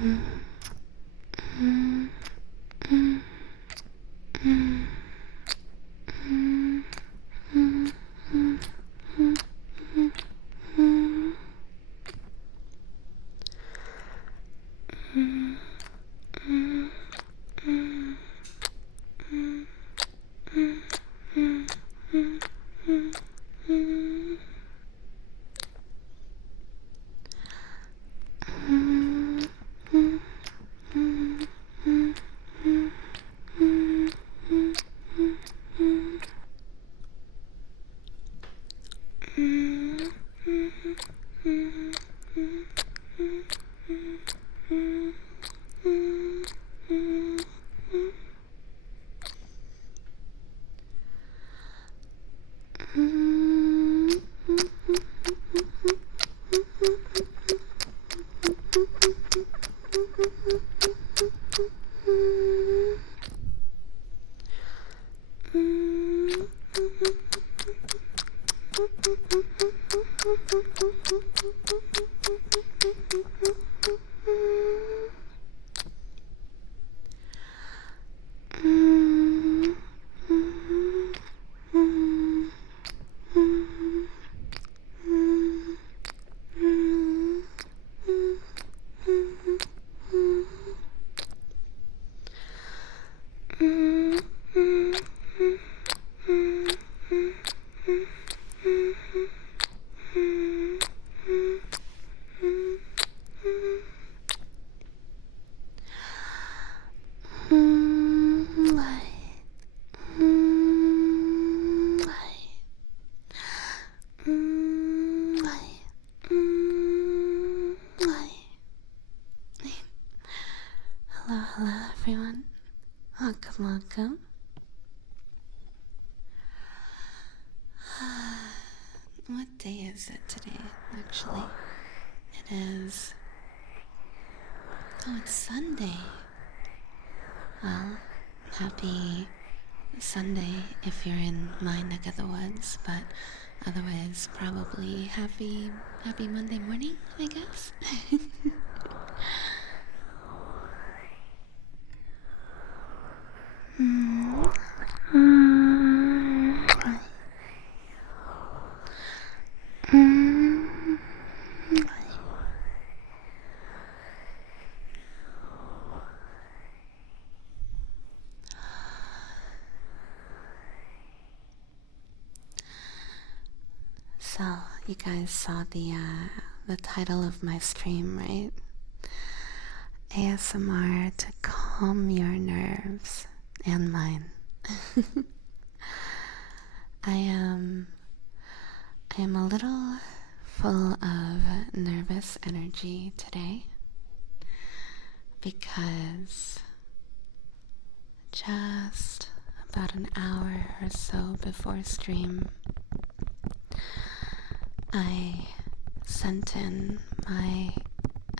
Hello everyone. Welcome. What day is it today, actually? It is... Oh, it's Sunday. Well, happy Sunday if you're in my neck of the woods, but otherwise probably happy Monday morning, I guess. So, you guys saw the title of my stream, right? ASMR to calm your nerves and mine. I am a little full of nervous energy today because just about an hour or so before stream, I sent in my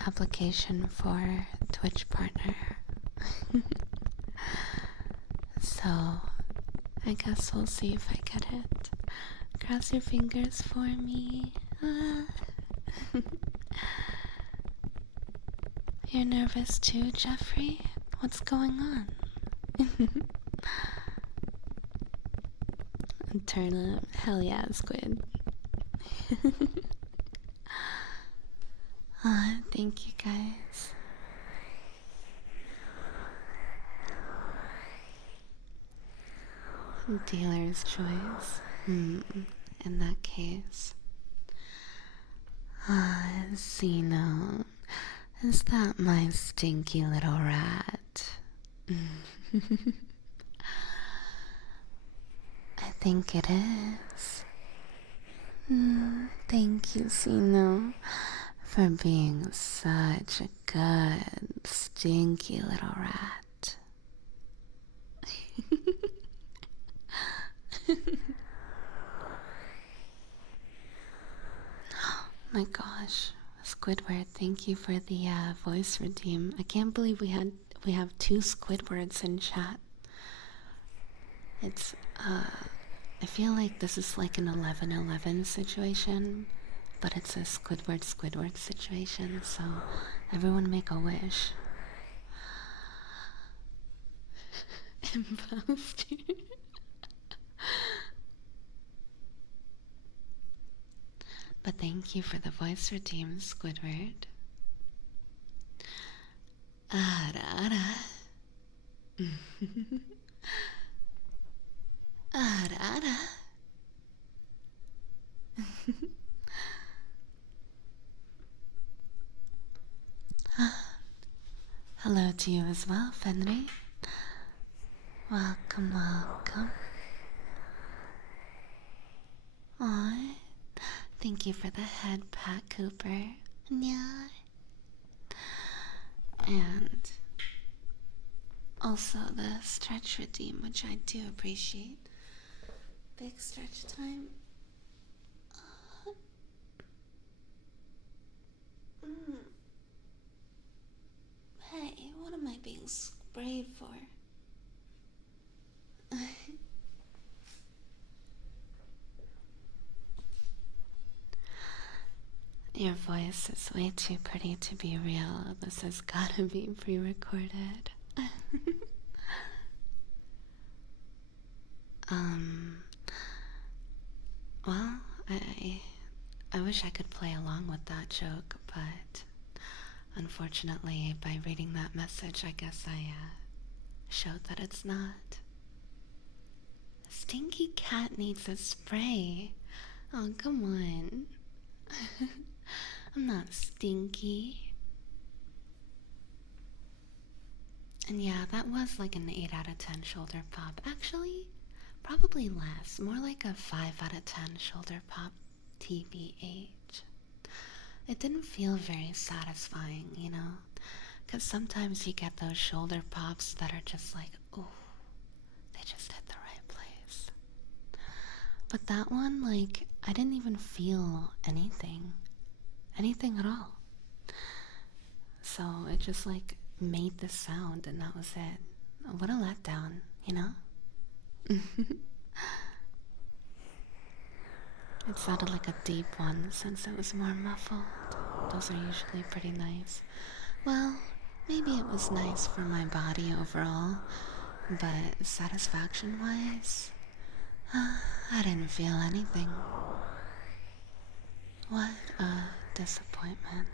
application for Twitch partner. So I guess we'll see if I get it. Cross your fingers for me. You're nervous too, Jeffrey? What's going on? Turnip. Hell yeah, squid. Thank you guys. Dealer's choice. In that case. Zeno. Is that my stinky little rat? I think it is. Thank you, Zeno, for being such a good, stinky little rat. Oh my gosh, Squidward, thank you for the voice redeem. I can't believe we have 2 Squidwards in chat. It's I feel like this is like an 11-11 situation but it's a Squidward situation, so everyone make a wish. Imposter. But thank you for the voice redeem, Squidward. Ara. Ara. Hello to you as well, Fenry. Welcome, welcome. Aw, thank you for the head pat, Cooper. Yeah. And also the stretch redeem, which I do appreciate. Big stretch time. Hey, what am I being sprayed for? Your voice is way too pretty to be real. This has gotta be pre-recorded. Well, I wish I could play along with that joke, but unfortunately, by reading that message, I guess I showed that it's not. A stinky cat needs a spray. Oh, come on. I'm not stinky. And yeah, that was like an 8 out of 10 shoulder pop. Actually, probably less. More like a 5 out of 10 shoulder pop, TBH. It didn't feel very satisfying, you know? Because sometimes you get those shoulder pops that are just like, ooh, they just hit the right place. But that one, like, I didn't even feel anything at all. So it just like made the sound and that was it. What a letdown, you know? It sounded like a deep one since it was more muffled. Those are usually pretty nice. Well, maybe it was nice for my body overall, but satisfaction-wise, I didn't feel anything. What a disappointment.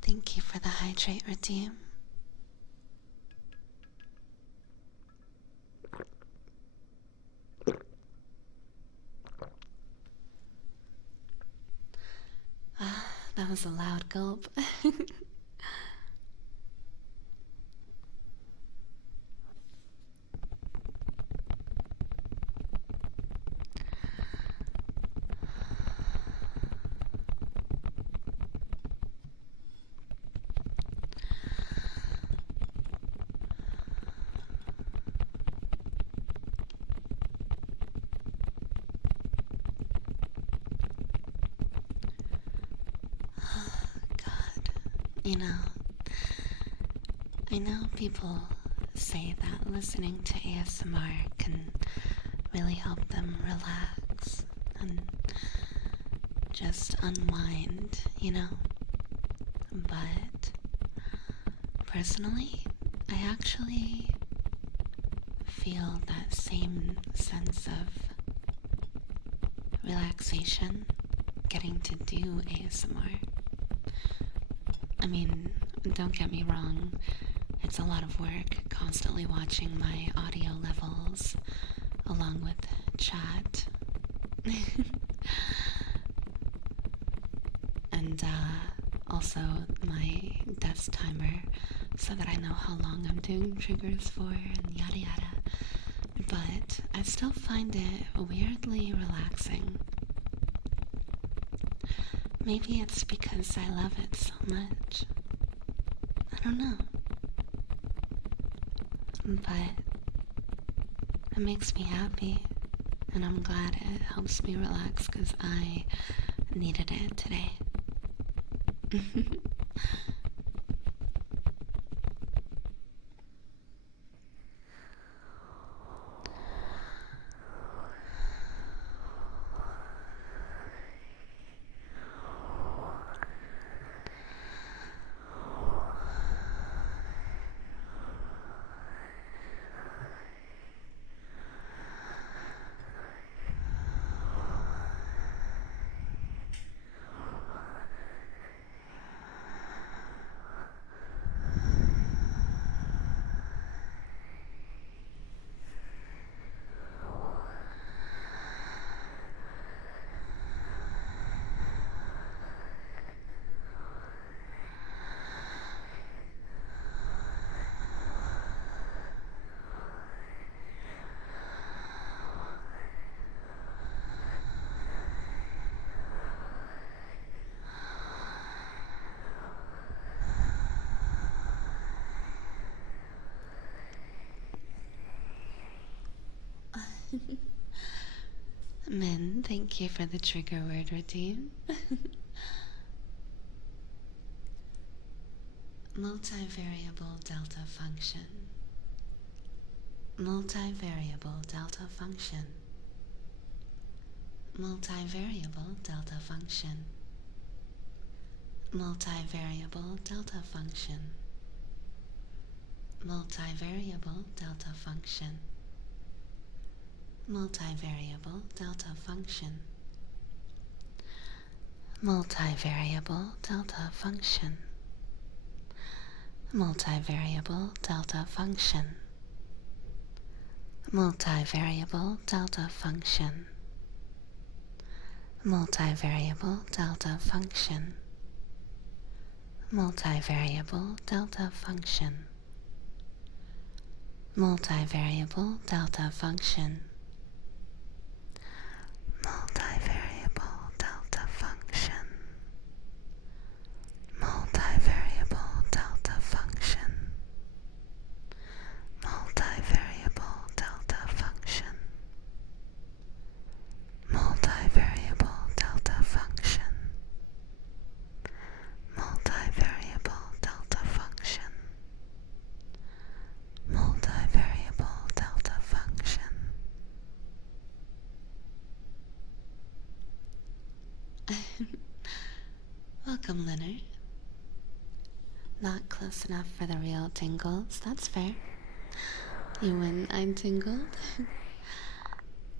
Thank you for the hydrate redeem. That was a loud gulp. You know, I know people say that listening to ASMR can really help them relax and just unwind, you know? But personally, I actually feel that same sense of relaxation getting to do ASMR. I mean, don't get me wrong, it's a lot of work constantly watching my audio levels along with chat. And also my desk timer so that I know how long I'm doing triggers for and yada yada. But I still find it weirdly relaxing. Maybe it's because I love it so much. I don't know. But it makes me happy, and I'm glad it helps me relax because I needed it today. Min, thank you for the trigger word routine. Multivariable delta function. Multivariable delta function. Multivariable delta function. Multivariable delta function. Multivariable delta function. Multivariable delta function. Multivariable delta function. Multivariable delta function. Multivariable delta function. Multivariable delta function. Multivariable delta function. Multivariable delta function. Multivariable delta function. Multivariable delta function. Multivariable delta function. Multivariable delta function. Multivariable delta function. Multivariable delta function. Welcome, Leonard. Not close enough for the real tingles, that's fair. You win, I'm tingled.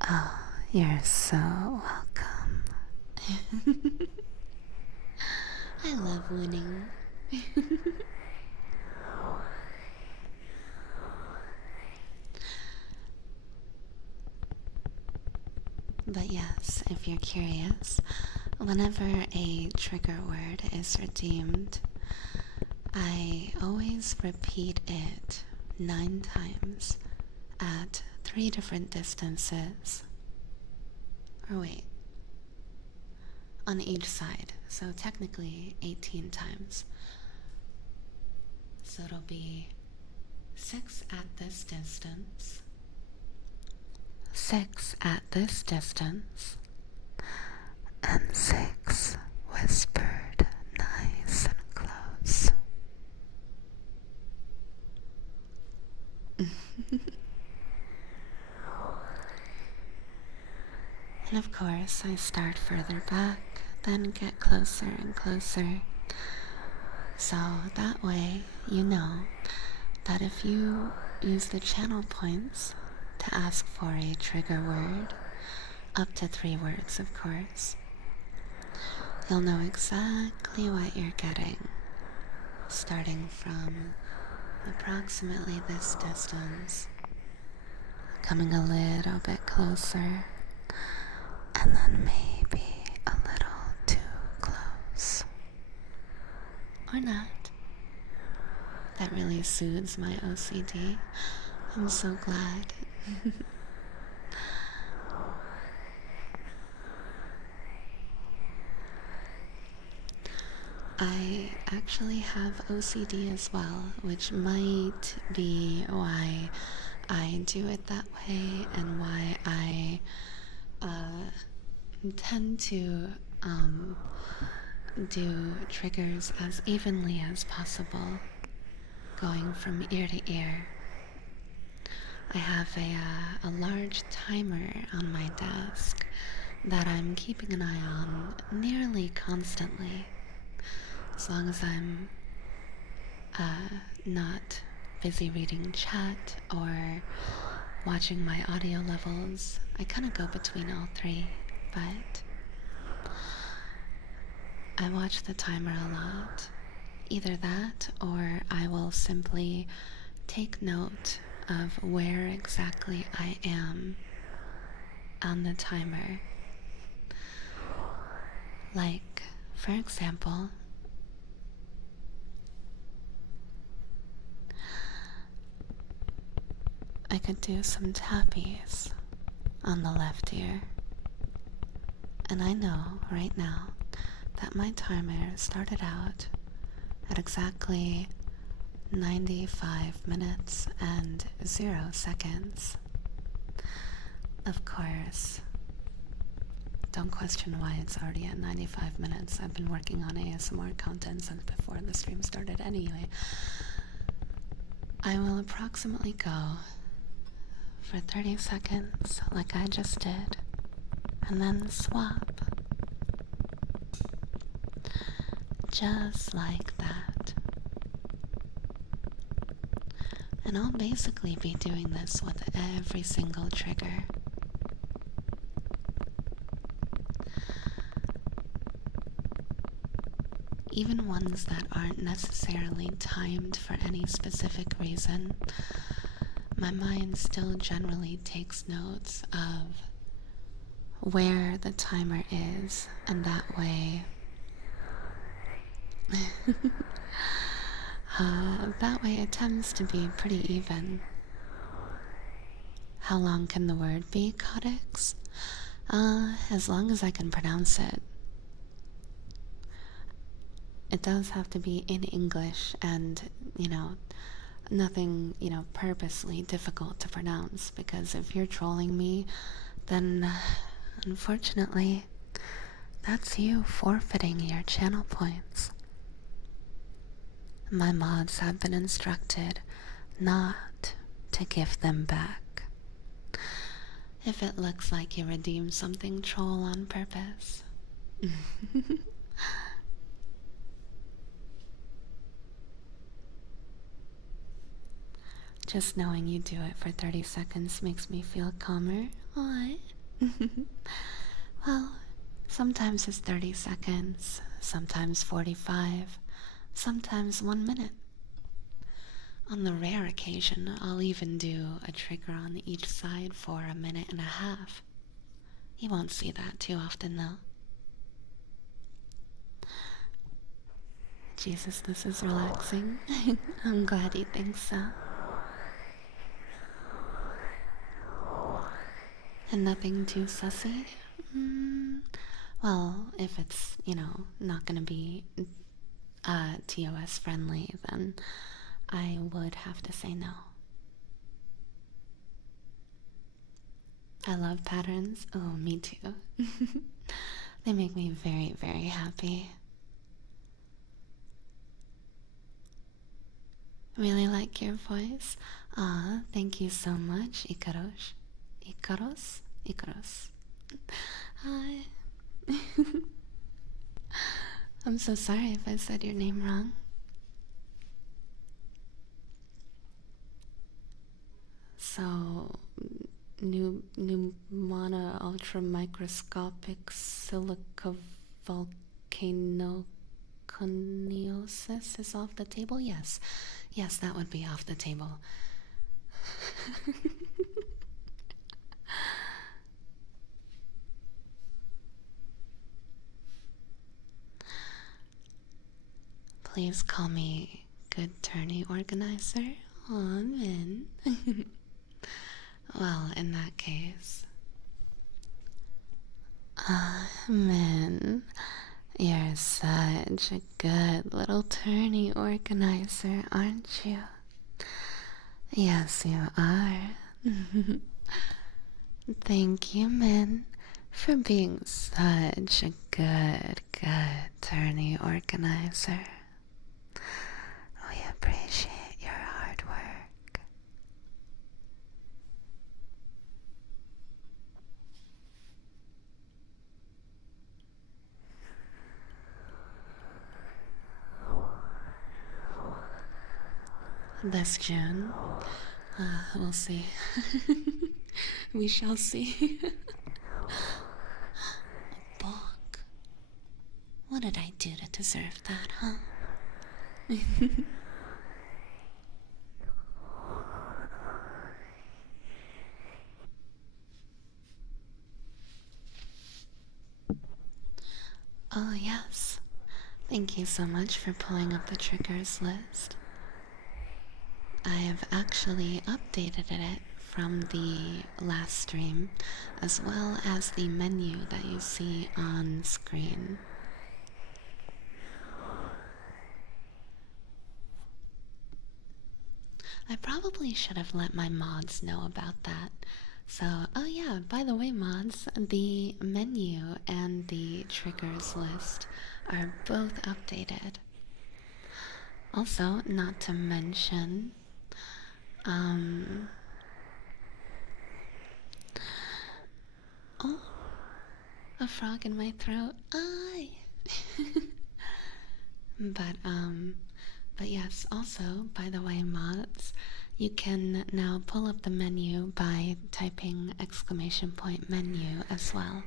Oh, you're so welcome. I love winning. But yes, if you're curious, whenever a trigger word is redeemed, I always repeat it 9 times at 3 different distances. Or wait, on each side, so technically 18 times. So it'll be 6 at this distance, 6 at this distance, and 6 whispered nice and close. And of course, I start further back, then get closer and closer. So that way, you know that if you use the channel points to ask for a trigger word, up to 3 words of course, you'll know exactly what you're getting, starting from approximately this distance, coming a little bit closer, and then maybe a little too close. Or not. That really soothes my OCD. I'm so glad. I actually have OCD as well, which might be why I do it that way and why I tend to do triggers as evenly as possible, going from ear to ear. I have a large timer on my desk that I'm keeping an eye on nearly constantly, as long as I'm not busy reading chat or watching my audio levels. I kind of go between all 3, but I watch the timer a lot. Either that, or I will simply take note of where exactly I am on the timer. Like, for example, I could do some tappies on the left ear. And I know right now that my timer started out at exactly 95 minutes and 0 seconds. Of course. Don't question why it's already at 95 minutes. I've been working on ASMR content since before the stream started anyway. I will approximately go for 30 seconds like I just did, and then swap. Just like that. And I'll basically be doing this with every single trigger. Even ones that aren't necessarily timed for any specific reason, my mind still generally takes notes of where the timer is, and that way it tends to be pretty even. How long can the word be, Codex? As long as I can pronounce it. It does have to be in English and, nothing, purposely difficult to pronounce, because if you're trolling me, then unfortunately, that's you forfeiting your channel points. My mods have been instructed not to give them back. If it looks like you redeemed something, troll on purpose. Just knowing you do it for 30 seconds makes me feel calmer. What? Well, sometimes it's 30 seconds, sometimes 45, sometimes 1 minute. On the rare occasion, I'll even do a trigger on each side for 1.5 minutes. You won't see that too often, though. Jesus, this is relaxing. I'm glad you think so. And nothing too sussy? Well, if it's, not gonna be TOS friendly, then I would have to say no. I love patterns. Oh, me too. They make me very, very happy. Really like your voice. Aw, thank you so much, Ikaros. Ikaros. Hi. I'm so sorry if I said your name wrong. So, pneumona ultramicroscopic silica volcanoconiosis is off the table? Yes. Yes, that would be off the table. Please call me good tourney organizer. Aw, man. Well, in that case, man, you're such a good little tourney organizer, aren't you? Yes, you are. Thank you, Min, for being such a good tourney organizer. We appreciate your hard work. This June, we'll see. We shall see. A book. What did I do to deserve that, huh? Oh, yes. Thank you so much for pulling up the triggers list. I have actually updated it from the last stream, as well as the menu that you see on screen. I probably should have let my mods know about that, So, oh yeah, by the way, mods, the menu and the triggers list are both updated. Also, not to mention, oh, a frog in my throat. Aye. But yes, also, by the way, mods, you can now pull up the menu by typing exclamation point menu as well.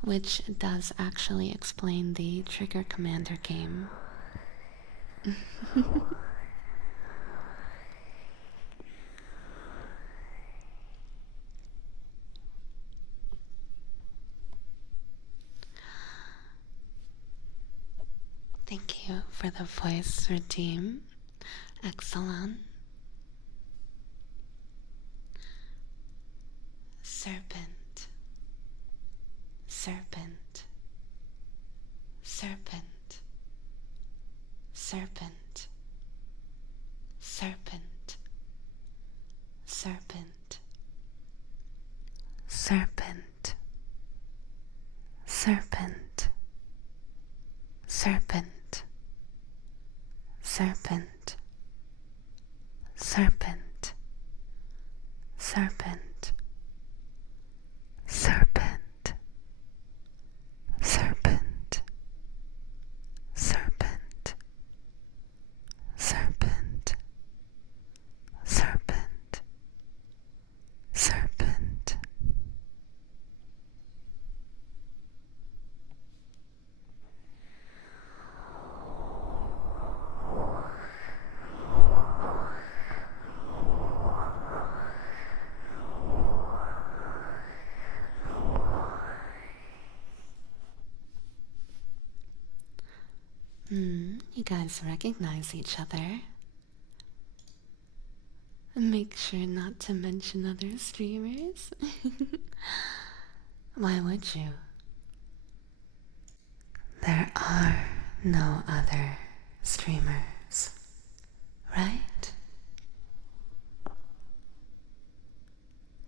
Which does actually explain the trigger commander game. Thank you for the voice redeem. Excellent. Serpent. Serpent. Serpent. Serpent. Serpent. Serpent. Serpent. Serpent. Serpent. Serpent. Serpent. Serpent. Serpent. Serpent. Serpent. Serpent. Serpent. Serpent. You guys recognize each other. Make sure not to mention other streamers. Why would you? There are no other streamers, right?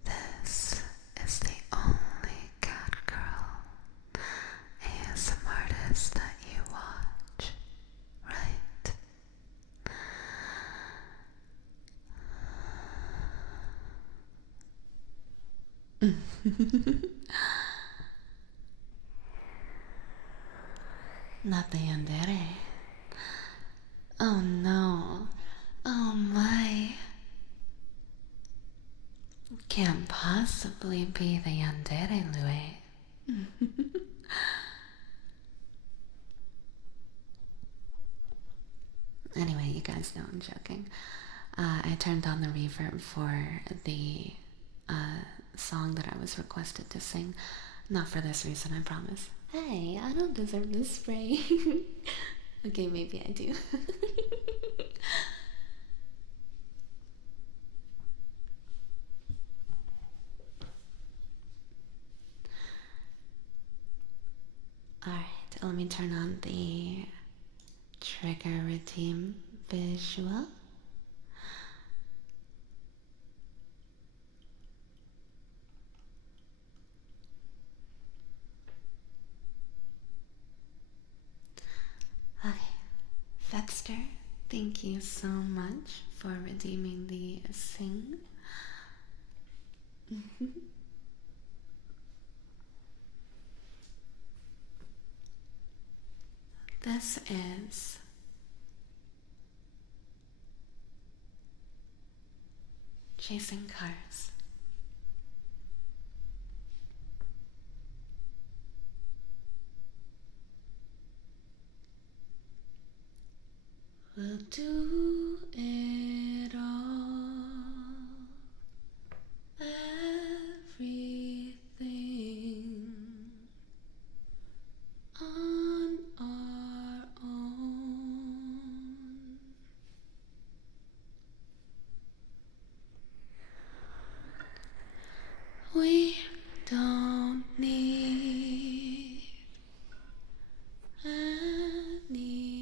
This is the only Catgirl ASM artist that you watch, right? Not the yandere. Oh no. Oh my. Can't possibly be the yandere, Aluei. Anyway, you guys know I'm joking. I turned on the reverb for the song that I was requested to sing. Not for this reason, I promise. Hey, I don't deserve this spray. Okay, maybe I do. Alright, let me turn on the trigger redeem visual. Okay, Fexter, thank you so much for redeeming the sing. This is chasing cars. We'll do it all, everything on our own. We don't need anything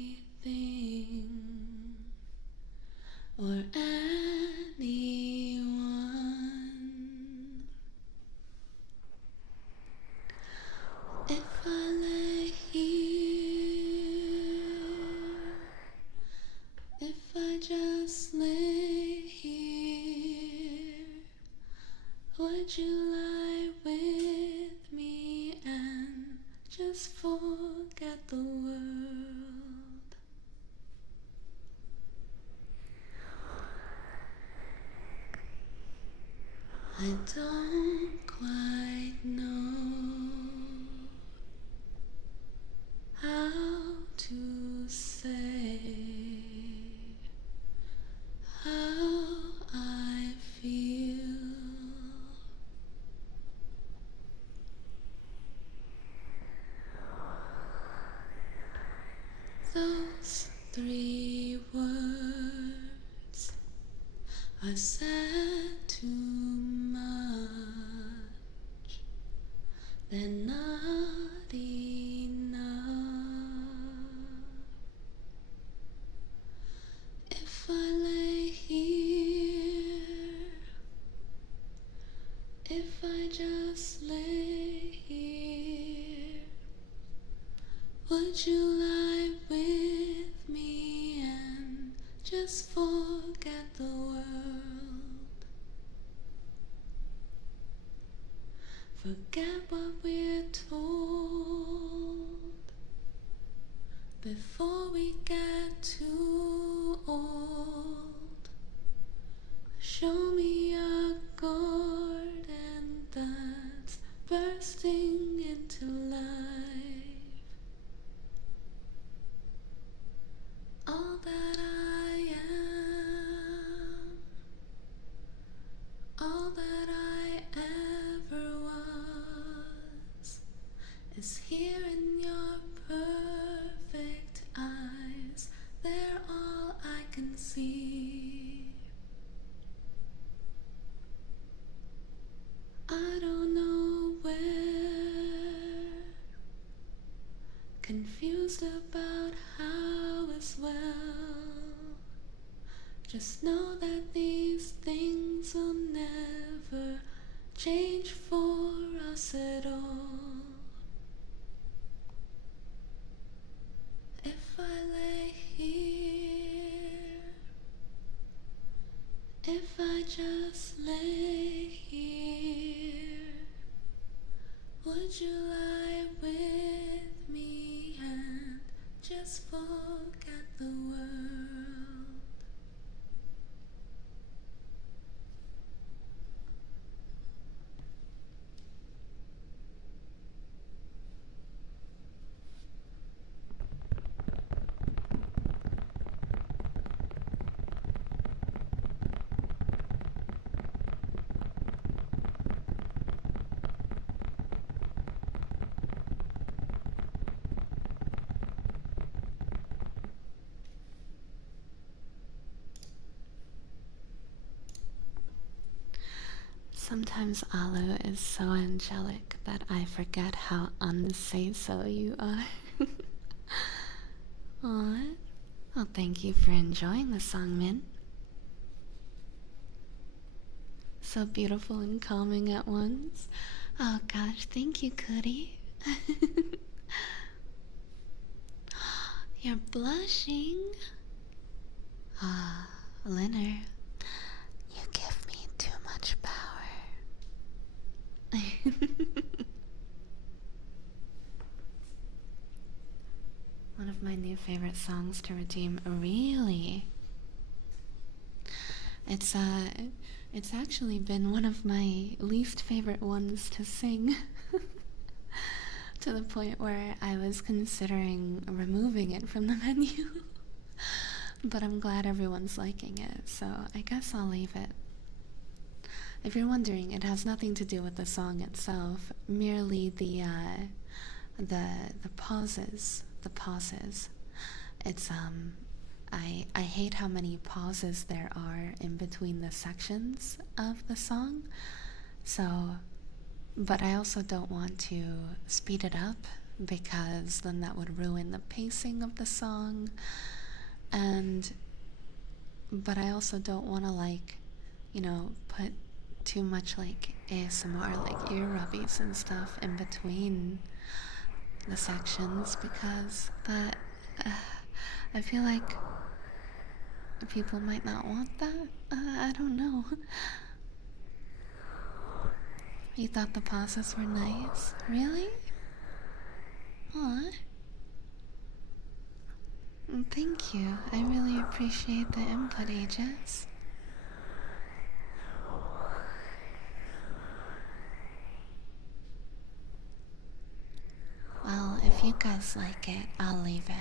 Three words are said too much, they're not enough. If I lay here, if I just lay here, would you lie with me and just forget the world? Forget what we're told before we get too old. Show me a garden that's bursting into life. All that I am, all that I ever was, is here in your perfect eyes. They're all I can see. I don't know where, confused about how as well. Just know that these things will never change for us at all. If I lay here, if I just lay here, would you lie with me and just forget the world? Sometimes Alu is so angelic that I forget how unsay-so you are. Aw. Well, thank you for enjoying the song, Min. So beautiful and calming at once. Oh gosh, thank you, Cootie. You're blushing. Ah, Linner, you give me too much power. One of my new favorite songs to redeem, really. It's actually been one of my least favorite ones to sing. To the point where I was considering removing it from the menu. But I'm glad everyone's liking it, so I guess I'll leave it. If you're wondering, it has nothing to do with the song itself, merely the pauses. The pauses. It's I hate how many pauses there are in between the sections of the song. So, but I also don't want to speed it up because then that would ruin the pacing of the song. But I also don't want to, like, put too much like ASMR, like ear rubbies and stuff in between the sections, because that I feel like people might not want that. I don't know. You thought the pauses were nice? Really? Aw. Thank you. I really appreciate the input, Aegis. Well, if you guys like it, I'll leave it.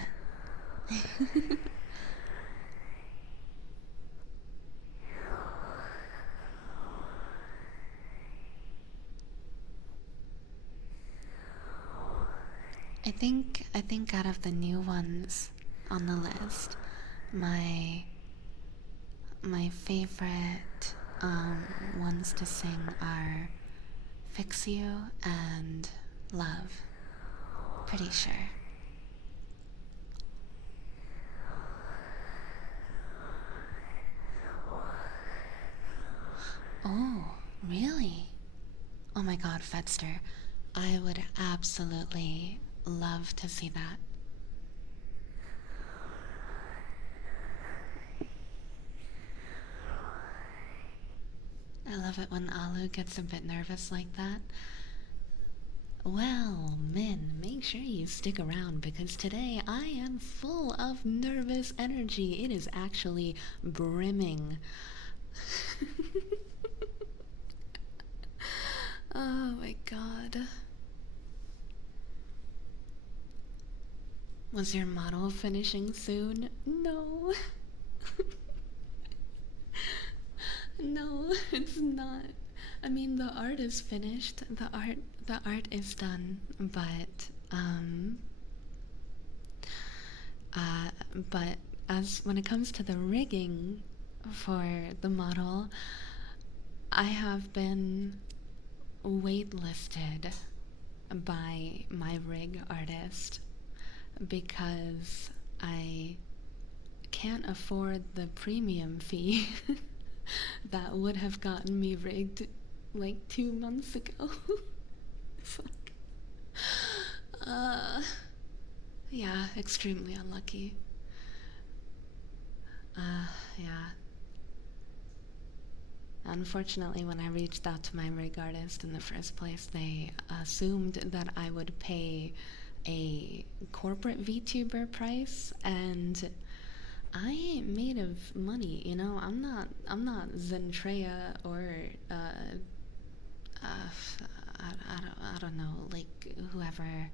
I think out of the new ones, on the list. My favorite ones to sing are Fix You and Love. Pretty sure. Oh, really? Oh my god, Fedster. I would absolutely love to see that. I love it when Alu gets a bit nervous like that. Well, Min, make sure you stick around because today I am full of nervous energy. It is actually brimming. Oh my god. Was your model finishing soon? No. No, it's not. I mean, the art is finished. The art is done, but as when it comes to the rigging for the model, I have been waitlisted by my rig artist because I can't afford the premium fee that would have gotten me rigged like 2 months ago. Fuck. Yeah, extremely unlucky. Yeah. Unfortunately, when I reached out to my rig artist in the first place, they assumed that I would pay a corporate VTuber price, and I ain't made of money, you know. I'm not Zentreya or I don't know, like whoever.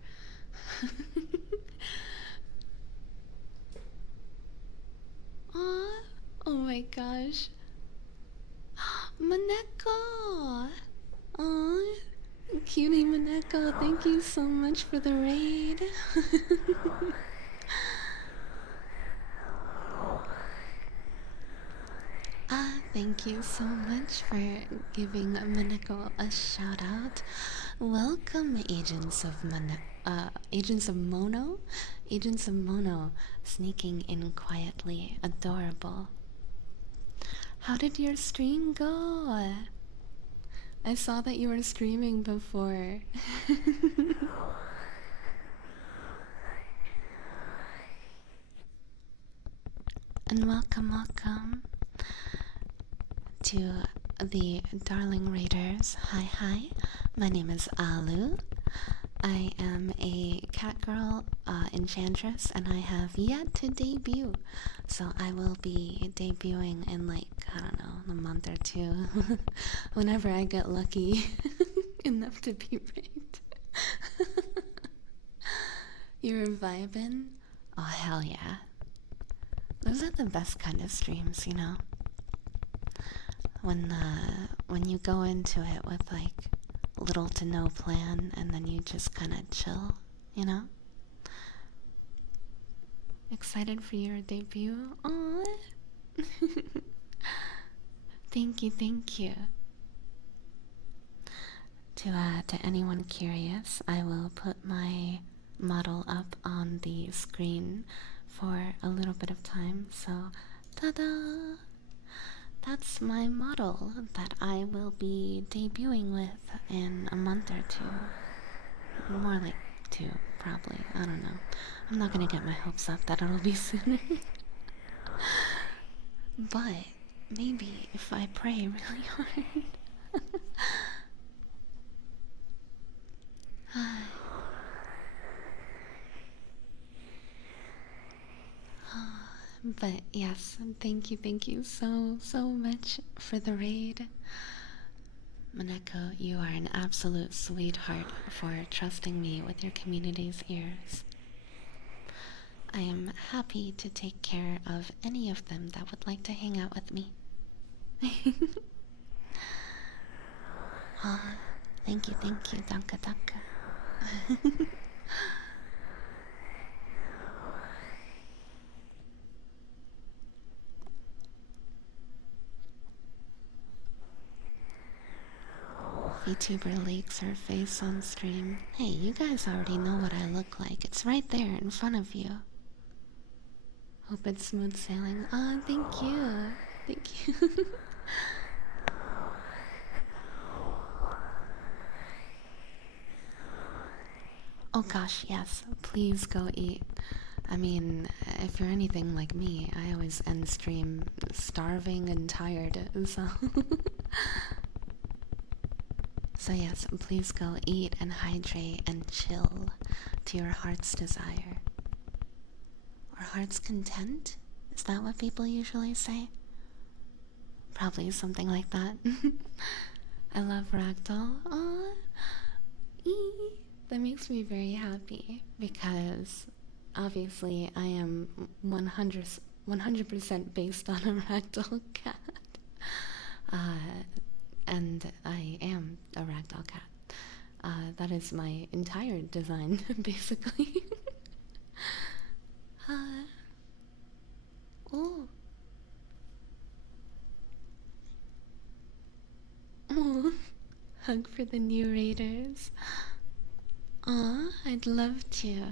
Aw, oh my gosh. Maneko! Aw, cutie Maneko, thank you so much for the raid. Thank you so much for giving Maneko a shout out. Welcome, Agents of Mono. Agents of Mono, sneaking in quietly. Adorable. How did your stream go? I saw that you were streaming before. And welcome to the Darling Raiders. Hi, my name is Alu. I am a Catgirl enchantress, and I have yet to debut. So I will be debuting in like, I don't know, a month or two. Whenever I get lucky enough to be ranked. You're vibing? Oh, hell yeah. Those are the best kind of streams, you know? When you go into it with like little to no plan and then you just kind of chill, you know? Excited for your debut? Aww. Thank you. To anyone curious, I will put my model up on the screen for a little bit of time. So, ta-da! That's my model that I will be debuting with in a month or two. More like 2, probably. I don't know. I'm not gonna get my hopes up that it'll be sooner. But maybe if I pray really hard. But yes, thank you so much for the raid. Maneko, you are an absolute sweetheart for trusting me with your community's ears. I am happy to take care of any of them that would like to hang out with me. Thank you, danke. VTuber leaks her face on stream. Hey, you guys already know what I look like. It's right there in front of you. Hope it's smooth sailing. Oh, thank you. Thank you. Oh gosh, yes. Please go eat. I mean, if you're anything like me, I always end stream starving and tired, so... So yes, please go eat and hydrate and chill to your heart's desire. Or heart's content? Is that what people usually say? Probably something like that. I love ragdoll. Aww. Eee. That makes me very happy because obviously I am 100% based on a ragdoll cat. And I am a ragdoll cat. That is my entire design, basically. Oh. Oh. Hug for the new raiders. Aw, I'd love to.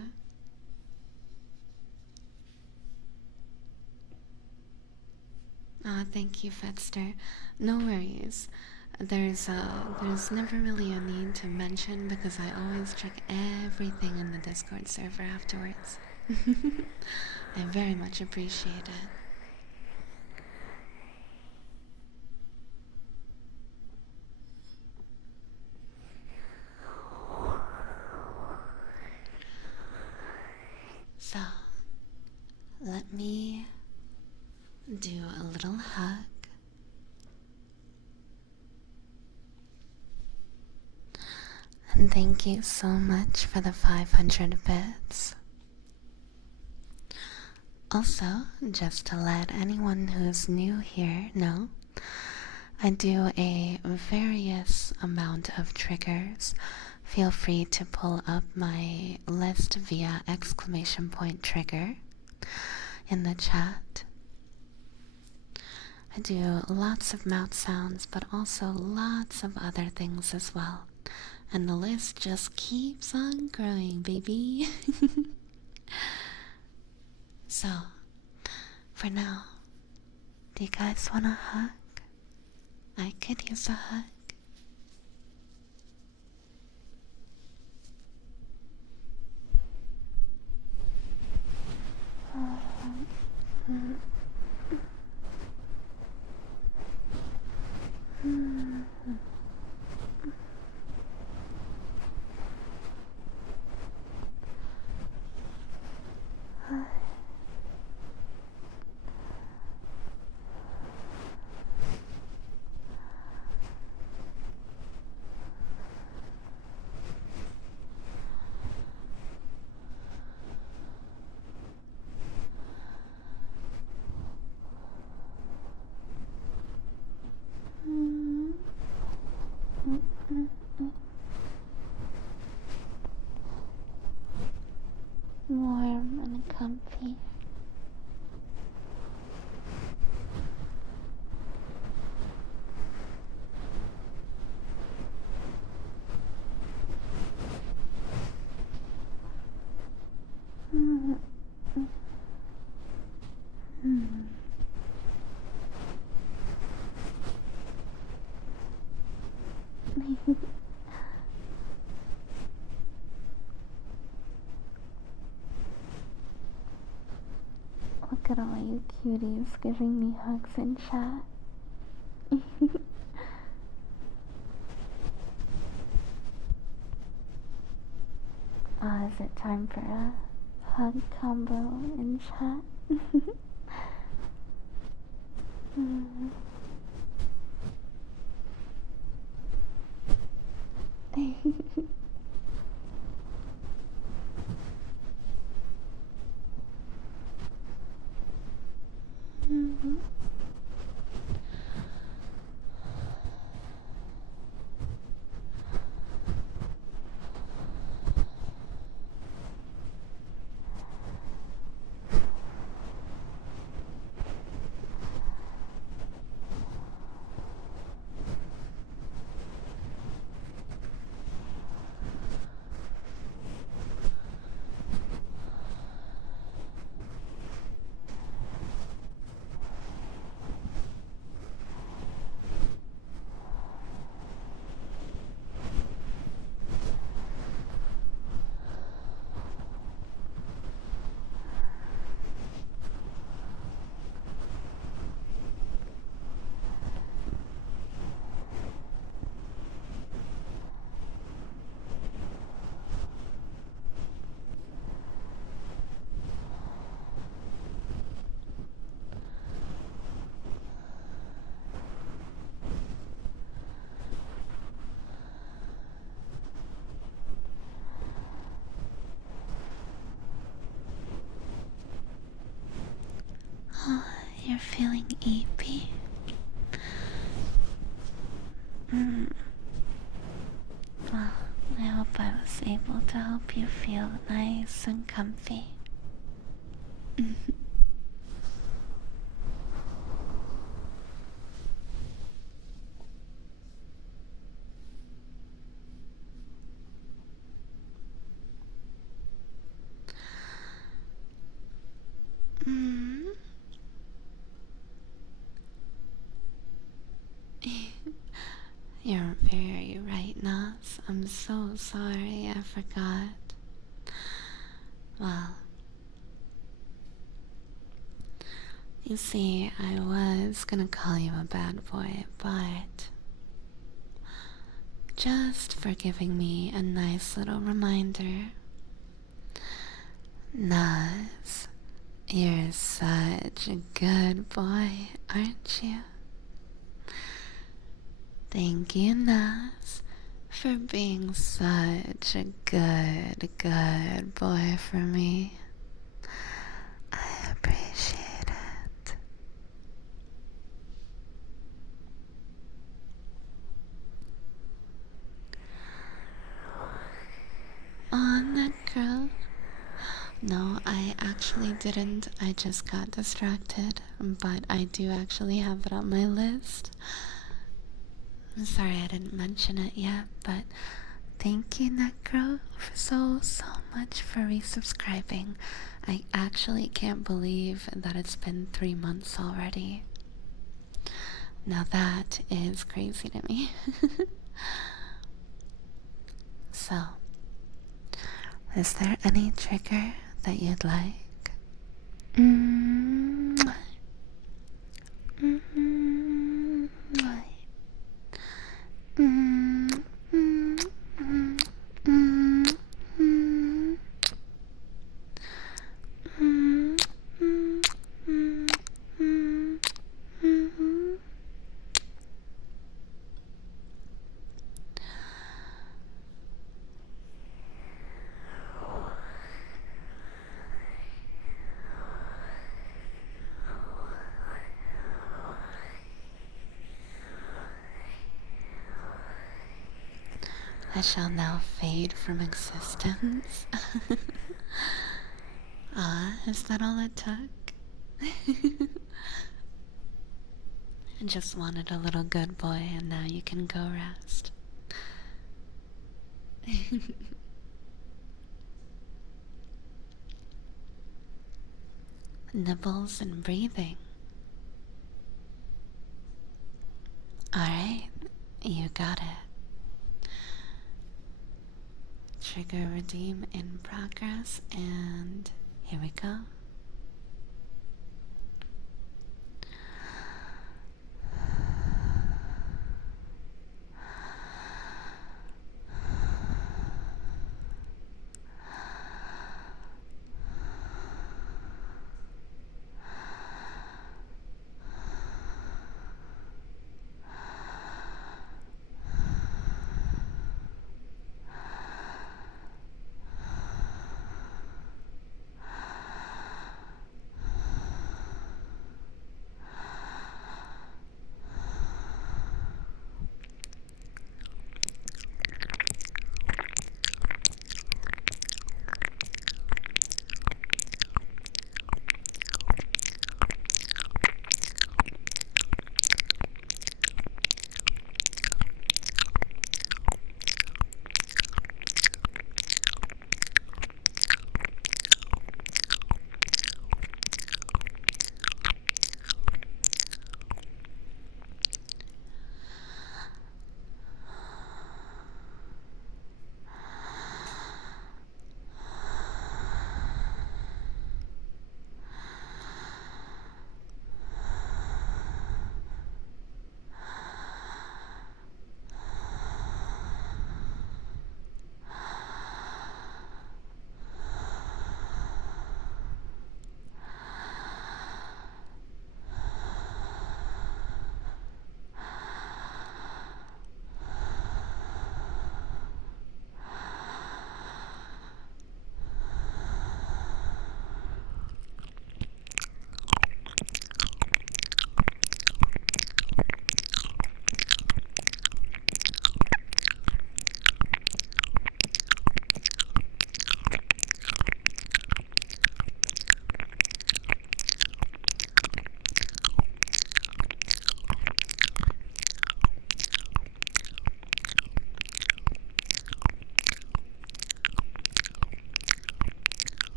Aw, thank you, Fetster. No worries. There's never really a need to mention because I always check everything in the Discord server afterwards. I very much appreciate it. So, let me do a little hug. And thank you so much for the 500 bits. Also, just to let anyone who's new here know, I do a various amount of triggers. Feel free to pull up my list via exclamation point trigger in the chat. I do lots of mouth sounds, but also lots of other things as well. And the list just keeps on growing, baby. So, for now, do you guys want a hug? I could use a hug. Warm and comfy. Look at all you cuties giving me hugs in chat. Is it time for a hug combo in chat? Oh, you're feeling eepy? Well, I hope I was able to help you feel nice and comfy. Mm. You're very right, Nas. I'm so sorry, I forgot. Well, you see, I was gonna call you a bad boy, but just for giving me a nice little reminder. Nas, you're such a good boy, aren't you? Thank you, Nas, for being such a good boy for me. I appreciate it. On that girl. No, I actually didn't. I just got distracted, but I do actually have it on my list. I'm sorry I didn't mention it yet, but thank you, Necro, so much for resubscribing. I actually can't believe that it's been 3 months already. Now that is crazy to me. So, is there any trigger that you'd like? Mm-hmm. Mm-hmm. Mm-hmm. Mm-hmm. Mm-hmm. Mm-hmm. I shall now fade from existence. Is that all it took? I just wanted a little good boy, and now you can go rest. Nibbles and breathing. Alright, you got it. Trigger redeem in progress, and here we go.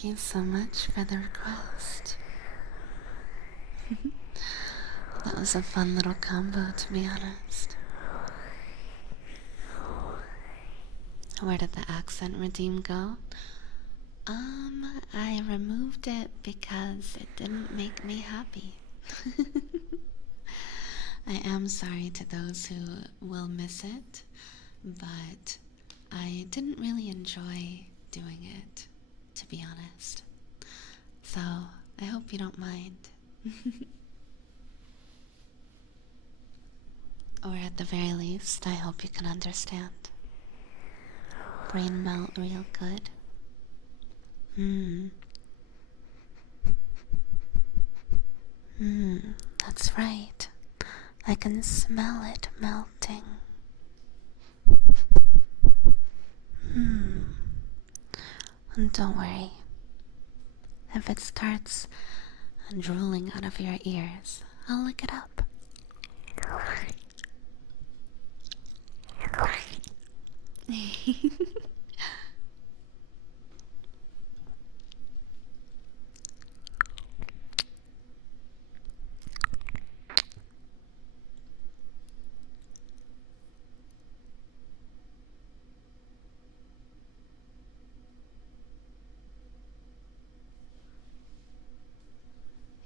Thank you so much for the request. That was a fun little combo, to be honest. Where did the accent redeem go? I removed it because it didn't make me happy. I am sorry to those who will miss it, but I didn't really enjoy doing it, to be honest. So, I hope you don't mind. Or at the very least, I hope you can understand. Brain melt real good. That's right. I can smell it melting. And don't worry. If it starts drooling out of your ears, I'll lick it up.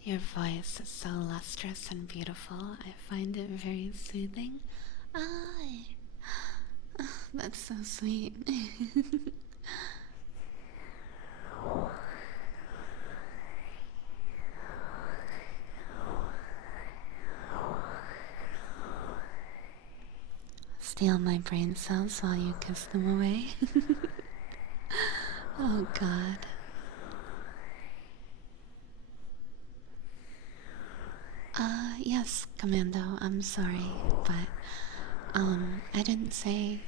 Your voice is so lustrous and beautiful. I find it very soothing. Ay, that's so sweet. Steal my brain cells while you kiss them away. Oh God. Yes, Commando, I'm sorry, but, I didn't say,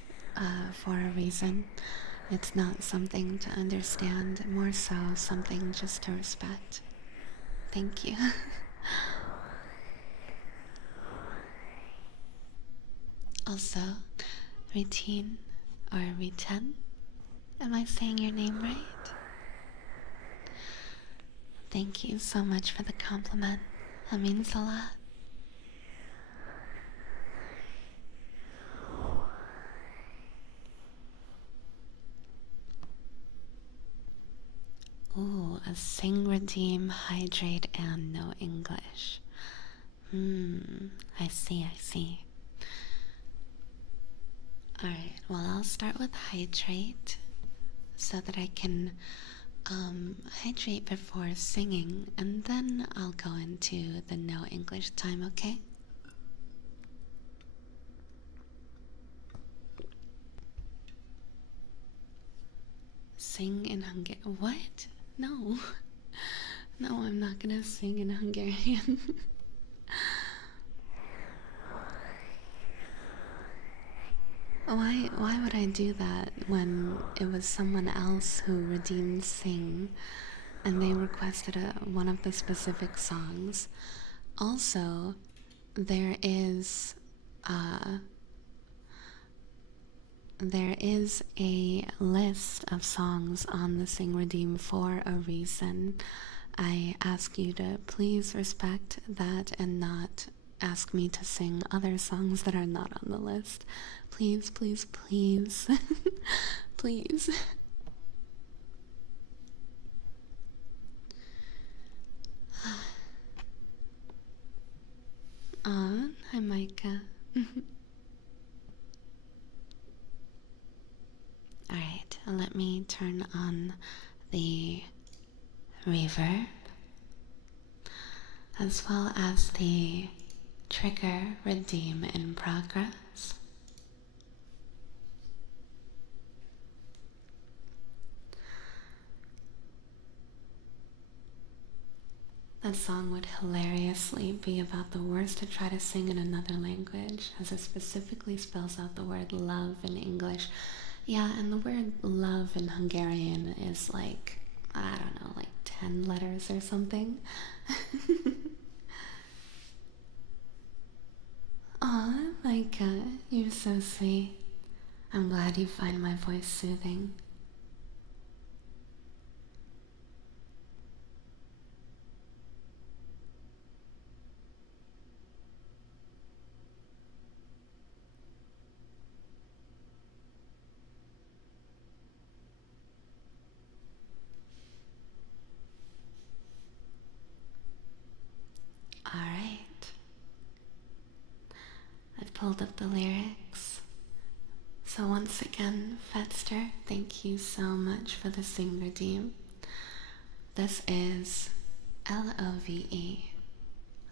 for a reason. It's not something to understand, more so something just to respect. Thank you. Also, Routine, or Reten? Am I saying your name right? Thank you so much for the compliment. That means a lot. Ooh, a sing, redeem, hydrate, and no English. I see. Alright, well, I'll start with hydrate so that I can hydrate before singing, and then I'll go into the no English time, okay? Sing in Hungarian. What? No. No, I'm not gonna sing in Hungarian. Why would I do that when it was someone else who redeemed Sing and they requested one of the specific songs? Also, there is a list of songs on the Sing Redeem for a reason. I ask you to please respect that and not ask me to sing other songs that are not on the list. Please, please, please. Please. Hi Micah. Alright, let me turn on the reverb as well as the trigger redeem in progress. That song would hilariously be about the words to try to sing in another language, as it specifically spells out the word love in English. Yeah, and the word love in Hungarian is like, I don't know, like 10 letters or something. Aw, Micah, you're so sweet. I'm glad you find my voice soothing. Alright. I've pulled up the lyrics. So once again, Fetster, thank you so much for the sing redeem. This is Love.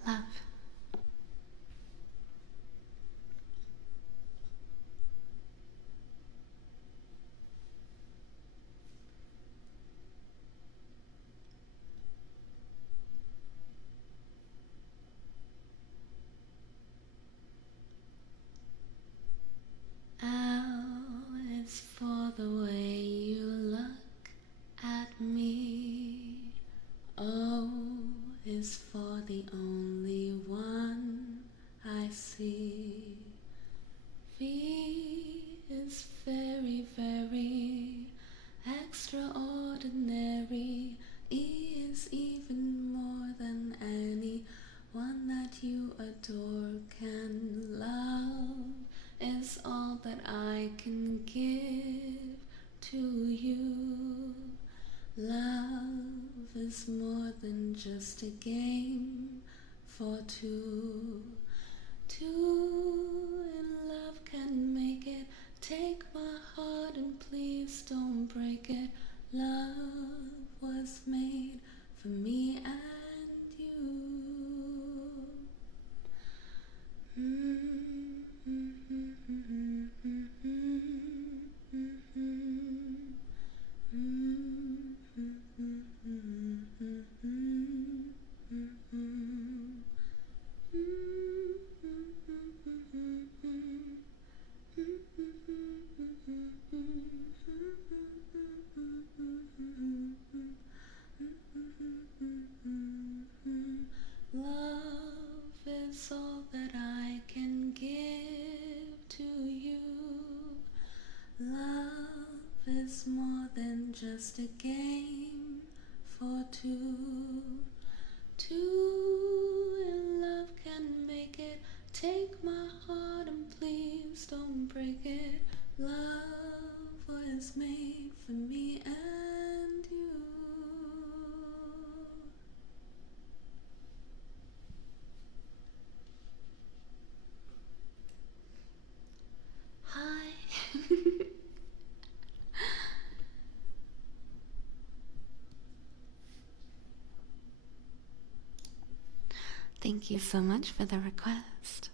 Love. L is for the way you look at me. O is for the only one I see. V is very, very extraordinary. E is even more than anyone that you adore can love. Is all that I can give to you. Love is more than just a game for two. Two in love can make it. Take my heart and please don't break it. Love was made for me and you. Love is all that I can give to you. Love is more than just a game for two. Two in love can make it. Take my heart and please don't break it. Love was made for me and you. Hi. Thank you so much for the request.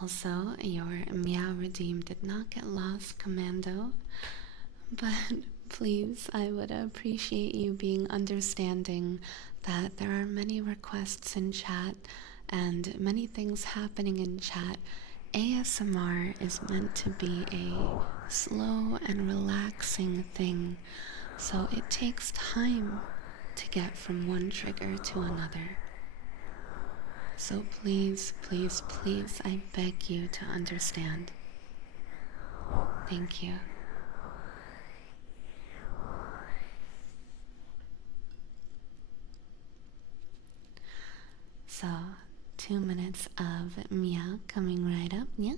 Also, your meow redeem did not get lost, Commando, but please, I would appreciate you being understanding that there are many requests in chat and many things happening in chat. ASMR is meant to be a slow and relaxing thing, so it takes time to get from one trigger to another. So please, please, please, I beg you to understand. Thank you. So, 2 minutes of meow coming right up, yeah?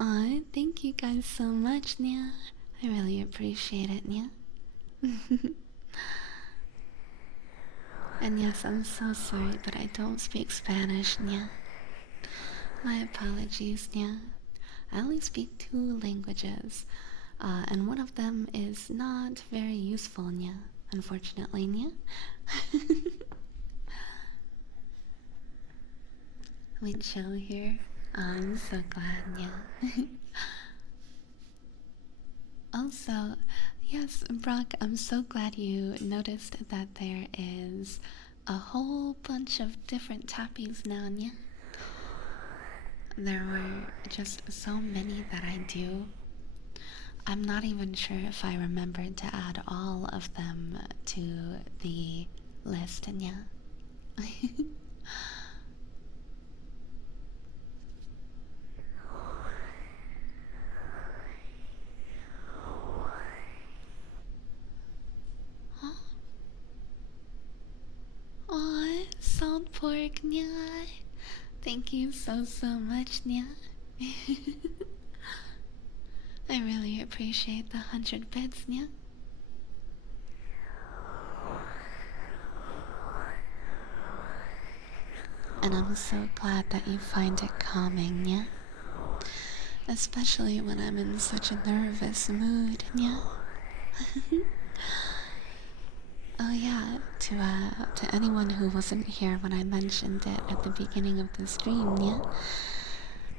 Aw, thank you guys so much, Nia. I really appreciate it, Nia. And yes, I'm so sorry, but I don't speak Spanish, Nia. My apologies, Nia. I only speak 2 languages, and one of them is not very useful, Nia. Unfortunately, Nia. We chill here. I'm so glad, Nia. Also, yes, Brock, I'm so glad you noticed that there is a whole bunch of different tappies now, yeah? There were just so many that I do. I'm not even sure if I remembered to add all of them to the list, yeah? Aw, salt pork, yeah. Thank you so, so much, Nya. I really appreciate the 100 bits, Nya. And I'm so glad that you find it calming, Nya. Especially when I'm in such a nervous mood, Nya. Oh yeah, to anyone who wasn't here when I mentioned it at the beginning of the stream, yeah,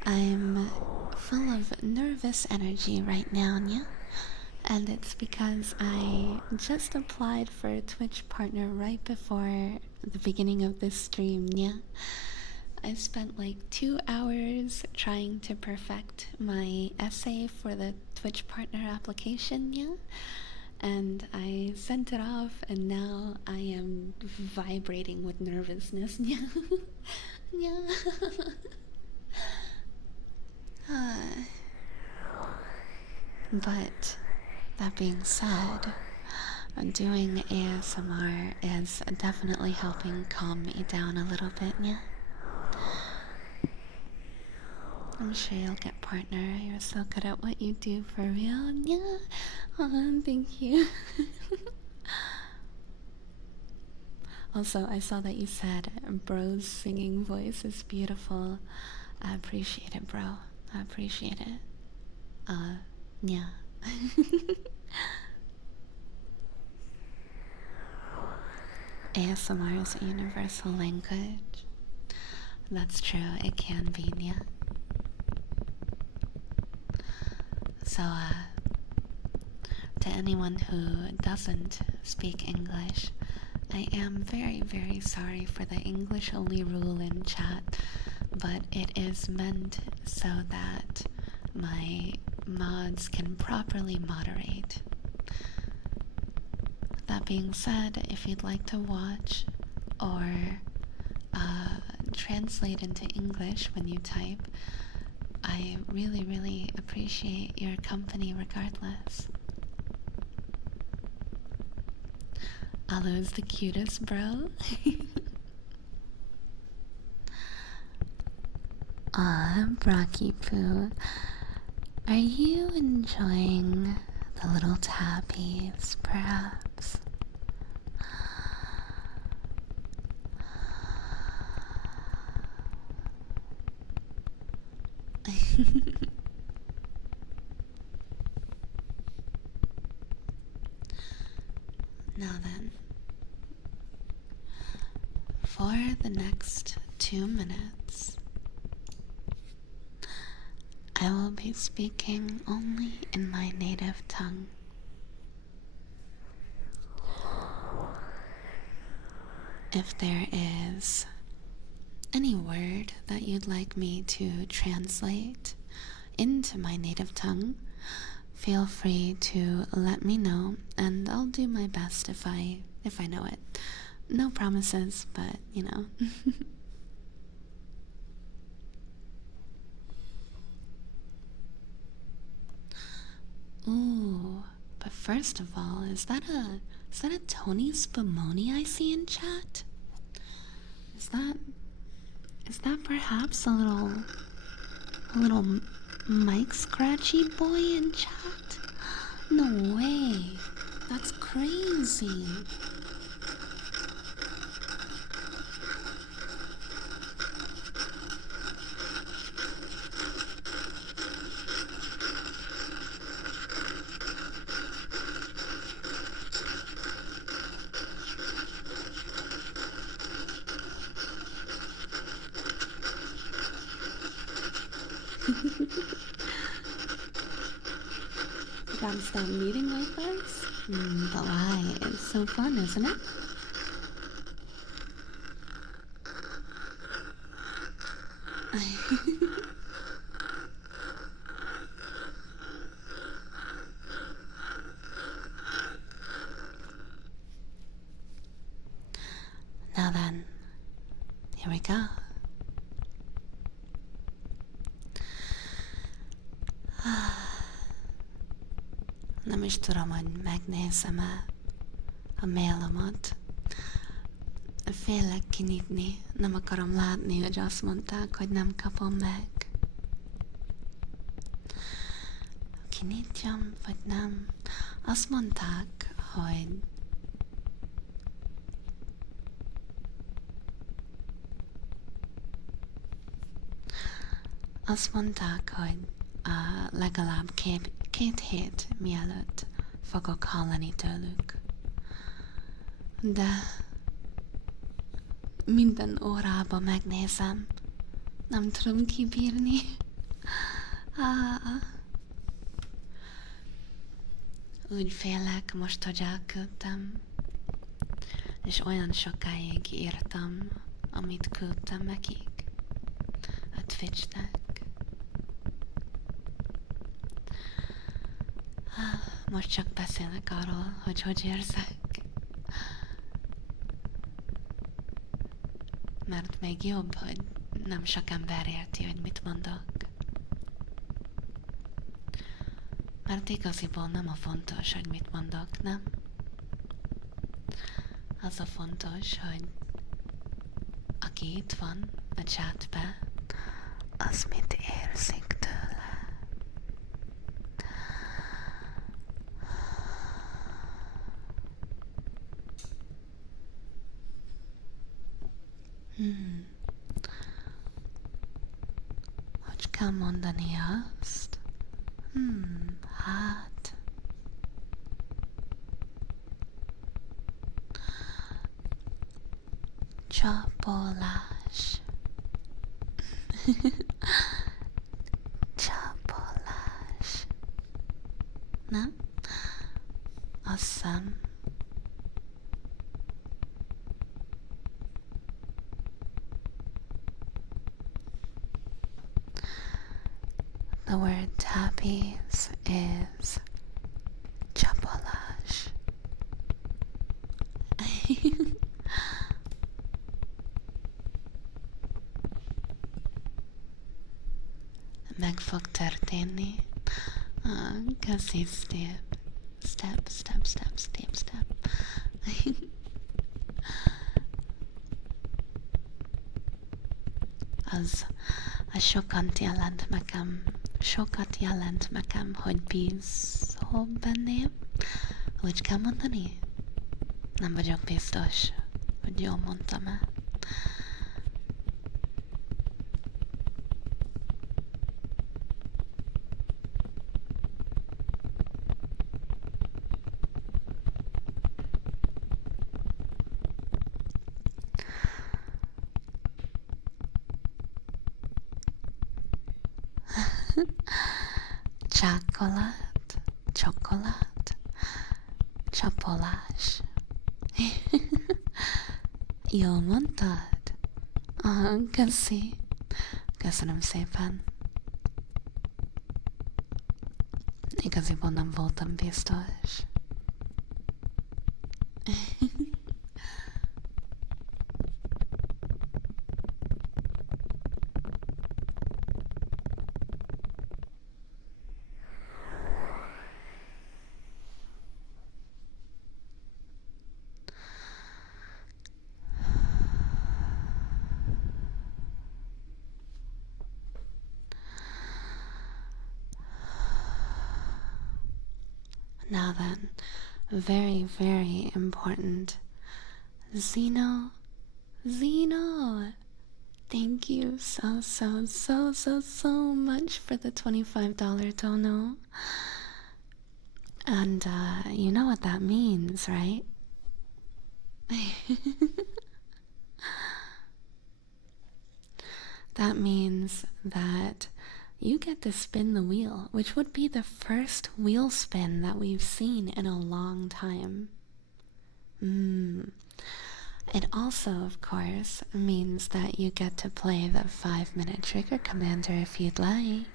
I'm full of nervous energy right now, yeah, and it's because I just applied for a Twitch partner right before the beginning of this stream, yeah. I spent like 2 hours trying to perfect my essay for the Twitch partner application, yeah. And I sent it off, and now I am vibrating with nervousness. Yeah. Yeah. But that being said, doing ASMR is definitely helping calm me down a little bit, yeah. I'm sure you'll get partner. You're so good at what you do for real, yeah. Oh, thank you. Also, I saw that you said bro's singing voice is beautiful. I appreciate it, bro. I appreciate it. Yeah. ASMR is a universal language. That's true, it can be, yeah. So, to anyone who doesn't speak English, I am very, very sorry for the English-only rule in chat, but it is meant so that my mods can properly moderate. That being said, if you'd like to watch or translate into English when you type, I really, really appreciate your company regardless. Aluei's the cutest, bro. Brocky Poo, are you enjoying the little tappies, perhaps? Now then, for the next 2 minutes, I will be speaking only in my native tongue. If there is any word that you'd like me to translate into my native tongue, feel free to let me know, and I'll do my best if I know it. No promises, but you know. Ooh, but first of all, is that a Tony Spumoni I see in chat? Is that perhaps a little Mike Scratchy boy in chat? No way. That's crazy. Gotta stop meeting like this? But why? It's so fun, isn't it? Now then, here we go. Nem is tudom, hogy megnézem-e a mailomat. Félek kinyitni, nem akarom látni, hogy azt mondták, hogy nem kapom meg. Kinyitjam, vagy nem? Azt mondták, hogy legalább két hét mielőtt fogok hallani tőlük. De minden órában megnézem. Nem tudom kibírni. Úgy félek most, hogy elküldtem. És olyan sokáig írtam, amit küldtem nekik. A Twitchnek. Most csak beszélek arról, hogy érzek. Mert még jobb, hogy nem sok ember érti, hogy mit mondok. Mert igaziból nem a fontos, hogy mit mondok, nem? Az a fontos, hogy aki itt van a chatbe, az mit érzik tőle. Hogy kell mondani azt? Hát... Csapolás. Csapolás. Nem? Azt hiszem. The word tappies is csapolás. Meg fog történni. Köszi, step. Step, step, step, step, step. Az sokat jelent nekem, hogy bízol benném. Úgy kell mondani? Nem vagyok biztos, hogy jól mondtam-e. Csokolát, csapolás. Jól mondtad? Köszi. Köszönöm szépen. Igaziból nem voltam biztos. Now then, very, very important. Zeno, thank you so much for the $25 dono. And you know what that means, right? That means that you get to spin the wheel, which would be the first wheel spin that we've seen in a long time. It also, of course, means that you get to play the 5-minute trigger commander if you'd like.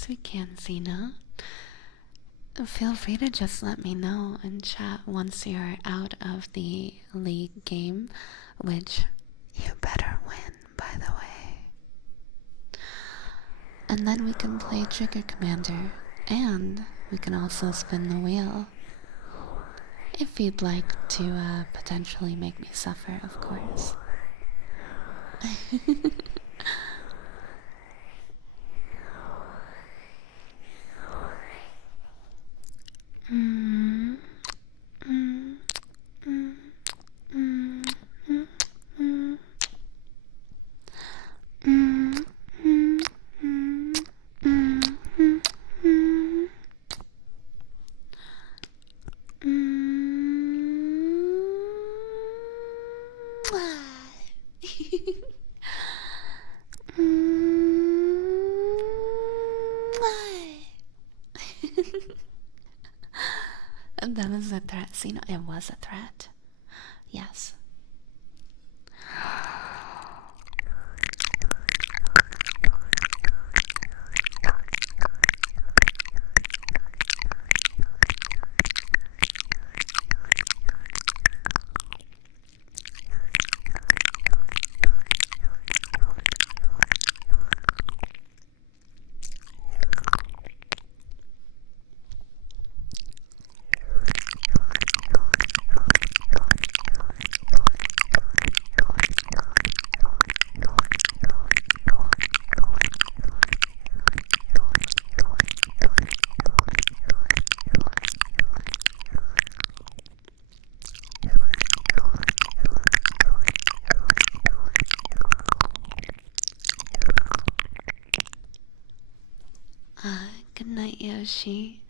course we can, Zena. Feel free to just let me know in chat once you're out of the league game, which you better win, by the way. And then we can play Trigger Commander, and we can also spin the wheel. If you'd like to potentially make me suffer, of course. That was a threat. See, no, it was a threat. Yes. Good night, Yoshi,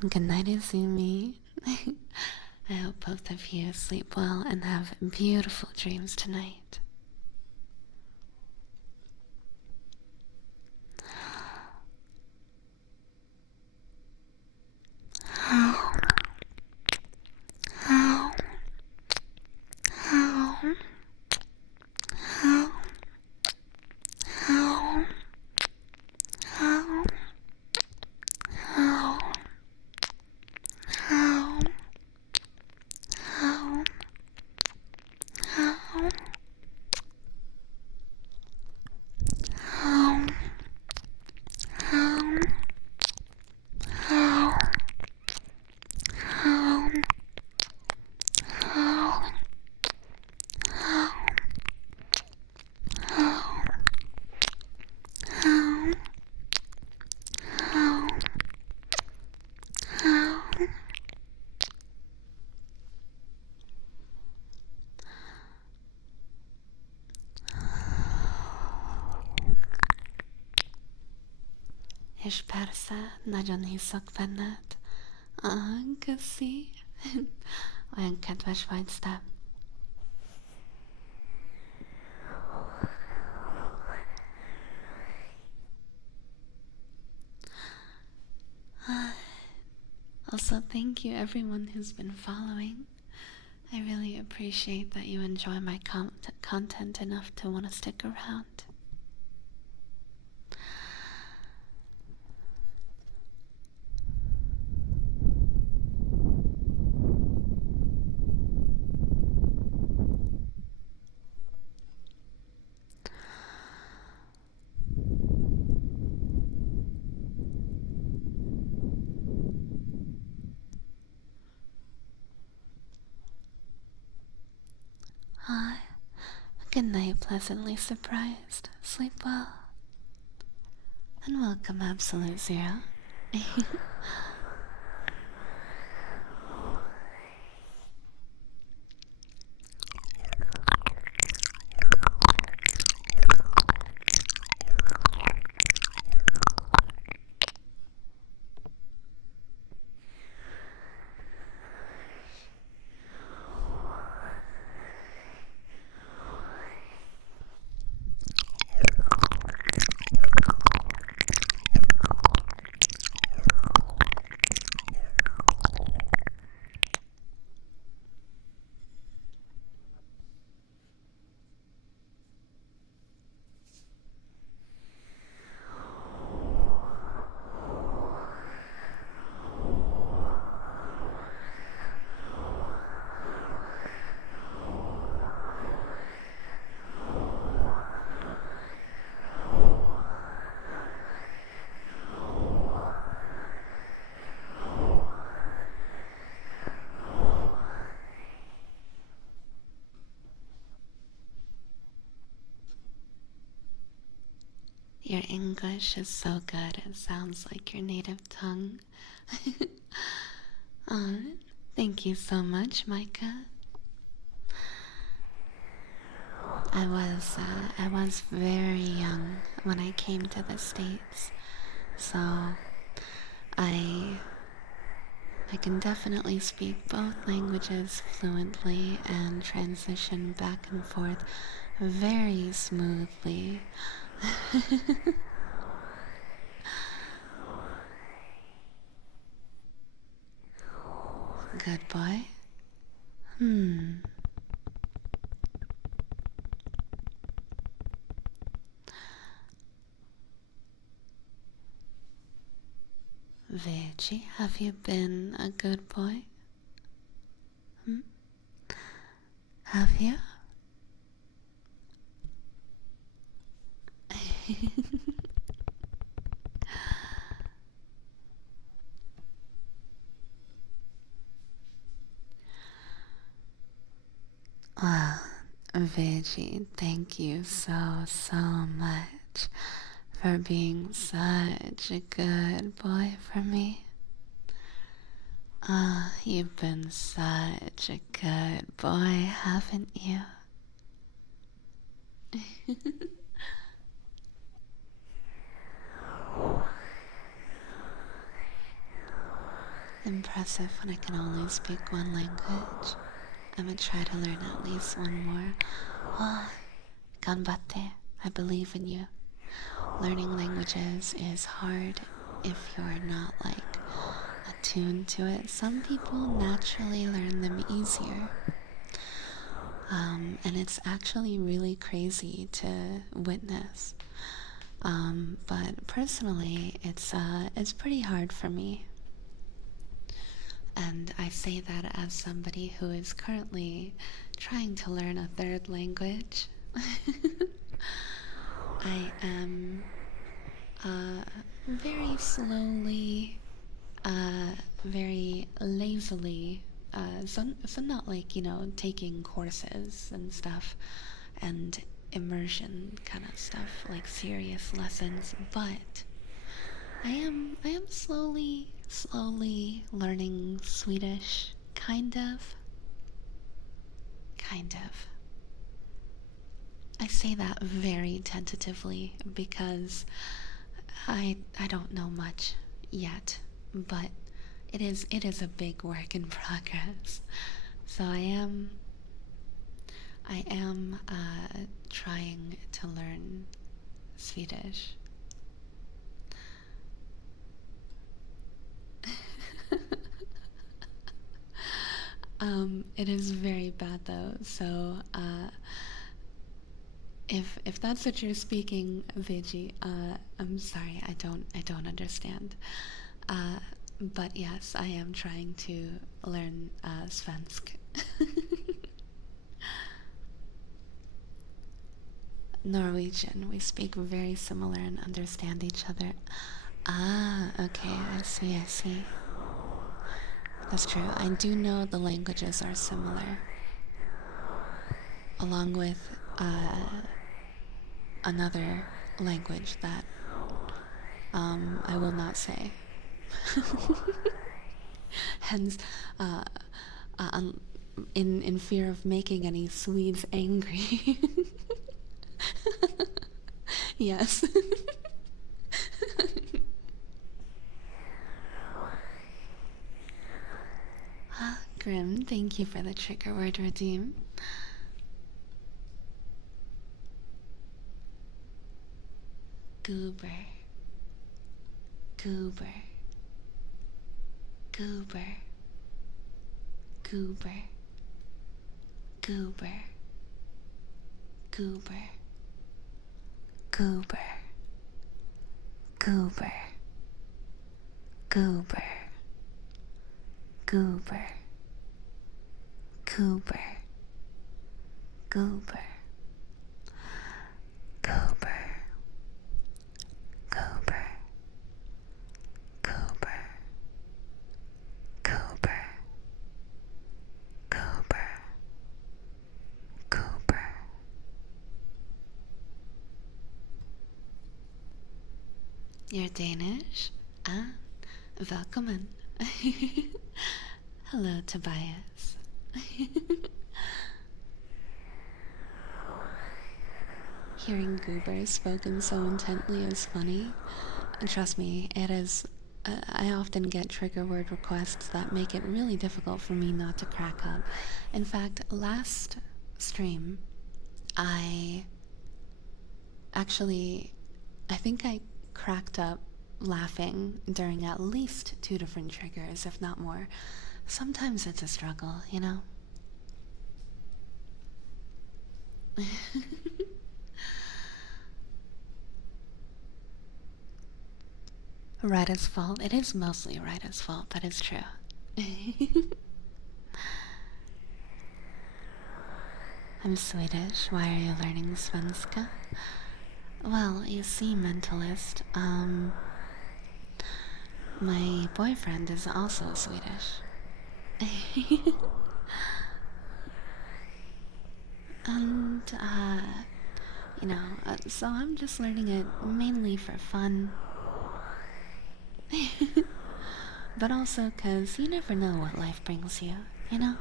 and good night, Izumi. I hope both of you sleep well and have beautiful dreams tonight. És persze, nagyon hiszek benned. Köszi. Olyan kedves vagy, Step. Also, thank you everyone who's been following. I really appreciate that you enjoy my content enough to want to stick around. Good night, pleasantly surprised. Sleep well. And welcome, Absolute Zero. Your English is so good, it sounds like your native tongue. Aw, thank you so much, Micah. I was very young when I came to the States, so I I can definitely speak both languages fluently and transition back and forth very smoothly. Good boy. Veggie, have you been a good boy? Have you? Well, Veggie, thank you so much for being such a good boy for me. Ah, you've been such a good boy, haven't you? Impressive when I can only speak one language. I'm gonna try to learn at least one more. Ah, ganbatte. I believe in you. Learning languages is hard if you're not like attuned to it. Some people naturally learn them easier. And it's actually really crazy to witness. But personally, it's pretty hard for me. And I say that as somebody who is currently trying to learn a third language. I am very slowly, very lazily, so not like, taking courses and stuff and immersion kind of stuff, like serious lessons, but I am slowly learning Swedish, kind of. I say that very tentatively because I don't know much yet, but it is a big work in progress. So I am trying to learn Swedish. It is very bad though, so if that's what you're speaking, Veggie, I'm sorry, I don't understand. But yes, I am trying to learn Svensk. Norwegian, we speak very similar and understand each other. Ah, okay, I see. That's true. I do know the languages are similar, along with another language that I will not say. Hence, uh, in fear of making any Swedes angry. Yes. Grim, thank you for the trigger word redeem. Goober. Goober. Goober. Goober. Goober. Goober. Goober. Goober. Goober. Goober. Goober. Goober. Goober. Goober. Goober. Goober. Goober. Goober. You're Danish? Ah, welcome. Hello, Tobias. Hearing Goober spoken so intently is funny. And trust me, it is. I often get trigger word requests that make it really difficult for me not to crack up. In fact, last stream, I think I cracked up laughing during at least 2 different triggers, if not more. Sometimes it's a struggle, you know? Ryda's fault? It is mostly Ryda's fault, that is true. I'm Swedish. Why are you learning Svenska? Well, you see, mentalist, my boyfriend is also Swedish. And, so I'm just learning it mainly for fun. But also because you never know what life brings you, you know?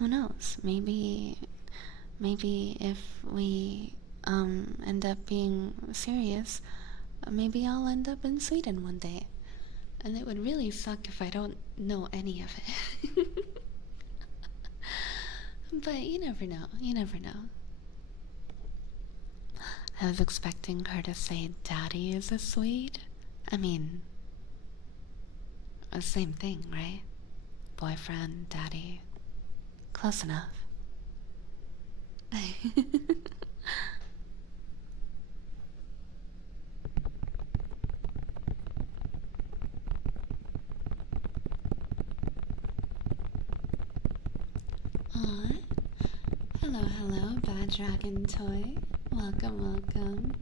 Who knows? Maybe if we end up being serious, maybe I'll end up in Sweden one day. And it would really suck if I don't know any of it. But you never know. I was expecting her to say daddy is a Swede. I mean, same thing, right? Boyfriend, daddy. Close enough. Aw. Hello, Bad Dragon Toy. Welcome.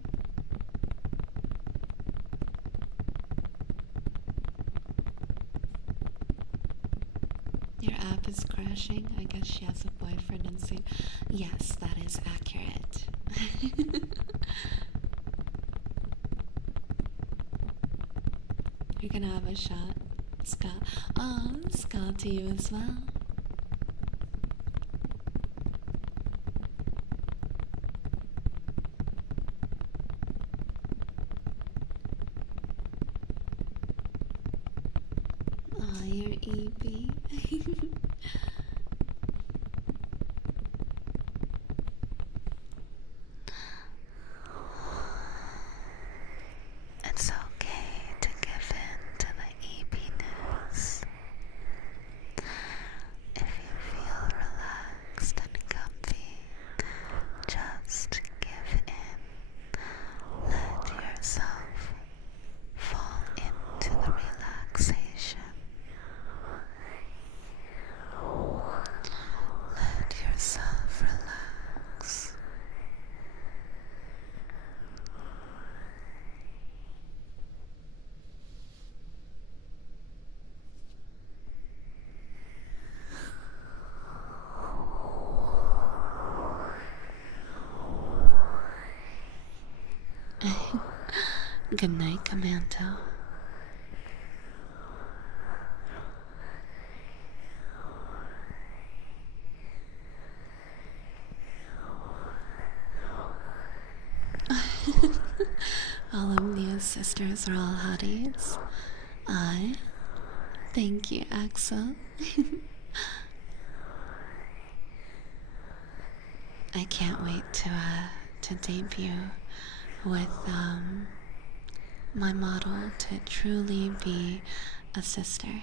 Your app is crashing. I guess she has a boyfriend and see. Yes, that is accurate. You're gonna have a shot, Scott. Oh, Scott to you as well. Oh, you're EP. It's okay to give in to the EPness. If you feel relaxed and comfy, just give in. Let yourself fall into the relaxation. Let yourself relax. Good night, Commando. All of Mia's sisters are all hotties. Thank you, Axel. I can't wait to debut with my model to truly be a sister.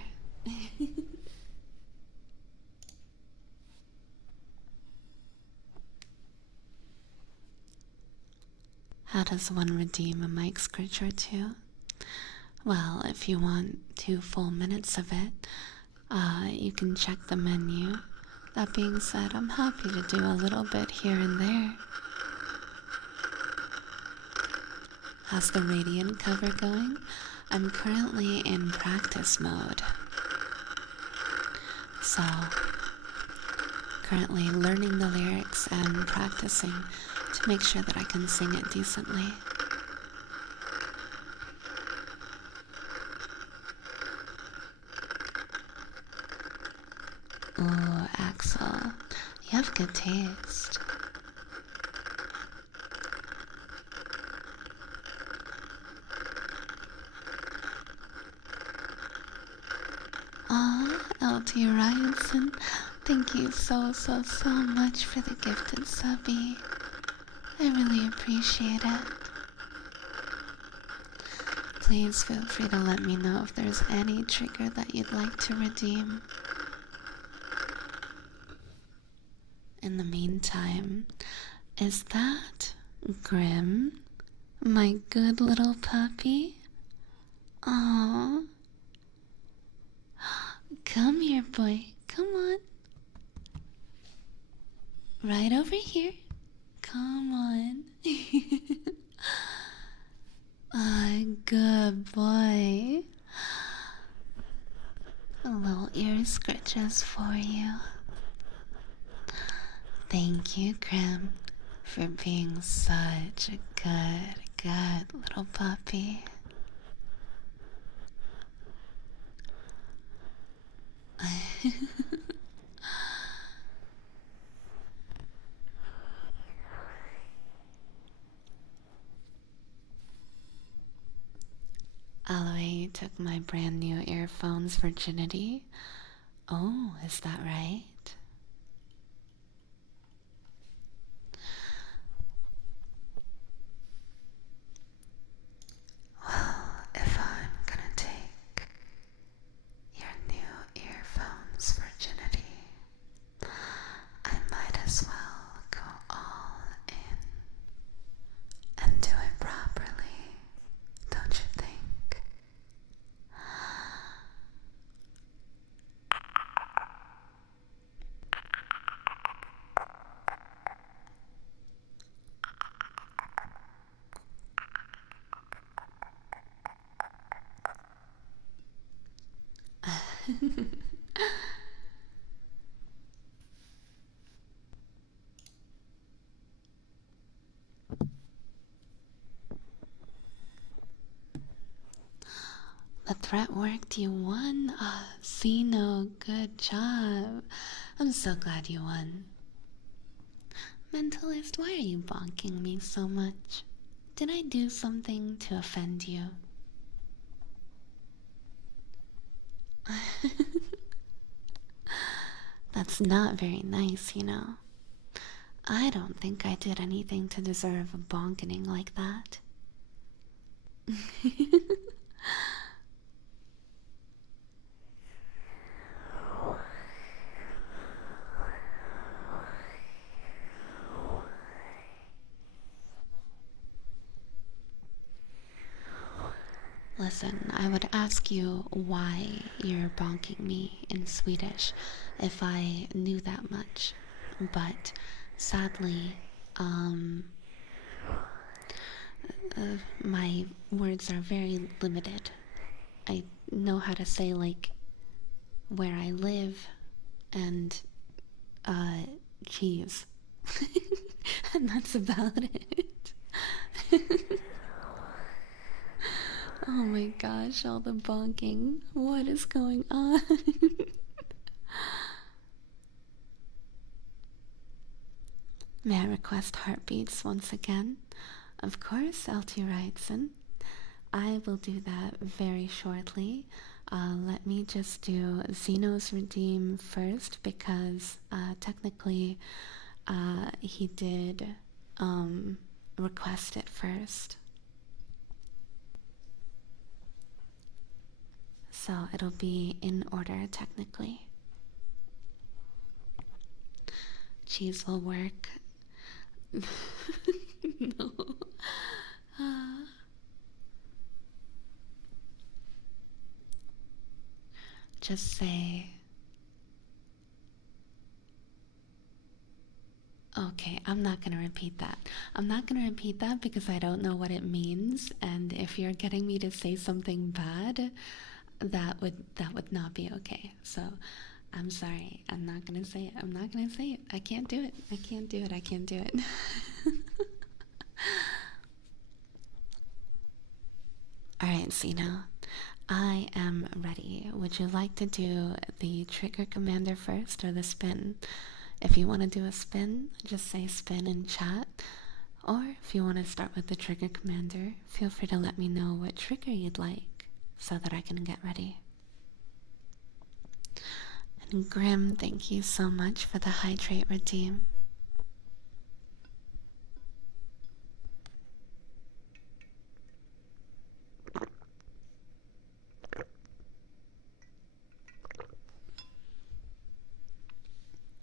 How does one redeem a mic scritch or two? Well, if you want 2 full minutes of it, you can check the menu. That being said, I'm happy to do a little bit here and there. How's the Radiant cover going? I'm currently in practice mode. So, currently learning the lyrics and practicing to make sure that I can sing it decently. Axel. You have good taste. Aw, LT Ryanson, thank you so much for the gifted subby. I really appreciate it. Please feel free to let me know if there's any trigger that you'd like to redeem. In the meantime, is that Grim, my good little puppy? Aww. Come here, boy. Come on. Right over here. Come on. Ah, good boy. A little ear scratches for you. Thank you, Grim, for being such a good little puppy. Aluei took my brand new earphones virginity. Oh, is that right? Well, if I'm gonna take your new earphones virginity, I might as well go all in and do it properly, don't you think? The threat worked, you won. Zeno, good job. I'm so glad you won. Mentalist, why are you bonking me so much? Did I do something to offend you? That's not very nice, you know. I don't think I did anything to deserve a bonkening like that. Listen, I would ask you why you're bonking me in Swedish if I knew that much. But sadly, my words are very limited. I know how to say, like, where I live and, cheese. And that's about it. Oh my gosh, all the bonking. What is going on? May I request heartbeats once again? Of course, LT Wrightson. I will do that very shortly. Let me just do Zeno's redeem first because technically he did request it first. So it'll be in order technically. Cheese will work. No. Just say, okay, I'm not gonna repeat that. I'm not gonna repeat that because I don't know what it means, and if you're getting me to say something bad, that would not be okay. So I'm sorry. I'm not gonna say it. I'm not gonna say it. I can't do it. I can't do it. I can't do it. Alright, Zeno. I am ready. Would you like to do the trigger commander first or the spin? If you want to do a spin, just say spin in chat. Or if you want to start with the trigger commander, feel free to let me know what trigger you'd like so that I can get ready. And Grim, thank you so much for the hydrate redeem.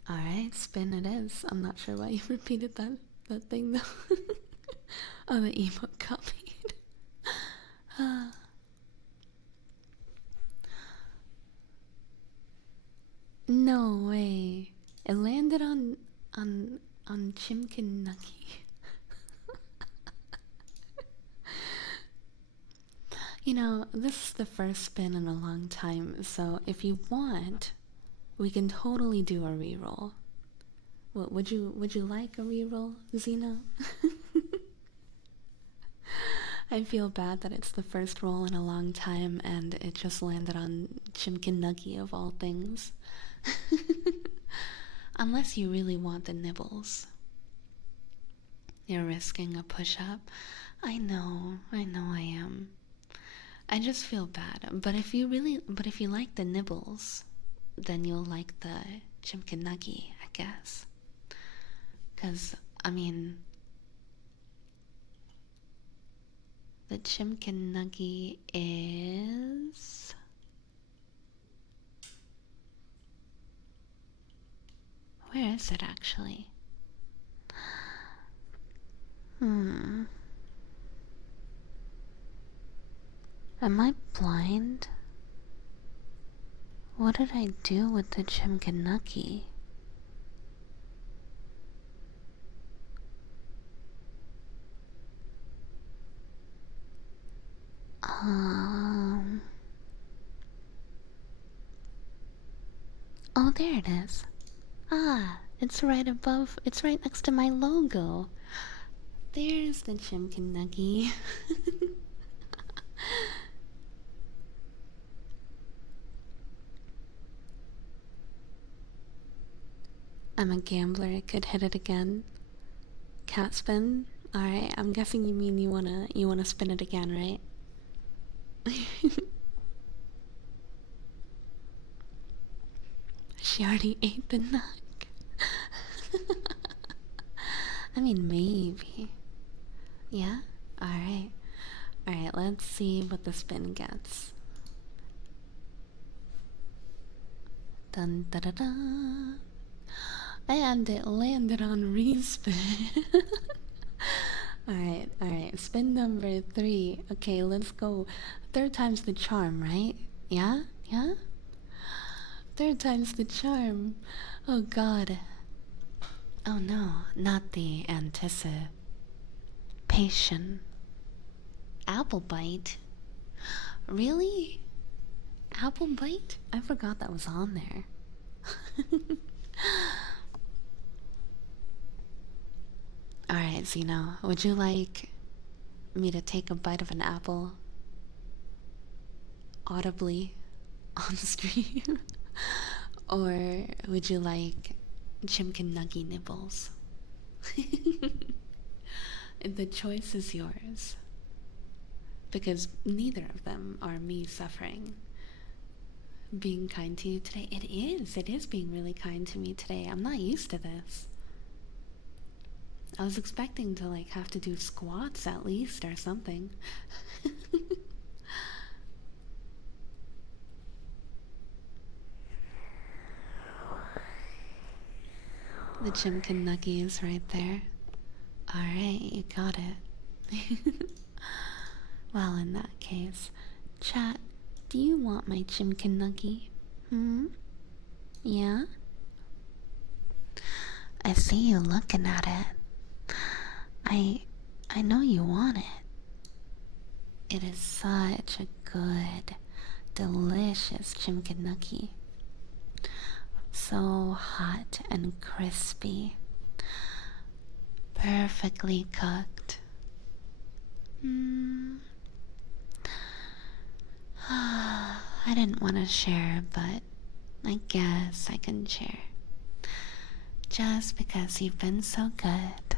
Alright, spin it is. I'm not sure why you repeated that thing though. Oh, the emote copied. No way. It landed on Chimkin Nucky. You know, this is the first spin in a long time, so if you want, we can totally do a reroll. What would you like a reroll, Xeno? I feel bad that it's the first roll in a long time and it just landed on Chimkin Nuggy of all things. Unless you really want the nibbles. You're risking a push-up. I know I am. I just feel bad. But if you like the nibbles, then you'll like the Chimkin Nuggy, I guess. 'Cause, I mean, the Chimkin Nuggy is... Where is it actually? Am I blind? What did I do with the Chimkin Nuggy? Oh, there it is. Ah, it's right above, it's right next to my logo. There's the Chimkin Nuggy. I'm a gambler, I could hit it again. Cat spin? Alright, I'm guessing you mean you wanna spin it again, right? She already ate the nug. I mean, maybe. Yeah? Alright. Alright, let's see what the spin gets. Dun da da da. And it landed on respin. Alright, spin number 3. Okay, let's go. Third time's the charm, right? Yeah? Yeah? Third time's the charm. Oh god. Oh no, not the anticipation. Apple bite? Really? Apple bite? I forgot that was on there. Alright, Zeno, would you like me to take a bite of an apple audibly on stream? Or would you like Chimkin Nuggy nibbles? The choice is yours. Because neither of them are me suffering. Being kind to you today. It is being really kind to me today. I'm not used to this. I was expecting to like have to do squats at least or something. The Chimkin Nuggy is right there. Alright, you got it. Well, in that case, chat, do you want my Chimkin Nuggy? Yeah? I see you looking at it. I know you want it. It is such a good, delicious Chimkin Nuggy. So hot and crispy. Perfectly cooked. I didn't want to share, but I guess I can share. Just because you've been so good.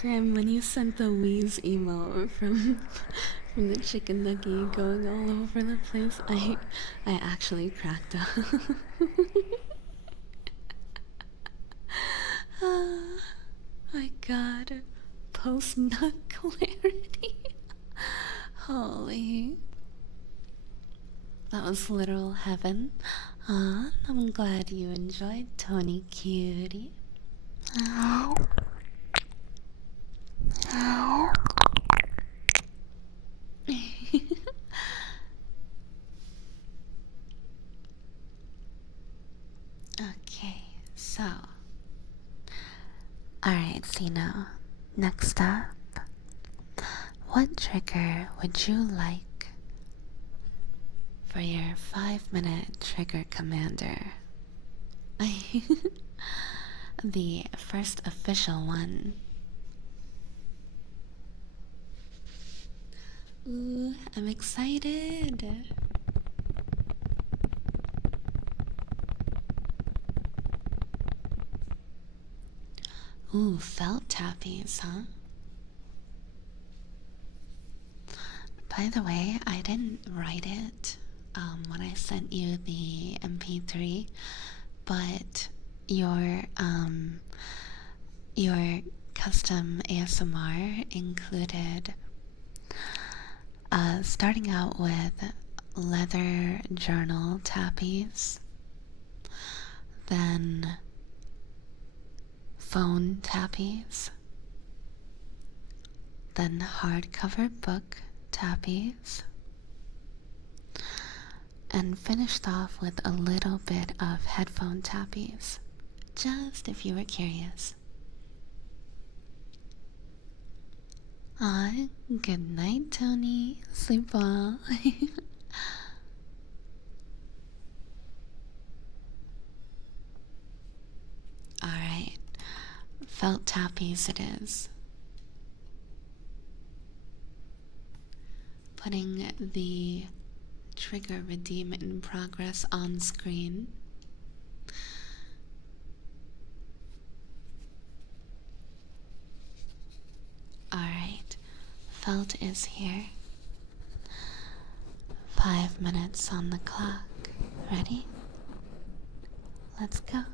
Graham, when you sent the wheeze emo from the chicken nugget going all over the place, I actually cracked up. Oh my god. Post-nut clarity. Holy. That was literal heaven. I'm glad you enjoyed, Tony Cutie. Ow. Ow. Okay, so. Alright, Sino. Next up. What trigger would you like for your 5-minute trigger commander? The first official one. Ooh, I'm excited. Ooh, felt tappies, huh? By the way, I didn't write it when I sent you the MP3, but your custom ASMR included starting out with leather journal tappies, then phone tappies, then hardcover book tappies, and finished off with a little bit of headphone tappies, just if you were curious. Aw, good night, Tony. Sleep well. Alright, felt tappies it is. Putting the trigger redeem in progress on screen. Alright, felt is here. 5 minutes on the clock. Ready? Let's go.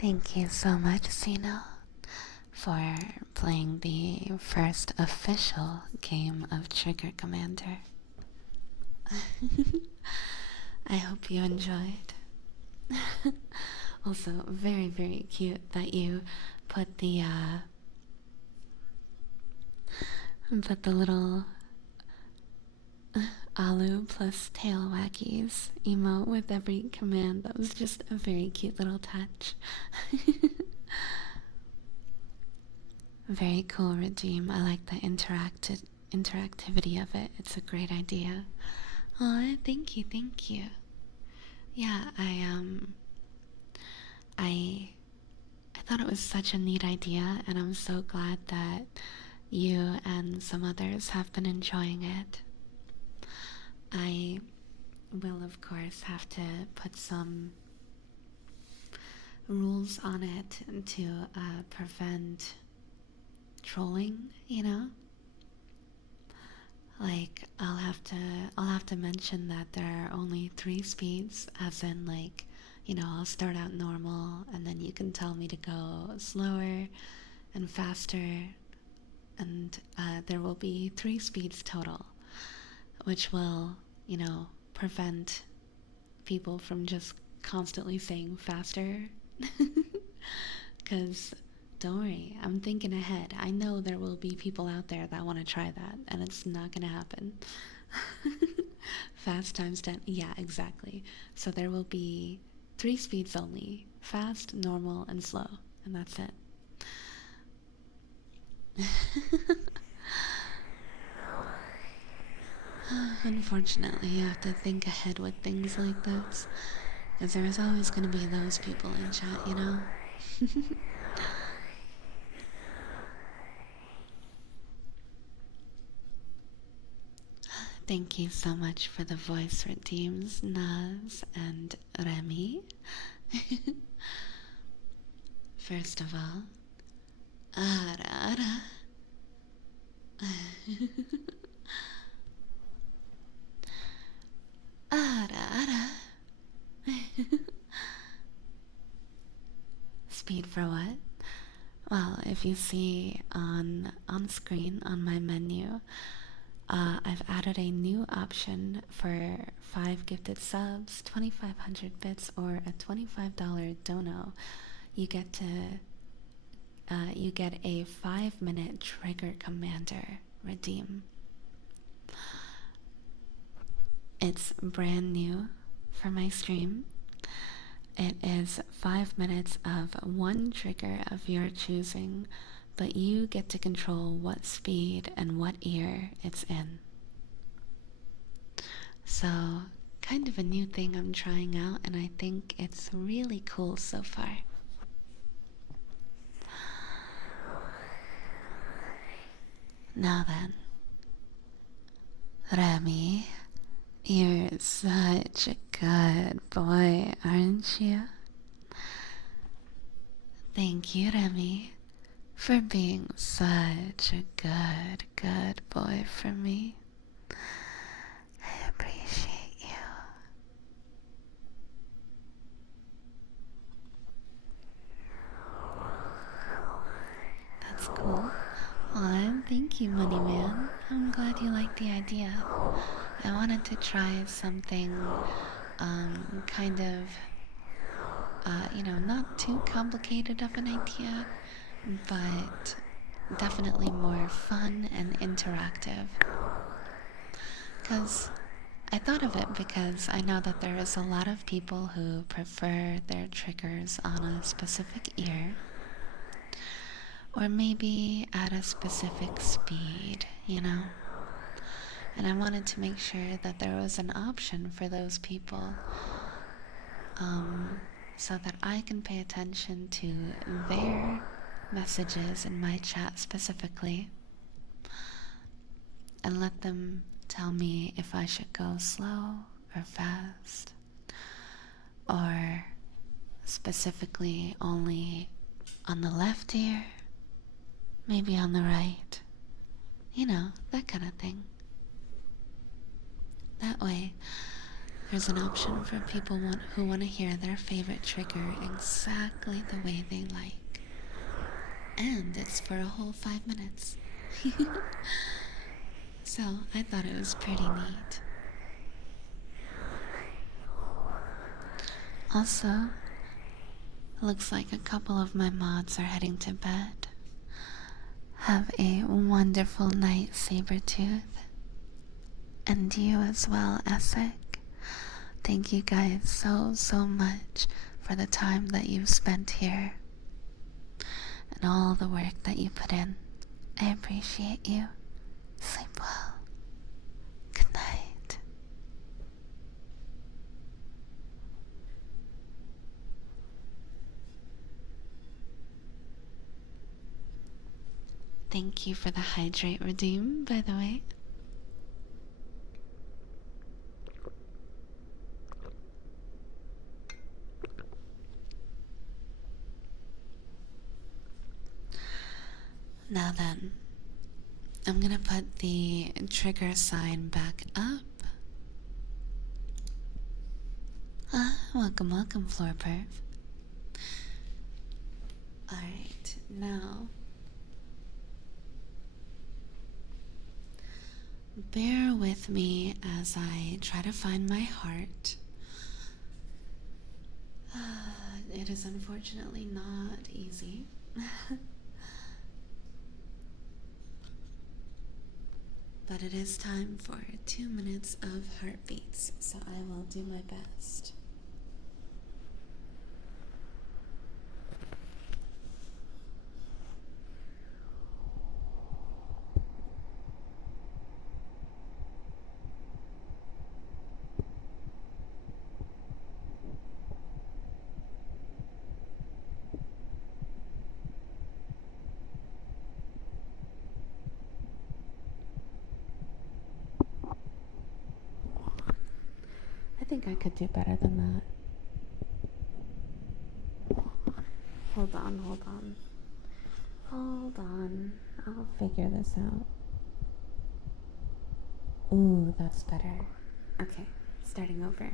Thank you so much, Sino, for playing the first official game of Trigger Commander. I hope you enjoyed. Also, very, very cute that you put the little Alu plus tail wackies emote with every command. That was just a very cute little touch. Very cool redeem. I like the interactivity of it. It's a great idea. Aw, thank you, thank you. Yeah, I thought it was such a neat idea, and I'm so glad that you and some others have been enjoying it. I will, of course, have to put some rules on it to prevent trolling, you know? Like, I'll have to mention that there are only 3 speeds, as in, like, you know, I'll start out normal, and then you can tell me to go slower and faster, and there will be 3 speeds total, which will, you know, prevent people from just constantly saying faster. Because don't worry, I'm thinking ahead. I know there will be people out there that want to try that, and it's not gonna happen. Fast times 10. Yeah, exactly. So there will be 3 speeds only: fast, normal, and slow, and that's it. Unfortunately, you have to think ahead with things like this, because there's always going to be those people in chat, you know? Thank you so much for the voice redeems, Naz and Remy. First of all, ara ara. Ara ara. Speed for what? Well, if you see on screen on my menu, I've added a new option for 5 gifted subs, 2,500 bits, or a $25 dono. You get a 5-minute trigger commander redeem. It's brand new for my stream. It is 5 minutes of one trigger of your choosing, but you get to control what speed and what ear it's in. So, kind of a new thing I'm trying out, and I think it's really cool so far. Now then, Remy, you're such a good boy, aren't you? Thank you, Remy, for being such a good boy for me. I appreciate you. That's cool. Aw, thank you, Money Man. I'm glad you liked the idea. I wanted to try something, kind of, you know, not too complicated of an idea, but definitely more fun and interactive. Because I thought of it because I know that there is a lot of people who prefer their triggers on a specific ear, or maybe at a specific speed, you know? And I wanted to make sure that there was an option for those people, so that I can pay attention to their messages in my chat specifically, and let them tell me if I should go slow or fast, or specifically only on the left ear, maybe on the right, you know, that kind of thing. That way, There's an option for people who want to hear their favorite trigger exactly the way they like. And it's for a whole 5 minutes. So I thought it was pretty neat. Also, looks like a couple of my mods are heading to bed. Have a wonderful night, Sabretooth. And you as well, Essek. Thank you guys so much for the time that you've spent here and all the work that you put in. I appreciate you. Sleep well. Good night. Thank you for the hydrate redeem, by the way. Now then, I'm gonna put the trigger sign back up. Welcome, Floor Perv. Alright, now bear with me as I try to find my heart. It is unfortunately not easy. But it is time for 2 minutes of heartbeats, so I will do my best. I think I could do better than that. Hold on. I'll figure this out. Ooh, that's better. Okay, starting over.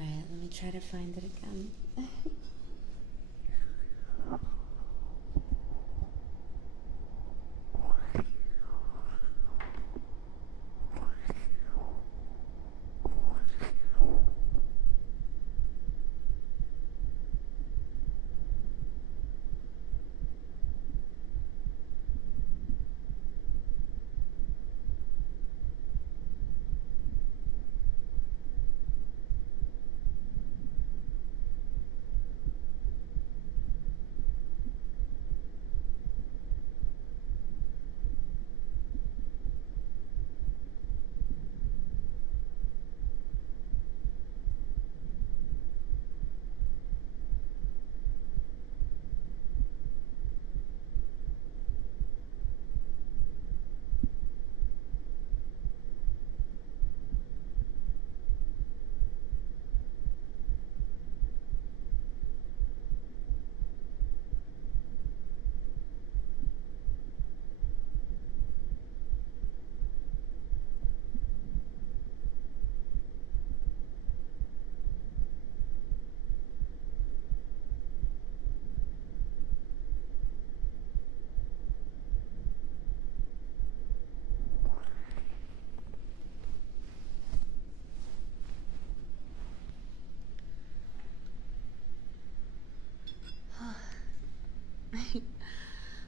Alright, let me try to find it again.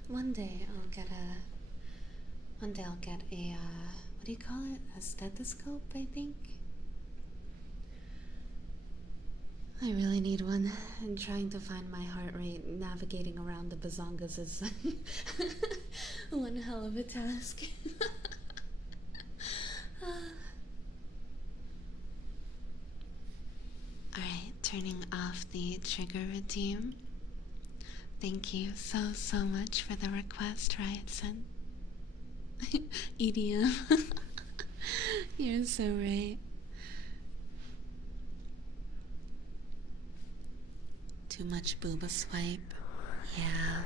One day I'll get a. One day I'll get a. What do you call it? A stethoscope, I think. I really need one. And trying to find my heart rate navigating around the bazongas is one hell of a task. Alright, turning off the trigger routine. Thank you so much for the request, Riotson. EDM. You're so right. Too much booba swipe. Yeah.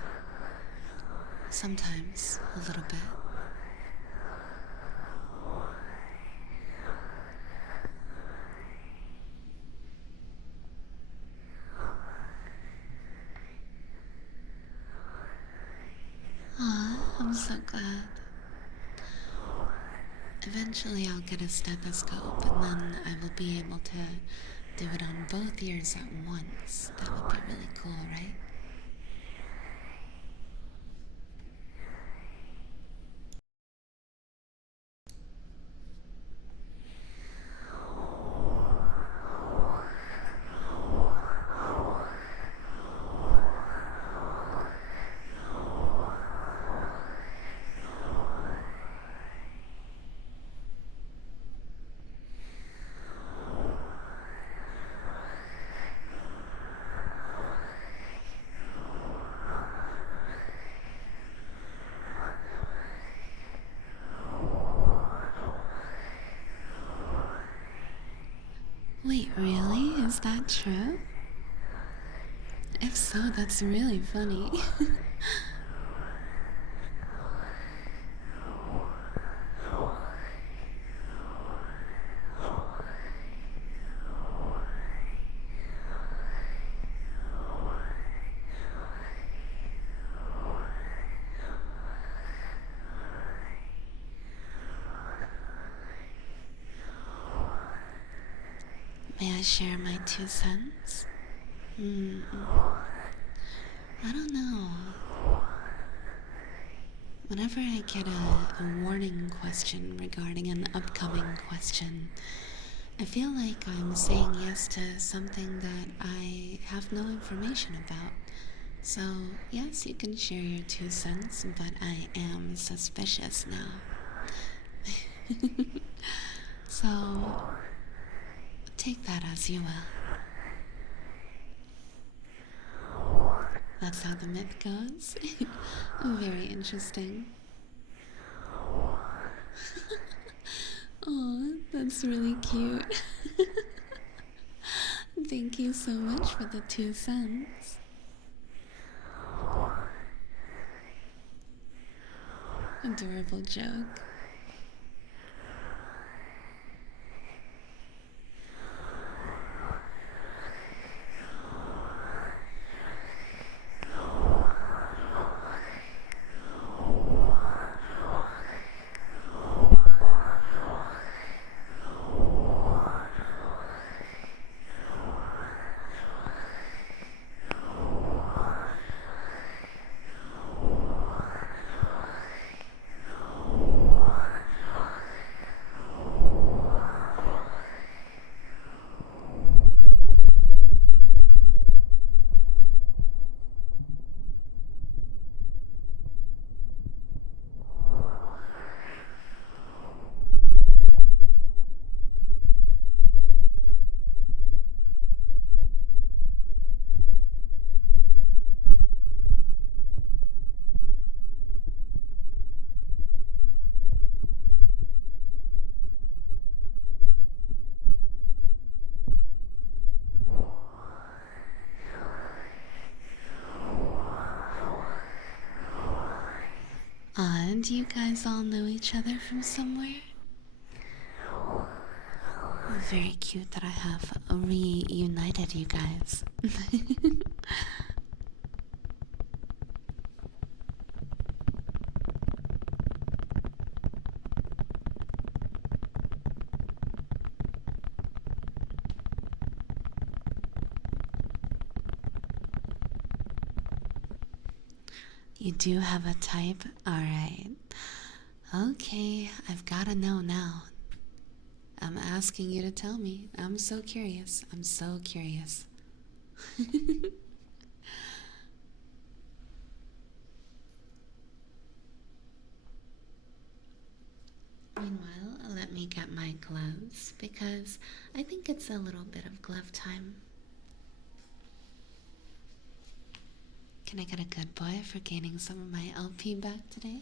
Sometimes a little bit. Aw, I'm so glad. Eventually I'll get a stethoscope and then I will be able to do it on both ears at once. That would be really cool, right? Wait, really? Is that true? If so, that's really funny. May I share my 2 cents? I don't know. Whenever I get a warning question regarding an upcoming question, I feel like I'm saying yes to something that I have no information about. So, yes, you can share your 2 cents, but I am suspicious now. So, take that as you will. That's how the myth goes. Very interesting. Oh, that's really cute. Thank you so much for the 2 cents. Adorable joke. And you guys all know each other from somewhere? Very cute that I have reunited you guys. You do have a type? Alright. Okay, I've gotta know now. I'm asking you to tell me. I'm so curious. I'm so curious. Meanwhile, let me get my gloves because I think it's a little bit of glove time. Can I get a good boy for gaining some of my LP back today?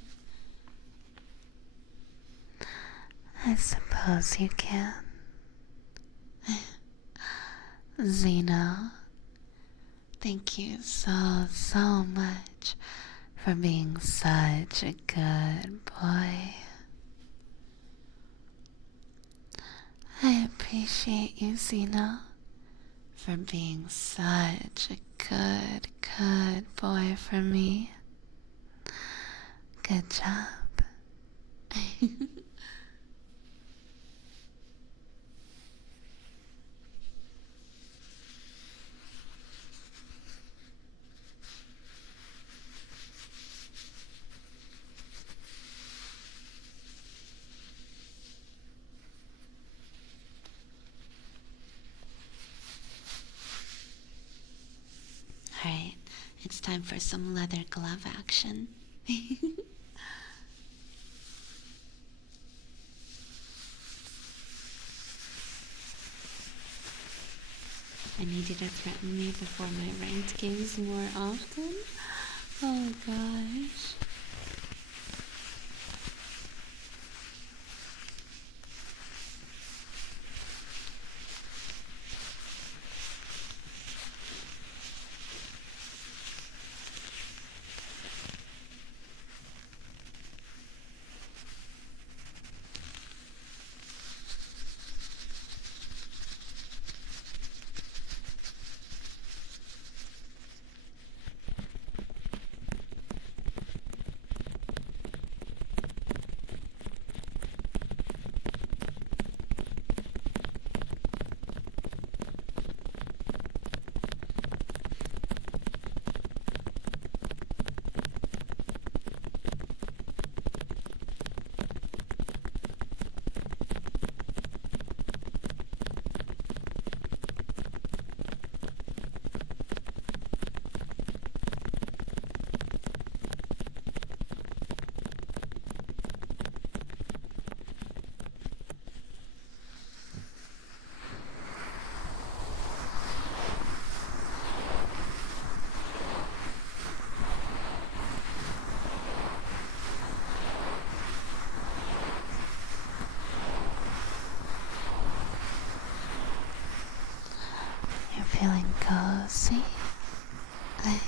I suppose you can. Zeno, thank you so much for being such a good boy. I appreciate you, Zeno, for being such a good boy for me. Good job. Alright, it's time for some leather glove action. I need you to threaten me before my ranked games more often. Oh gosh. Feeling cozy? Good.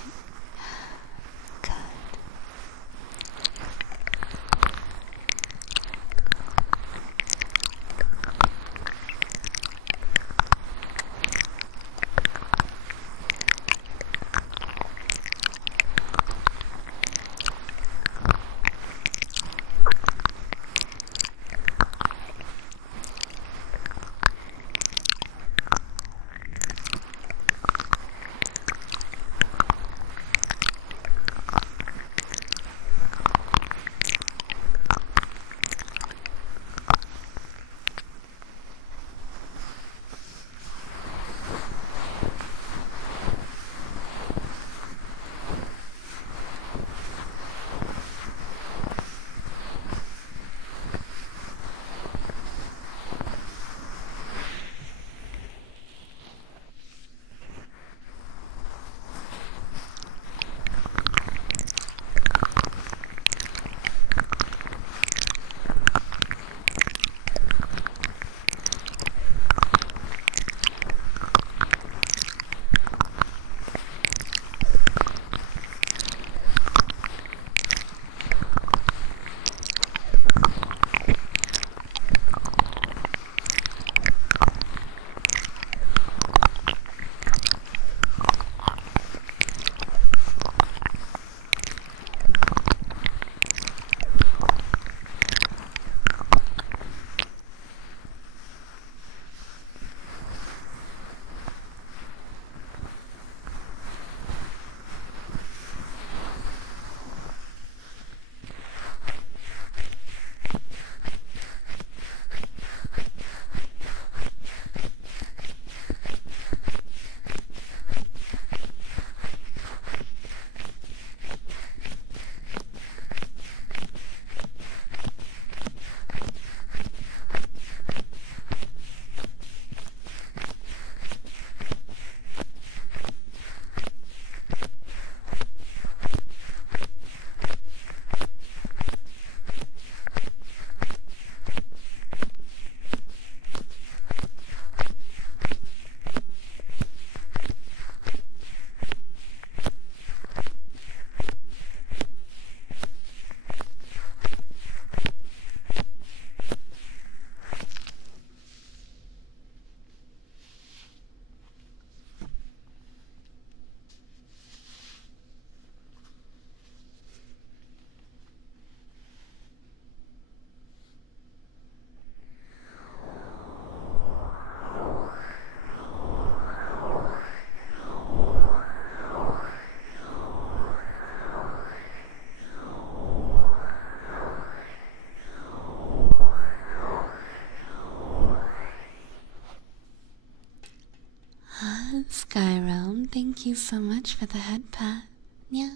thank you so much for the head pat. Yeah.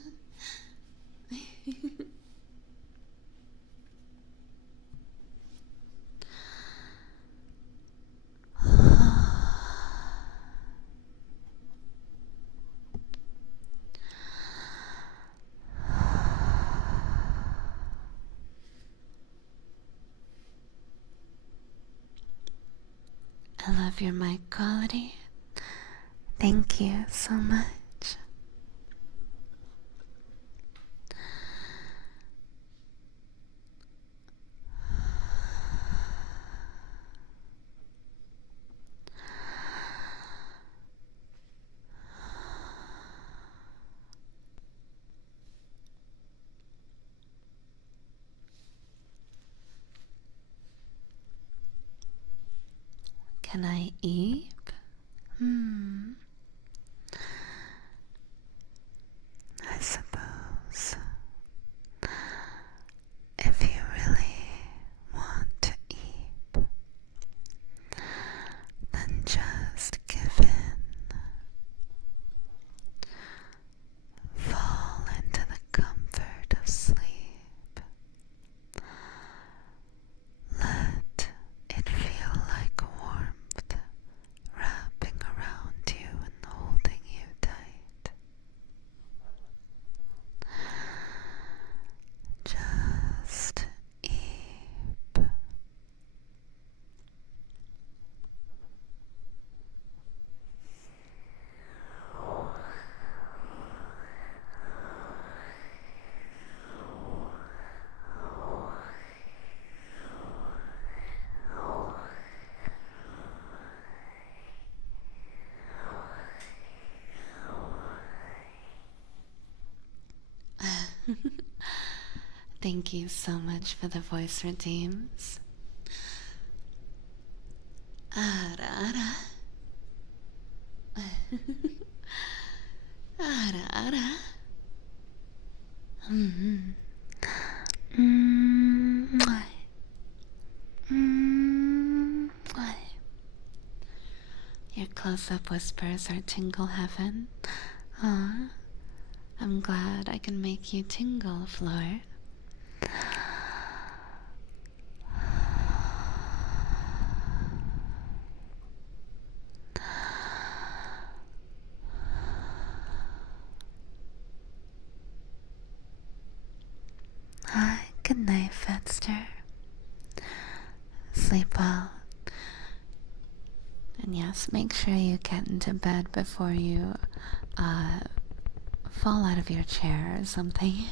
I love your mic quality. Thank you so much. Can I eat? I suppose if you really want to eat, then just give in. Fall into the comfort of sleep. Let it feel like warmth wrapping around you and holding you tight. Just eep. Thank you so much for the voice redeems. Ara ara. Ara ara. Your close-up whispers are tingle heaven. Aw, I'm glad I can make you tingle, Floor. Hi, good night, Fetster. Sleep well. And yes, make sure you get into bed before you fall out of your chair or something.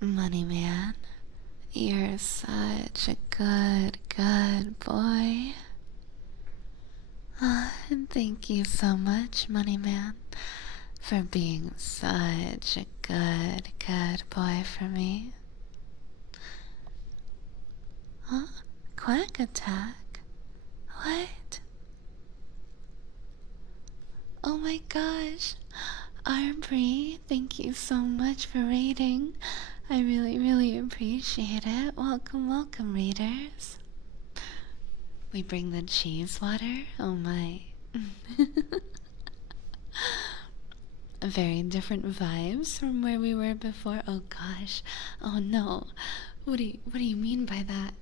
Money man, you're such a good boy. And thank you so much, Money man, for being such a good boy for me. Huh? Quack attack? What? Oh my gosh. Aubrey, thank you so much for raiding. I really appreciate it. Welcome, raiders. We bring the cheese water? Oh my. Very different vibes from where we were before. Oh gosh. Oh no. What do you mean by that?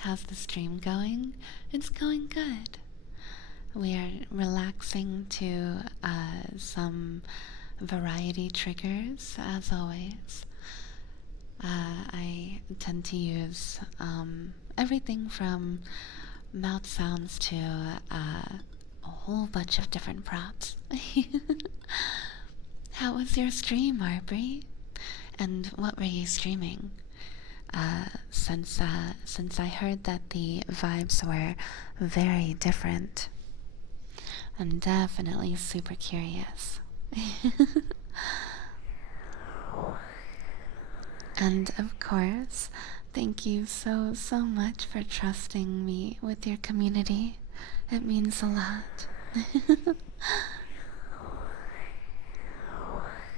How's the stream going? It's going good. We are relaxing to some variety triggers, as always. I tend to use everything from mouth sounds to a whole bunch of different props. How was your stream, Aubrey? And what were you streaming? Since I heard that the vibes were very different, I'm definitely super curious. And of course, thank you so much for trusting me with your community. It means a lot.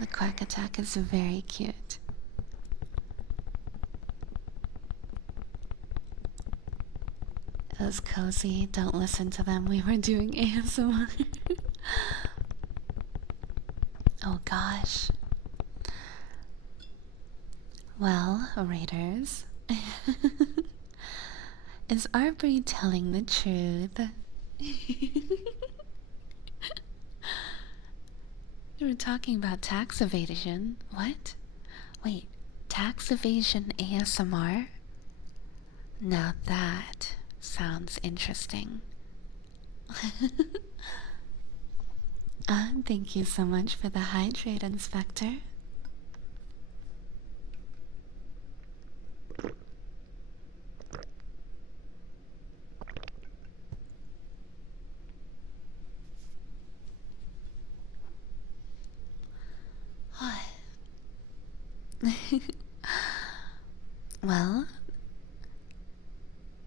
The quack attack is very cute. It was cozy. Don't listen to them. We were doing ASMR. Oh gosh. Well, raiders. Is Arbery telling the truth? We were talking about tax evasion. What? Wait, tax evasion ASMR? Now that sounds interesting. Thank you so much for the hydrate, Inspector. Well,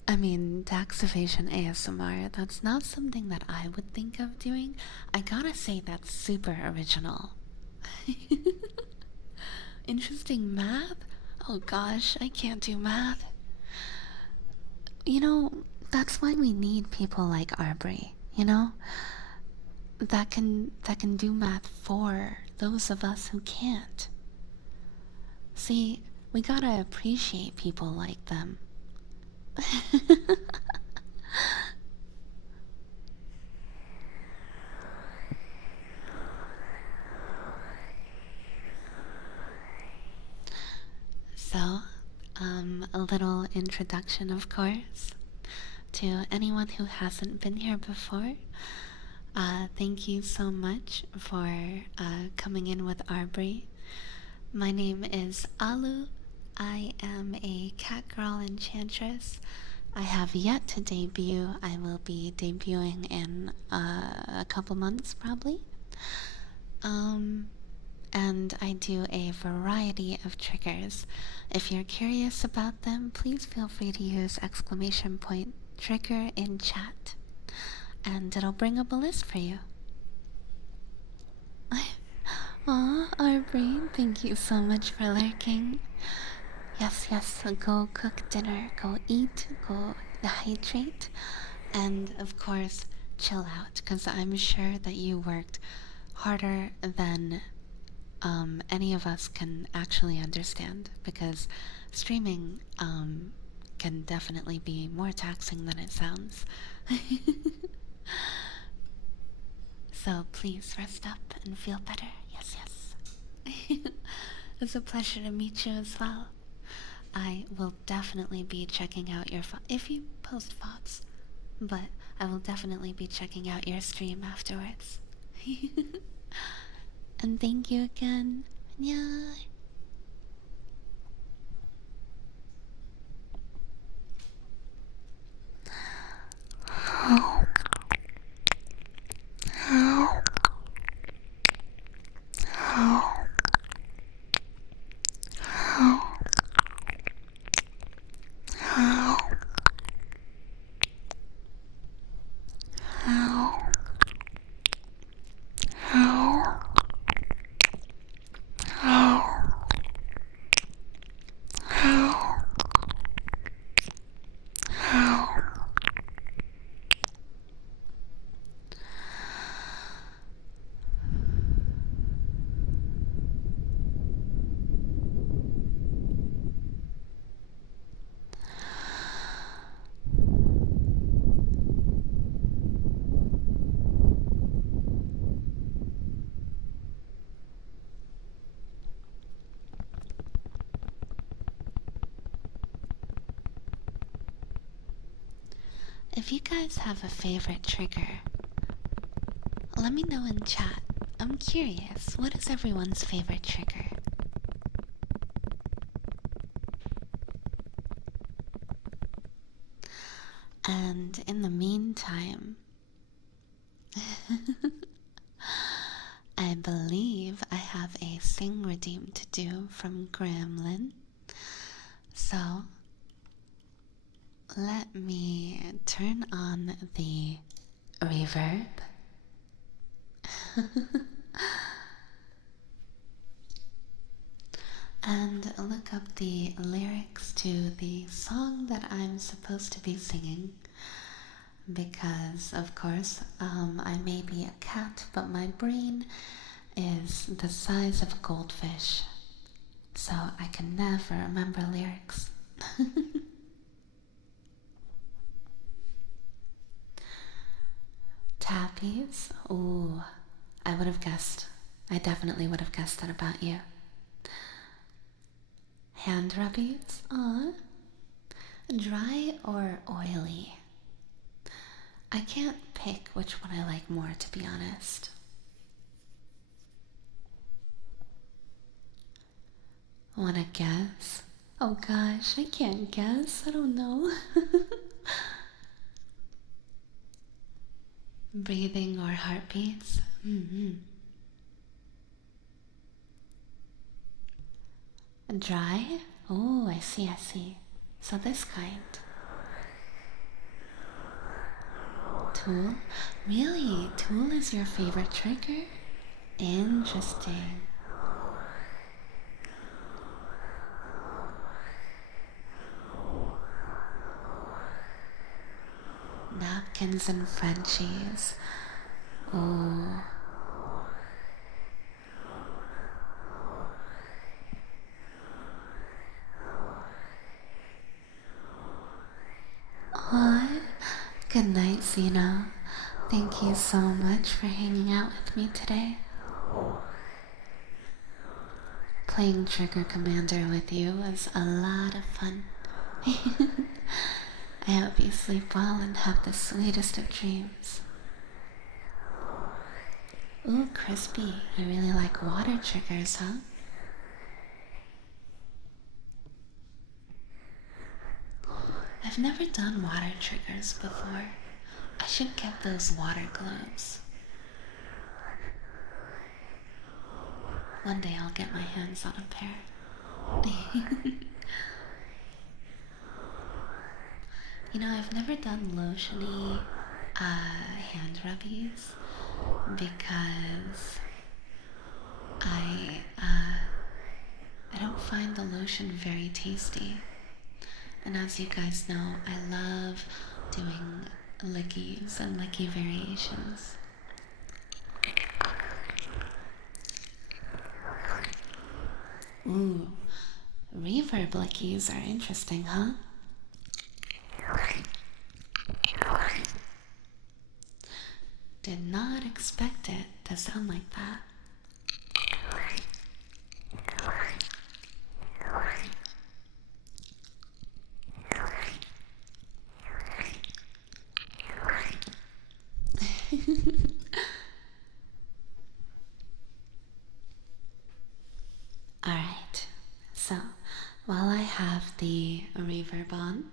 I mean, tax evasion ASMR, that's not something that I would think of doing. I gotta say, that's super original. Interesting math? Oh gosh, I can't do math. You know, that's why we need people like Arbery, you know? That can do math for those of us who can't. See, we gotta appreciate people like them. So, a little introduction, of course, to anyone who hasn't been here before. Thank you so much for coming in with Arbery. My name is Alu. I am a Catgirl enchantress. I have yet to debut. I will be debuting in a couple months, probably. And I do a variety of triggers. If you're curious about them, please feel free to use exclamation point trigger in chat, and it'll bring up a list for you. Aw, Aubrey, thank you so much for lurking. Yes, go cook dinner, go eat, go hydrate, and of course, chill out, because I'm sure that you worked harder than any of us can actually understand, because streaming can definitely be more taxing than it sounds. So please rest up and feel better. Yes. It's a pleasure to meet you as well. I will definitely be checking out your if you post thoughts, but I will definitely be checking out your stream afterwards. And thank you again. Yeah. If you guys have a favorite trigger, let me know in chat. I'm curious, what is everyone's favorite trigger? And in the meantime, I believe I have a sing redeem to do from Gremlin. So let me turn on the reverb. and look up the lyrics to the song that I'm supposed to be singing. Because, of course, I may be a cat, but my brain is the size of a goldfish. So I can never remember lyrics. Tappies? Ooh, I would have guessed. I definitely would have guessed that about you. Hand rubbies? Aw. Dry or oily? I can't pick which one I like more, to be honest. Wanna guess? Oh gosh, I can't guess. I don't know. Breathing or heartbeats? Dry? Oh, I see, I see. So this kind. Tool? Really? Tool is your favorite trigger? Interesting. Napkins and Frenchies. Oh. Aw. Good night, Zeno. Thank you so much for hanging out with me today. Playing Trigger Commander with you was a lot of fun. I hope you sleep well and have the sweetest of dreams. Ooh, Crispy, you really like water triggers, huh? I've never done water triggers before. I should get those water gloves. One day I'll get my hands on a pair. You know, I've never done lotiony hand rubbies because I don't find the lotion very tasty. And as you guys know, I love doing lickies and licky variations. Ooh, reverb lickies are interesting, huh? Did not expect it to sound like that. Alright, so while I have the reverb on,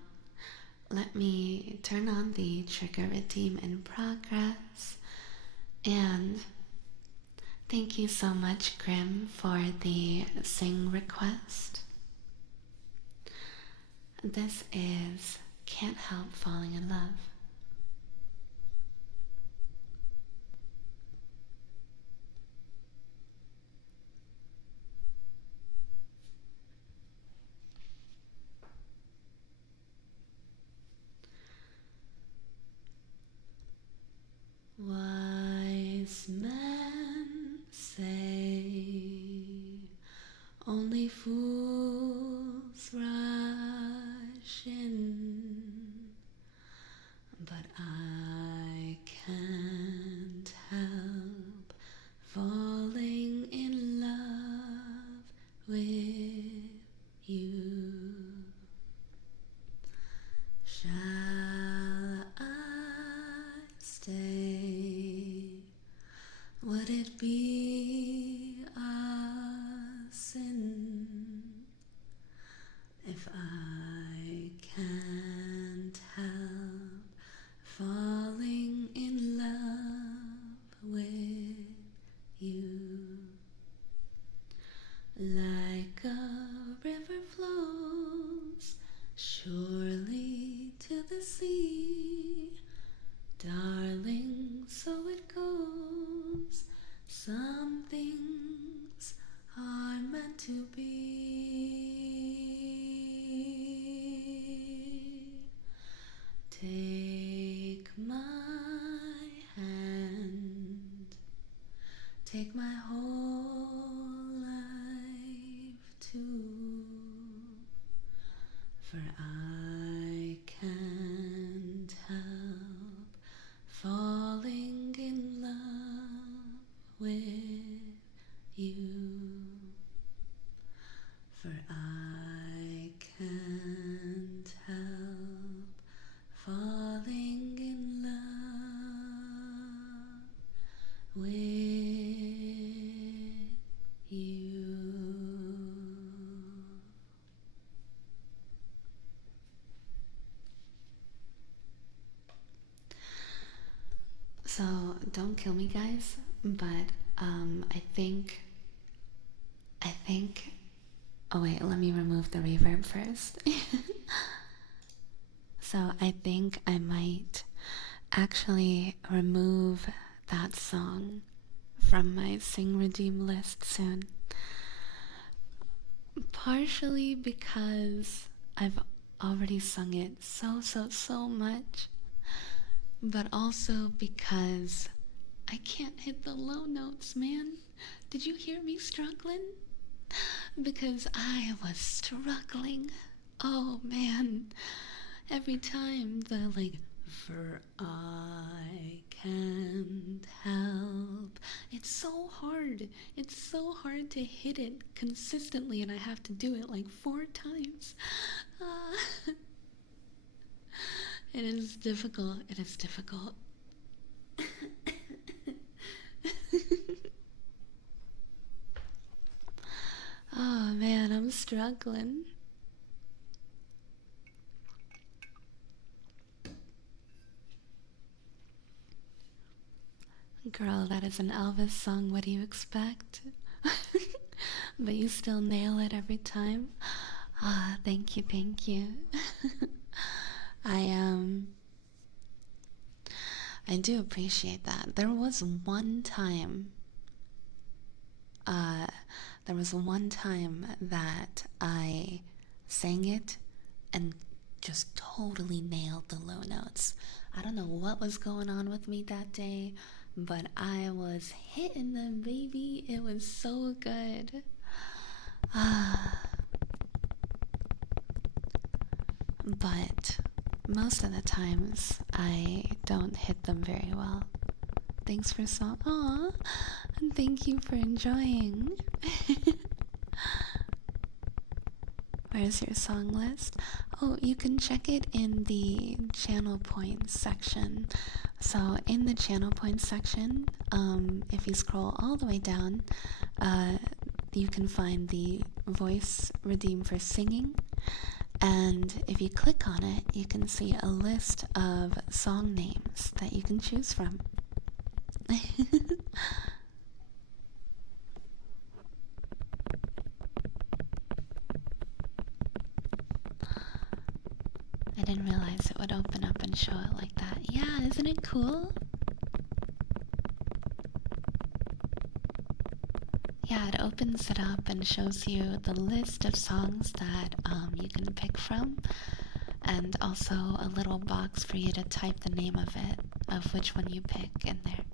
let me turn on the trigger redeem in progress. And thank you so much, Grim, for the sing request. This is Can't Help Falling in Love. Wise men say only fools rush in, but I can't help falling in love with you. Shall I stay? Would it be a sin if I can't help falling in love with you? Like a river flows surely to the sea, darling, so it goes. Some So don't kill me, guys, but I think oh wait, let me remove the reverb first. So I think I might actually remove that song from my sing redeem list soon. Partially because I've already sung it so much, but also because I can't hit the low notes, man. Did you hear me struggling? Because I was struggling. Oh man. Every time the like, for I can't help. It's so hard. It's so hard to hit it consistently, and I have to do it like 4 times. It is difficult. It is difficult. Oh man, I'm struggling. Girl, that is an Elvis song. What do you expect? But you still nail it every time. Ah, thank you, thank you. I do appreciate that. There was one time that I sang it and just totally nailed the low notes. I don't know what was going on with me that day, but I was hitting them, baby. It was so good. But most of the times I don't hit them very well. Thanks for song. Aw, and thank you for enjoying. Where's your song list? Oh, you can check it in the channel points section. So in the channel points section, if you scroll all the way down, you can find the voice redeem for singing. And if you click on it, you can see a list of song names that you can choose from. I didn't realize it would open up and show it like that. Yeah, isn't it cool? Yeah, it opens it up and shows you the list of songs that you can pick from, and also a little box for you to type the name of it, of which one you pick in there.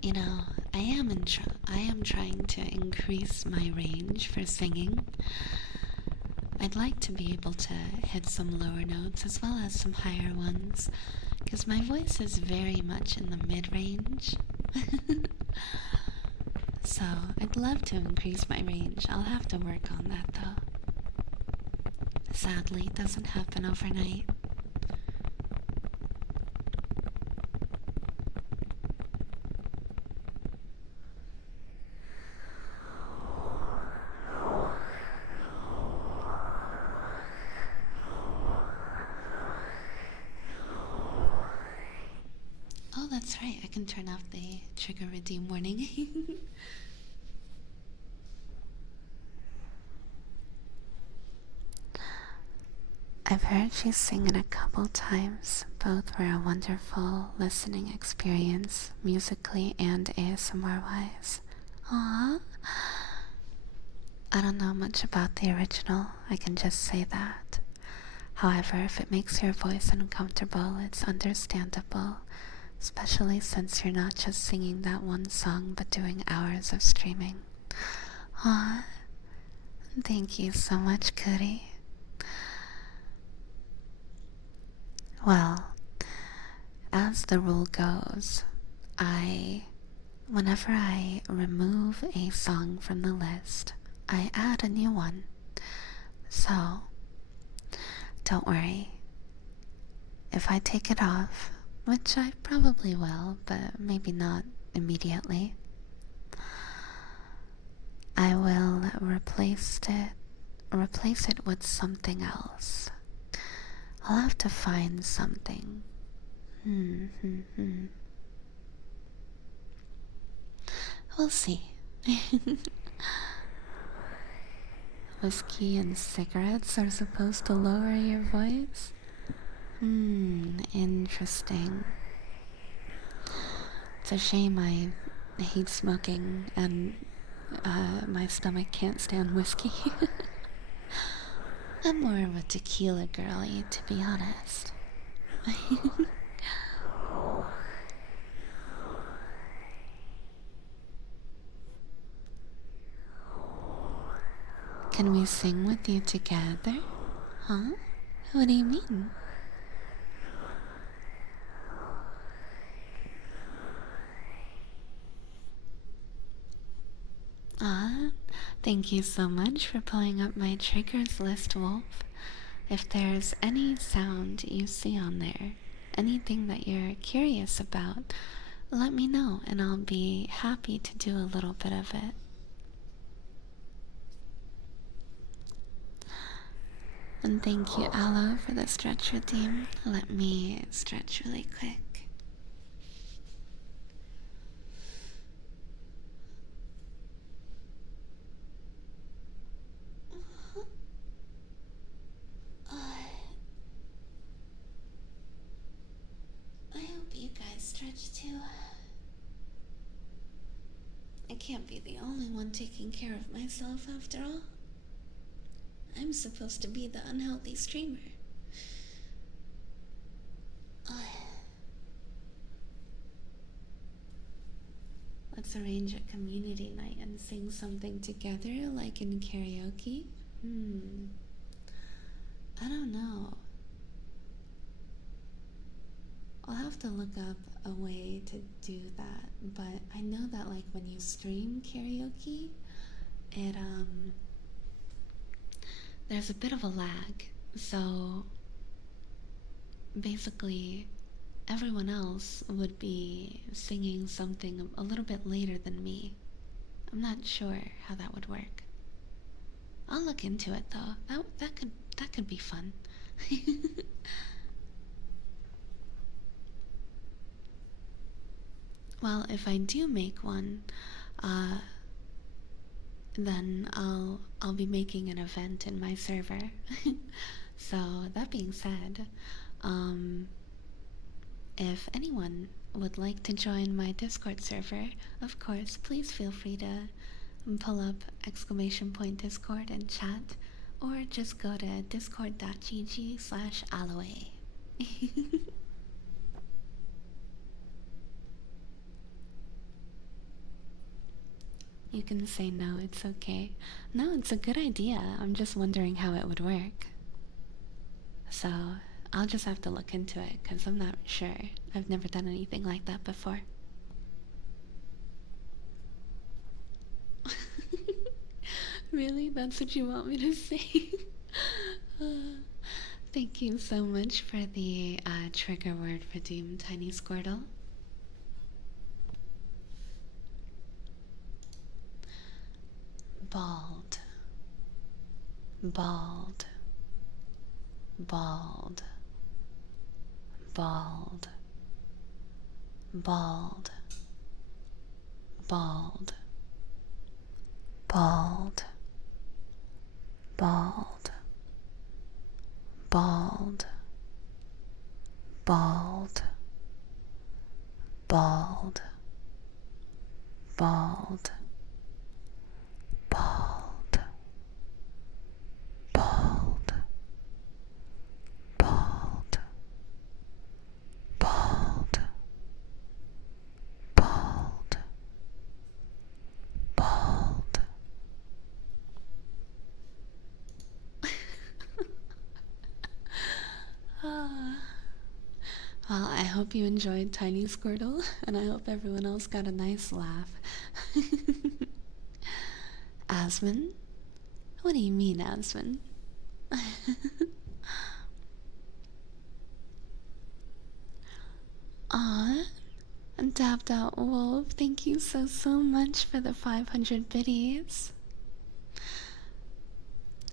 You know, I am trying to increase my range for singing. I'd like to be able to hit some lower notes as well as some higher ones, because my voice is very much in the mid-range. So I'd love to increase my range. I'll have to work on that though. Sadly, it doesn't happen overnight. Oh, that's right. I can turn off the trigger redeem warning. I've heard you sing it a couple times. Both were a wonderful listening experience, musically and ASMR-wise. Aww. I don't know much about the original, I can just say that. However, if it makes your voice uncomfortable, it's understandable, especially since you're not just singing that one song, but doing hours of streaming. Aww. Thank you so much, Cootie. Well, as the rule goes, whenever I remove a song from the list, I add a new one. So, don't worry. If I take it off, which I probably will, but maybe not immediately, I will replace it with something else. I'll have to find something. We'll see. Whiskey and cigarettes are supposed to lower your voice? Interesting. It's a shame I hate smoking and my stomach can't stand whiskey. I'm more of a tequila girly, to be honest. Can we sing with you together? Huh? What do you mean? Thank you so much for pulling up my triggers list, Wolf. If there's any sound you see on there, anything that you're curious about, let me know and I'll be happy to do a little bit of it. And thank you, Aloe, for the stretch redeem. Let me stretch really quick. I hope you guys stretch too. I can't be the only one taking care of myself after all. I'm supposed to be the unhealthy streamer. Let's arrange a community night and sing something together, like in karaoke. I don't know. I'll have to look up a way to do that, but I know that like when you stream karaoke, it there's a bit of a lag, so basically everyone else would be singing something a little bit later than me. I'm not sure how that would work. I'll look into it though. That could be fun. Well, if I do make one, then I'll be making an event in my server. So that being said, if anyone would like to join my Discord server, of course, please feel free to pull up !Discord and chat, or just go to discord.gg/Aluei. You can say no, it's okay. No, it's a good idea. I'm just wondering how it would work. So, I'll just have to look into it, because I'm not sure. I've never done anything like that before. Really? That's what you want me to say? Thank you so much for the trigger word for Doom, Tiny Squirtle. Bald. Bald. Bald. Bald. Bald. Bald. Bald. Bald. Bald. Bald. Bald. Bald. Bald. Bald. Bald. Bald. Bald. Bald. Well, I hope you enjoyed Tiny Squirtle, and I hope everyone else got a nice laugh. Asmon? What do you mean, Asmon? Dab.wolf, thank you so much for the 500 biddies.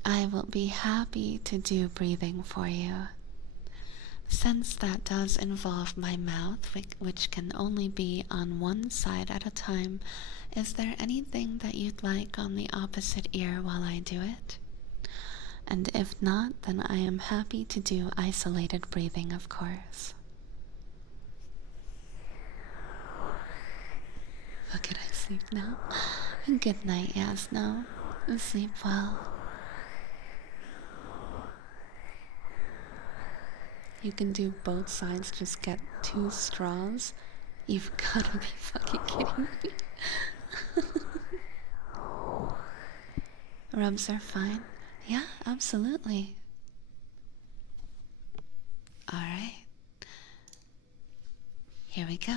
I will be happy to do breathing for you. Since that does involve my mouth, which can only be on one side at a time, is there anything that you'd like on the opposite ear while I do it? And if not, then I am happy to do isolated breathing, of course. Oh, can I sleep now? Good night, Yasno. Sleep well. You can do both sides, just get 2 straws. You've gotta be fucking kidding me. Rubs are fine. Yeah, absolutely. Alright. Here we go.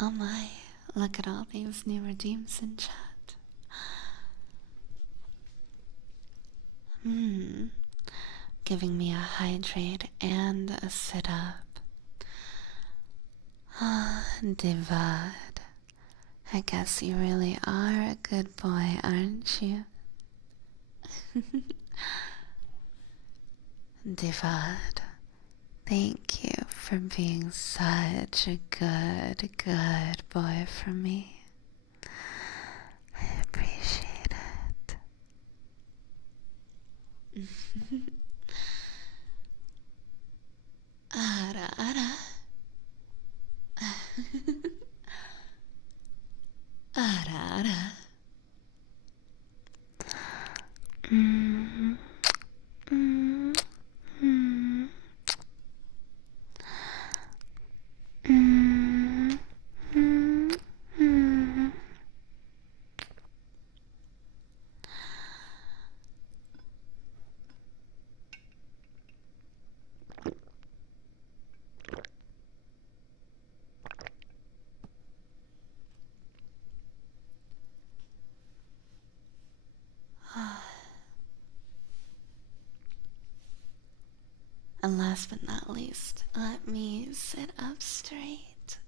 Oh my, look at all these new redeems in chat. Giving me a hydrate and a sit-up. Ah, Divad. I guess you really are a good boy, aren't you? Divad, thank you for being such a good boy for me. I appreciate it. Ara, ara. Ara, ara. And last but not least, let me sit up straight.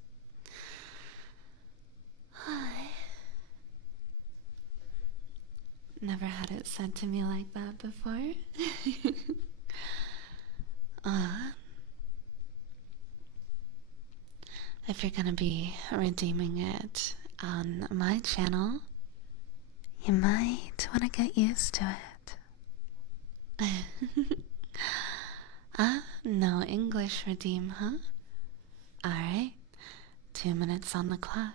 Hi. Never had it said to me like that before. uh, if you're gonna be redeeming it on my channel, you might want to get used to it. No English redeem, huh? Alright, 2 minutes on the clock.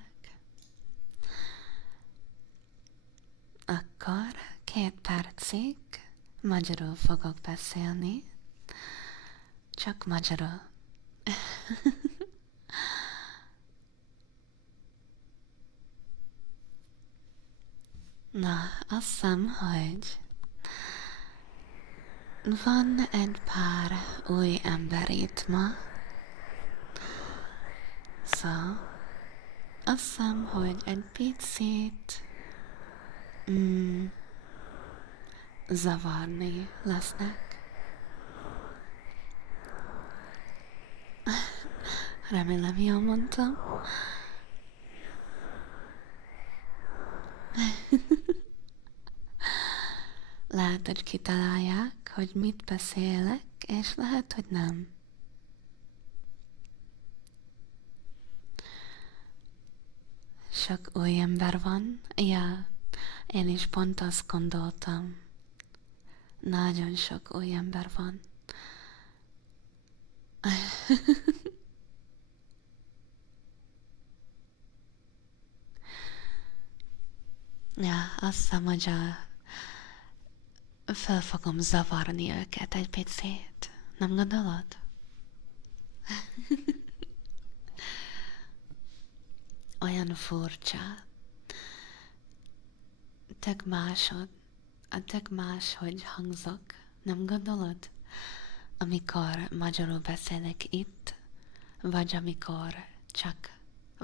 Akkor 2 percig magyarul fogok beszélni. Csak magyarul. Na, azt hiszem, hogy van egy pár új ember itt ma. Szóval azt hiszem, hogy egy picit zavarni lesznek. Remélem jól mondtam. Lehet, hogy kitalálják, hogy mit beszélek, és lehet, hogy nem. Sok új ember van. Ja, én is pont azt gondoltam. Nagyon sok új ember van. Ja, azt hiszem, hogy fel fogom zavarni őket egy picit. Nem gondolod? Olyan furcsa. Tök más, hogy hangzok. Nem gondolod? Amikor magyarul beszélek itt, vagy amikor csak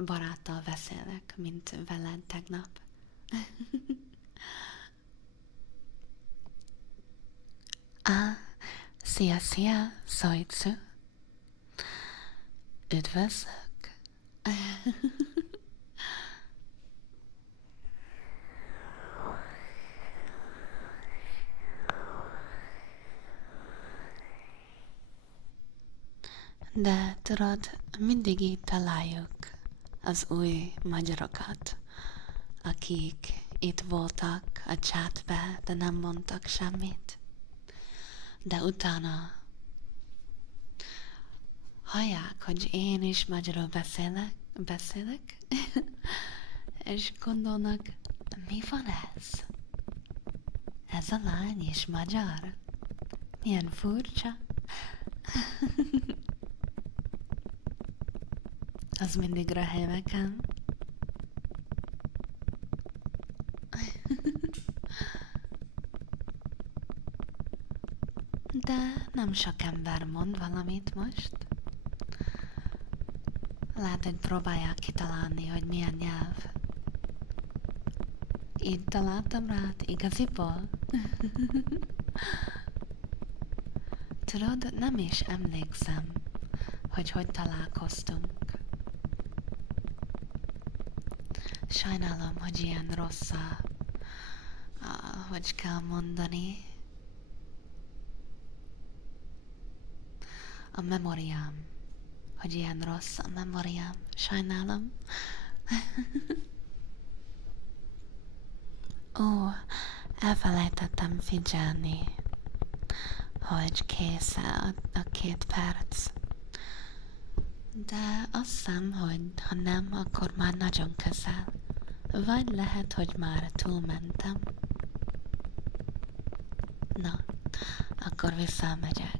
baráttal beszélek, mint veled tegnap. Szia, Szajcu. Üdvözlök. De tudod, mindig így találjuk az új magyarokat, akik itt voltak a chatbe, de nem mondtak semmit. De utána hallják, hogy én is magyarul beszélek, és gondolnak, mi van ez? Ez a lány is magyar? Milyen furcsa. Az mindig röhely nekem. De nem sok ember mond valamit most. Lehet, hogy próbálják kitalálni, hogy milyen nyelv. Így találtam rád igaziból. Tudod, nem is emlékszem, hogy találkoztunk. Sajnálom, hogy ilyen rossz hogy kell mondani. A memóriám. Hogy ilyen rossz a memóriám. Sajnálom. Ó, elfelejtettem figyelni, hogy kész a 2 perc. De azt hiszem, hogy ha nem, akkor már nagyon közel. Vagy lehet, hogy már túlmentem. Na, akkor visszamegyek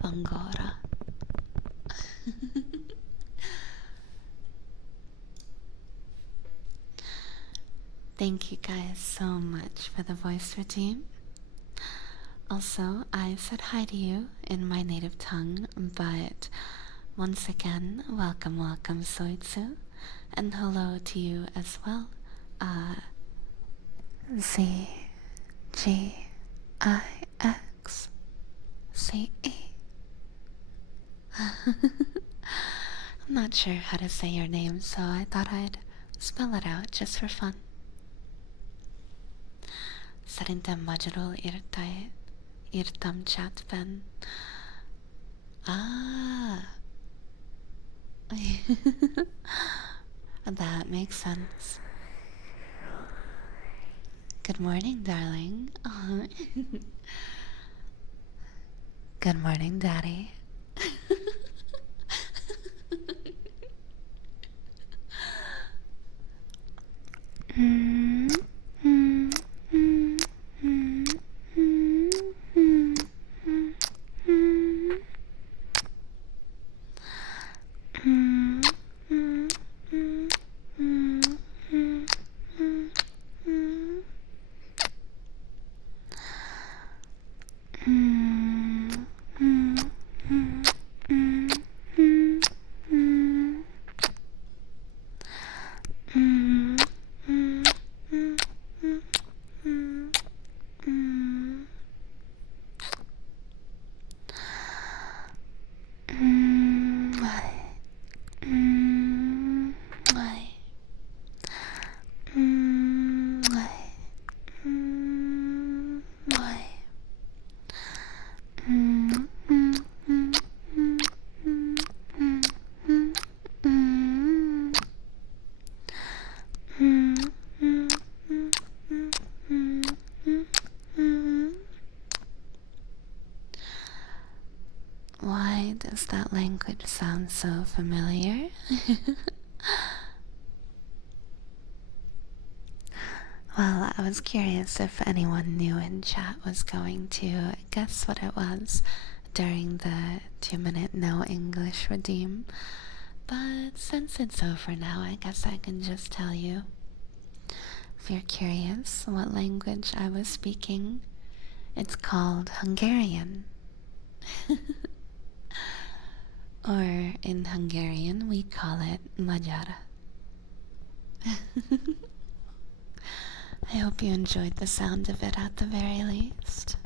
angolra. Thank you guys so much for the voice redeem. Also, I said hi to you in my native tongue, but once again, welcome, Soitsu, and hello to you as well, ZGIXCE. I'm not sure how to say your name, so I thought I'd spell it out just for fun. Sarinte magyarul írtam chatben. Ah. That makes sense. Good morning, darling. Good morning, daddy. Why does that language sound so familiar? Well, I was curious if anyone new in chat was going to guess what it was during the 2-minute no English redeem, but since it's over now, I guess I can just tell you. If you're curious what language I was speaking, it's called Hungarian. Or in Hungarian, we call it magyar. I hope you enjoyed the sound of it at the very least.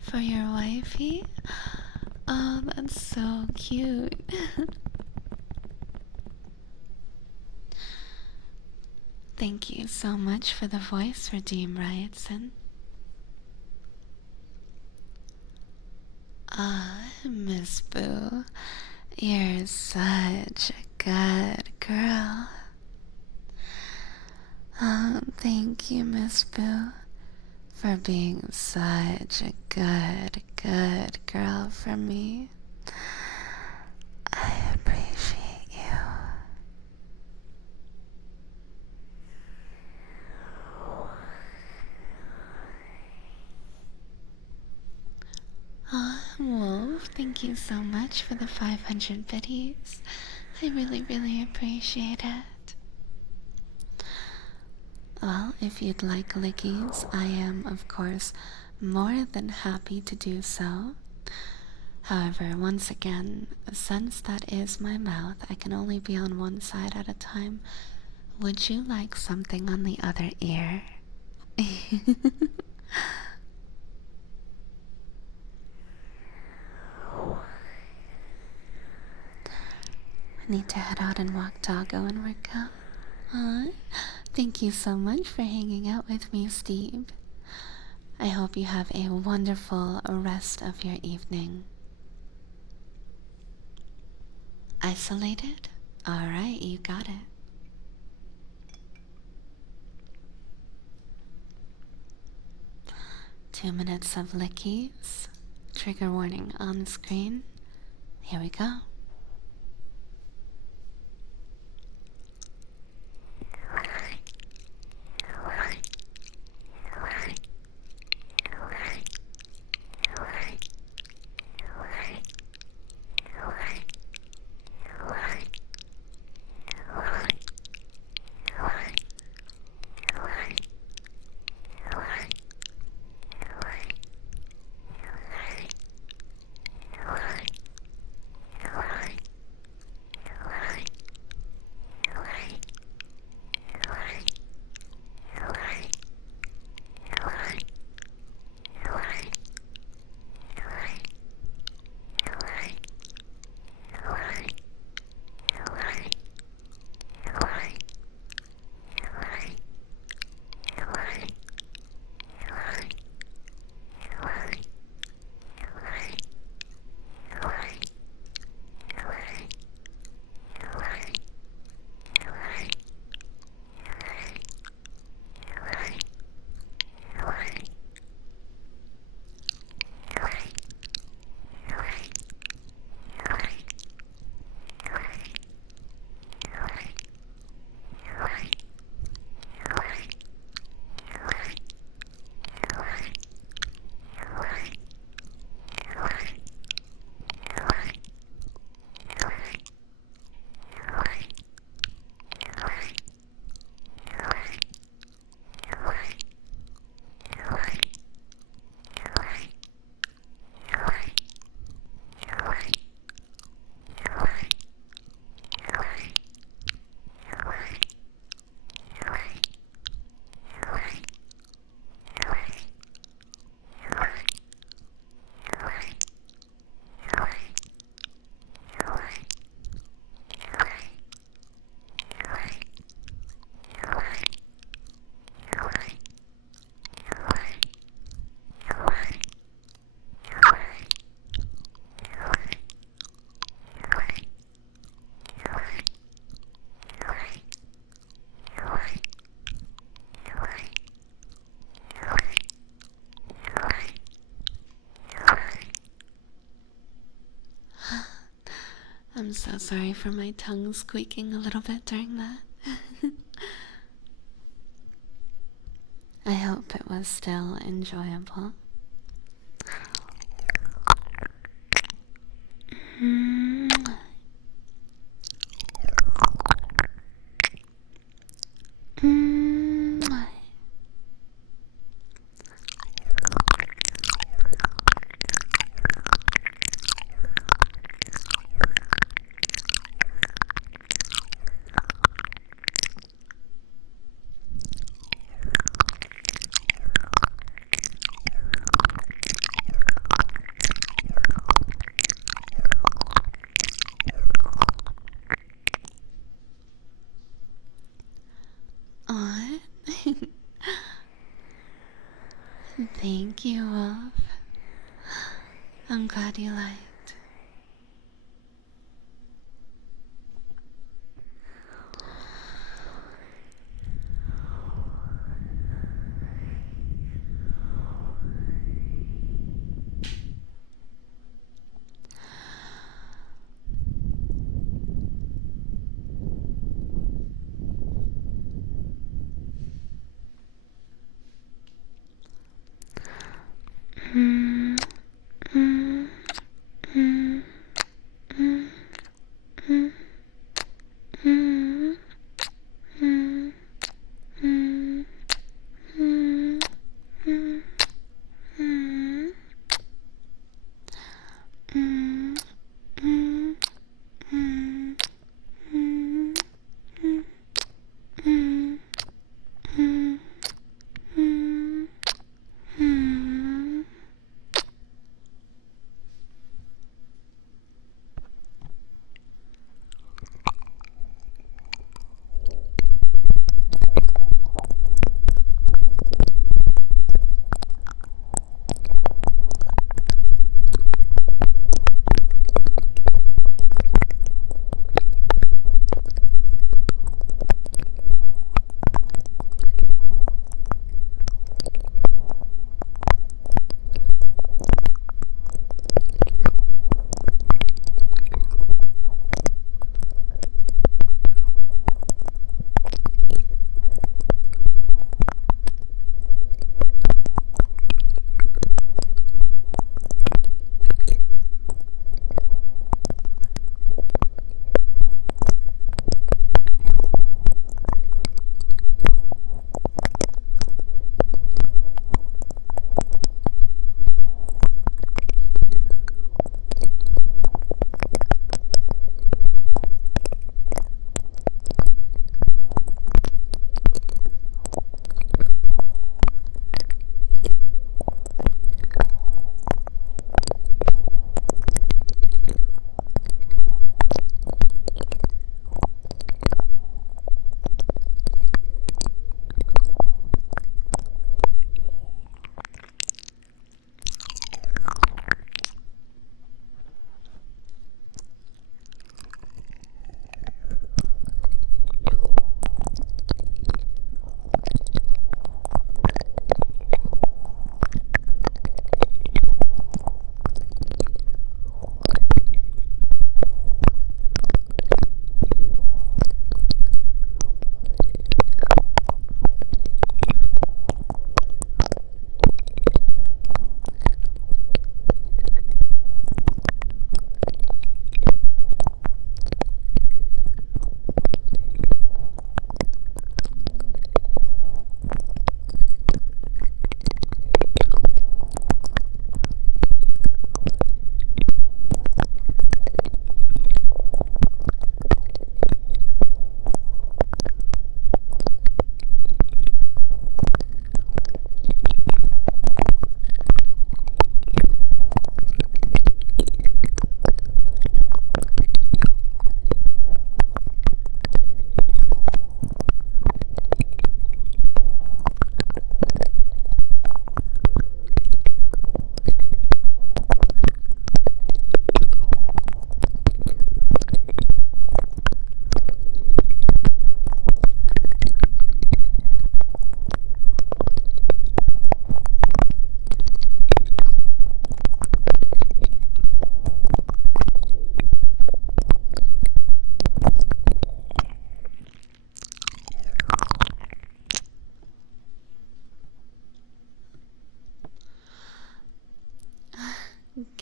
For your wifey? Oh, that's so cute. Thank you so much for the voice redeem, Riotson. Ah, Miss Boo, you're such a good girl. Oh, thank you, Miss Boo, for being such a good girl for me. I appreciate you. Oh, Wolf, thank you so much for the 500 biddies. I really appreciate it. Well, if you'd like Lickies, I am, of course, more than happy to do so. However, once again, since that is my mouth, I can only be on one side at a time. Would you like something on the other ear? I need to head out and walk doggo and work out. Aw, thank you so much for hanging out with me, Steve. I hope you have a wonderful rest of your evening. Isolated? Alright, you got it. Two minutes of Lickies. Trigger warning on screen. Here we go. so sorry for my tongue squeaking a little bit during that. I hope it was still enjoyable. Aw. Thank you, Wolf. I'm glad you liked.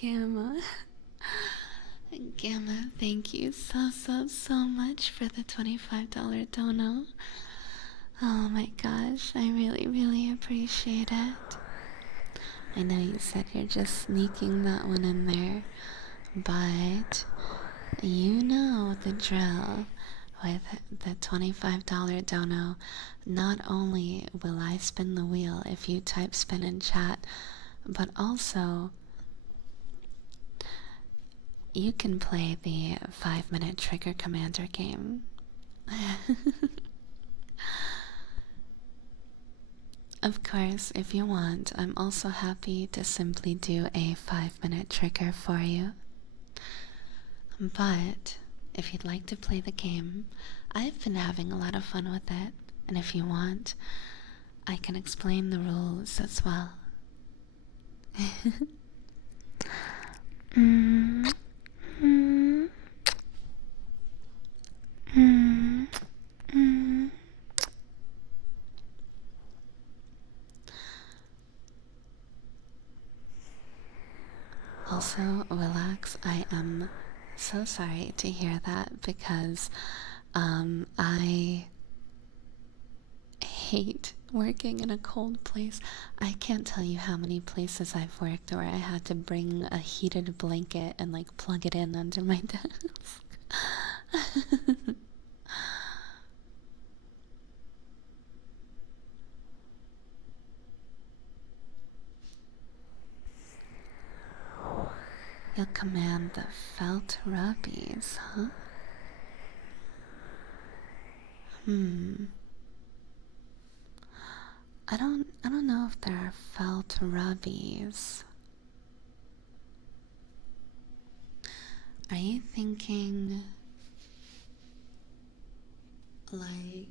Gamma. Gamma, thank you so much for the $25 dono. Oh my gosh, I really appreciate it. I know you said you're just sneaking that one in there, but you know the drill. With the $25 dono, not only will I spin the wheel if you type spin in chat, but also you can play the 5-minute trigger commander game. Of course, if you want, I'm also happy to simply do a 5-minute trigger for you. But if you'd like to play the game, I've been having a lot of fun with it, and if you want, I can explain the rules as well. Also, relax. I am so sorry to hear that because I hate working in a cold place. I can't tell you how many places I've worked where I had to bring a heated blanket and like plug it in under my desk. You'll command the felt rubbies, huh? I don't know if there are felt rubbies. Are you thinking like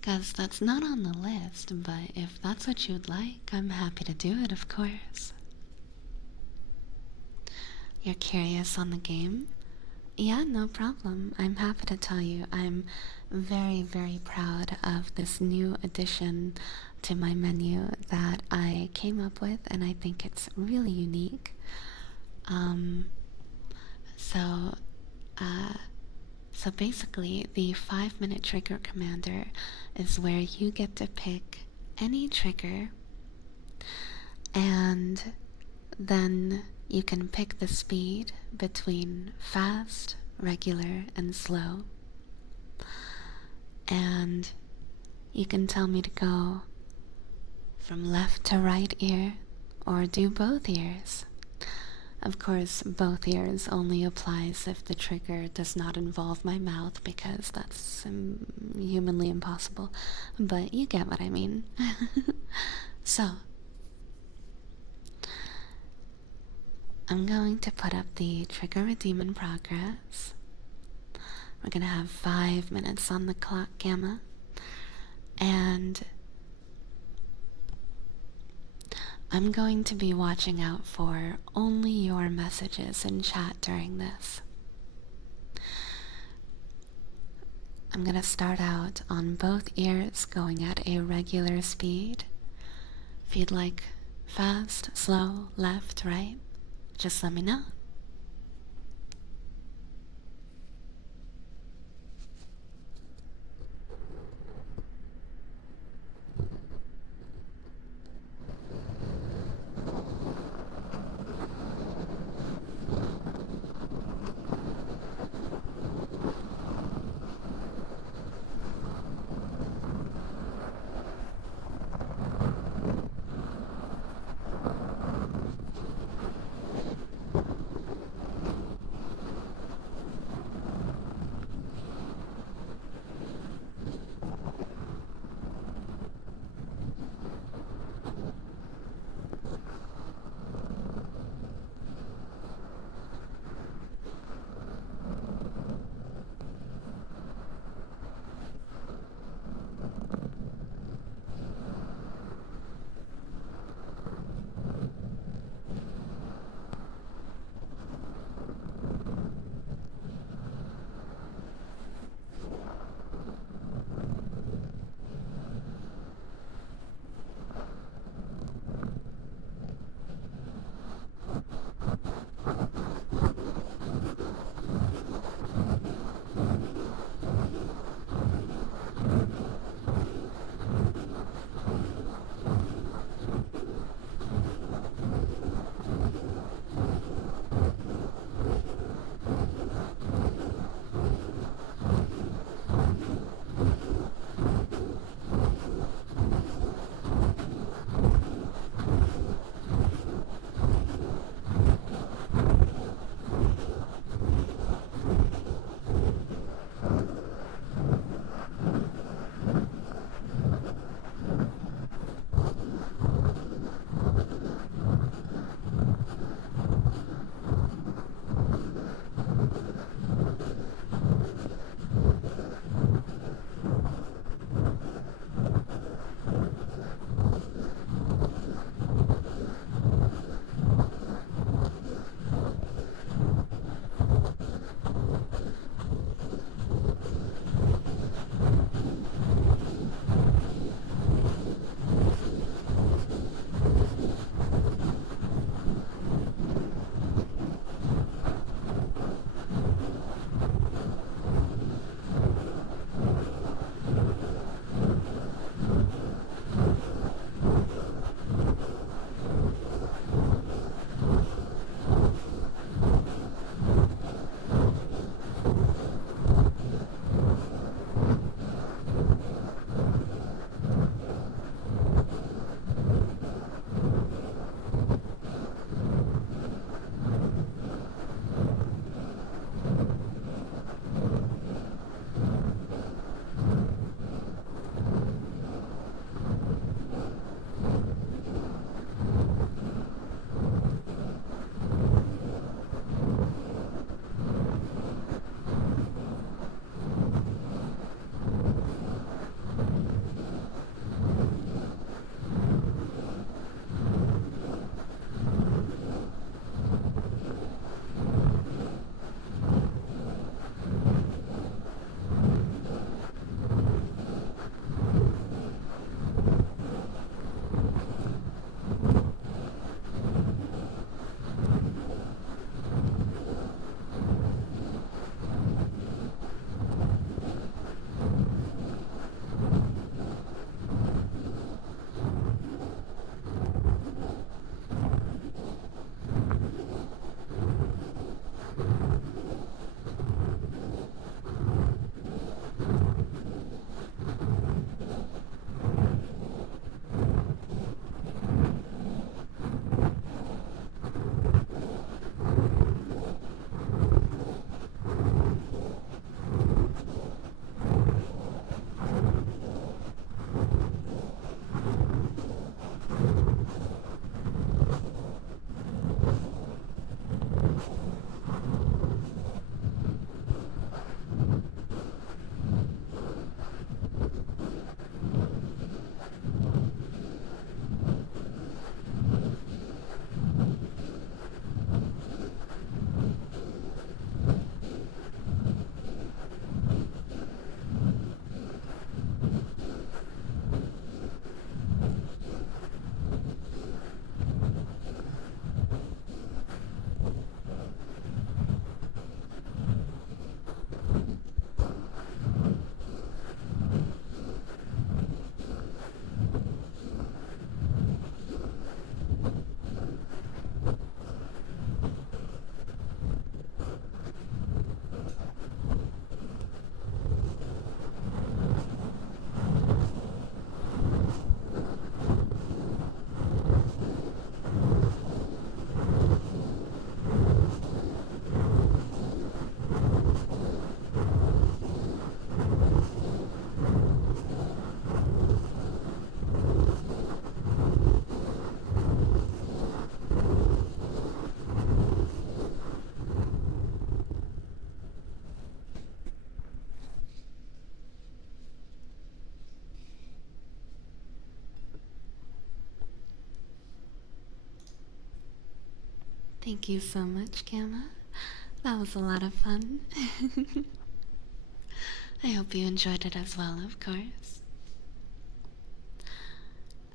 because that's not on the list, but if that's what you'd like, I'm happy to do it, of course. You're curious on the game? Yeah, no problem. I'm happy to tell you. I'm very proud of this new addition to my menu that I came up with, and I think it's really unique. So basically, the 5-minute trigger commander is where you get to pick any trigger, and then you can pick the speed between fast, regular, and slow. And you can tell me to go from left to right ear, or do both ears. Of course, both ears only applies if the trigger does not involve my mouth, because that's humanly impossible. But you get what I mean. So, I'm going to put up the trigger redeem in progress. We're gonna have 5 minutes on the clock, Gamma. And I'm going to be watching out for only your messages in chat during this. I'm gonna start out on both ears going at a regular speed. If you'd like fast, slow, left, right, just let me know. Thank you so much, Gamma. That was a lot of fun. I hope you enjoyed it as well, of course.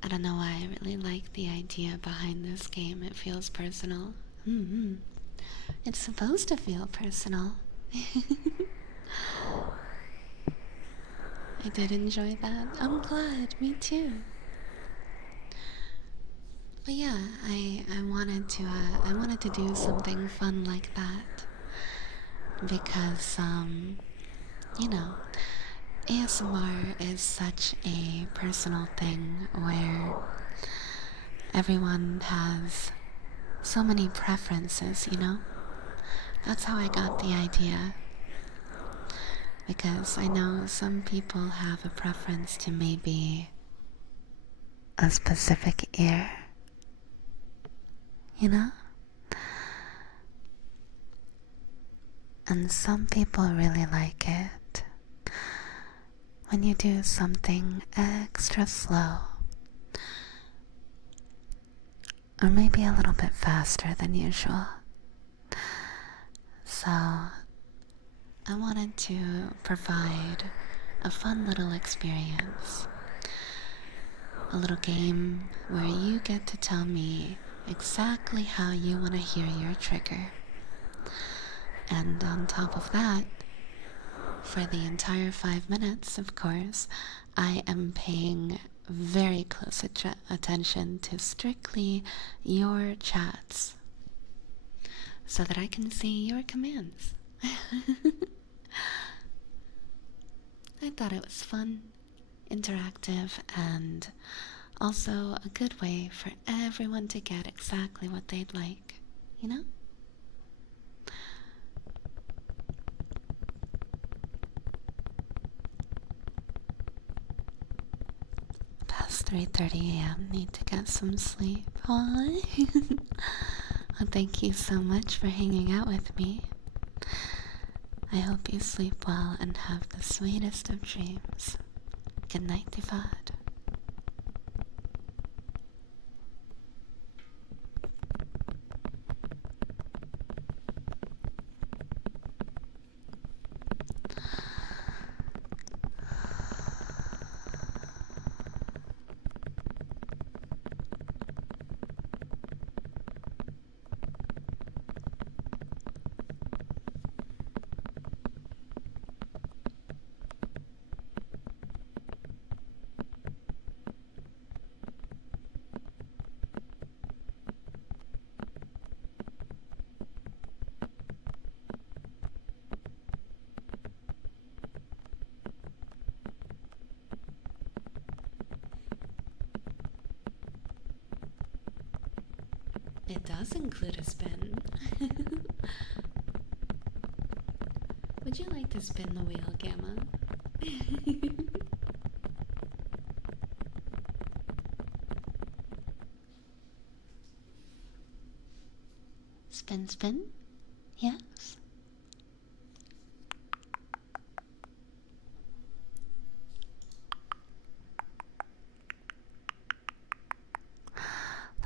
I don't know why I really like the idea behind this game. It feels personal. It's supposed to feel personal. I did enjoy that. I'm glad. Me too. But yeah, I wanted to do something fun like that because you know, ASMR is such a personal thing where everyone has so many preferences, you know? That's how I got the idea. Because I know some people have a preference to maybe a specific ear, you know? And some people really like it when you do something extra slow, or maybe a little bit faster than usual. So I wanted to provide a fun little experience, a little game where you get to tell me exactly how you want to hear your trigger. And on top of that, for the entire 5 minutes, of course, I am paying very close attention to strictly your chats so that I can see your commands. I thought it was fun, interactive, and also a good way for everyone to get exactly what they'd like, you know? Past 3:30 a.m. Need to get some sleep. Aww. Well, thank you so much for hanging out with me. I hope you sleep well and have the sweetest of dreams. Good night, Divad. It does include a spin. Would you like to spin the wheel, Gamma? Spin, spin? Yes.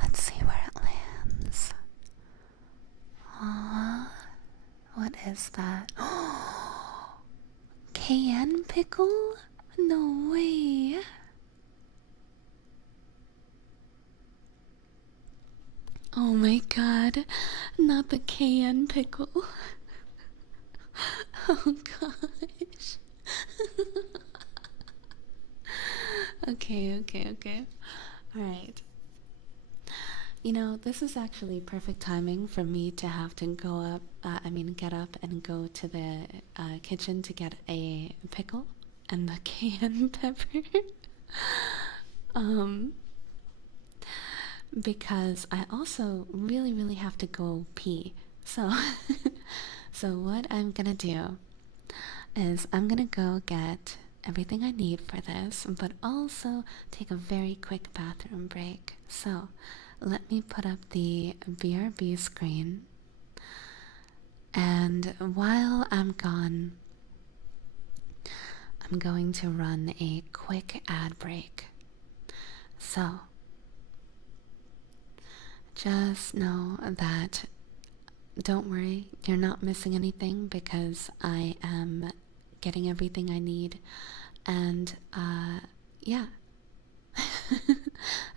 Let's see where it lands. What is that? Cayenne pickle? No way. Oh my god, not the cayenne pickle. Oh gosh. Okay. Alright. You know, this is actually perfect timing for me to have to get up and go to the kitchen to get a pickle and the cayenne pepper. Because I also really have to go pee. So, so what I'm gonna do is I'm gonna go get everything I need for this, but also take a very quick bathroom break. So, let me put up the BRB screen, and while I'm gone, I'm going to run a quick ad break. So, just know that don't worry, you're not missing anything because I am getting everything I need. And, yeah.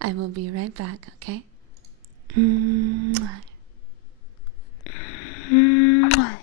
I will be right back, okay? Mwah. Mwah.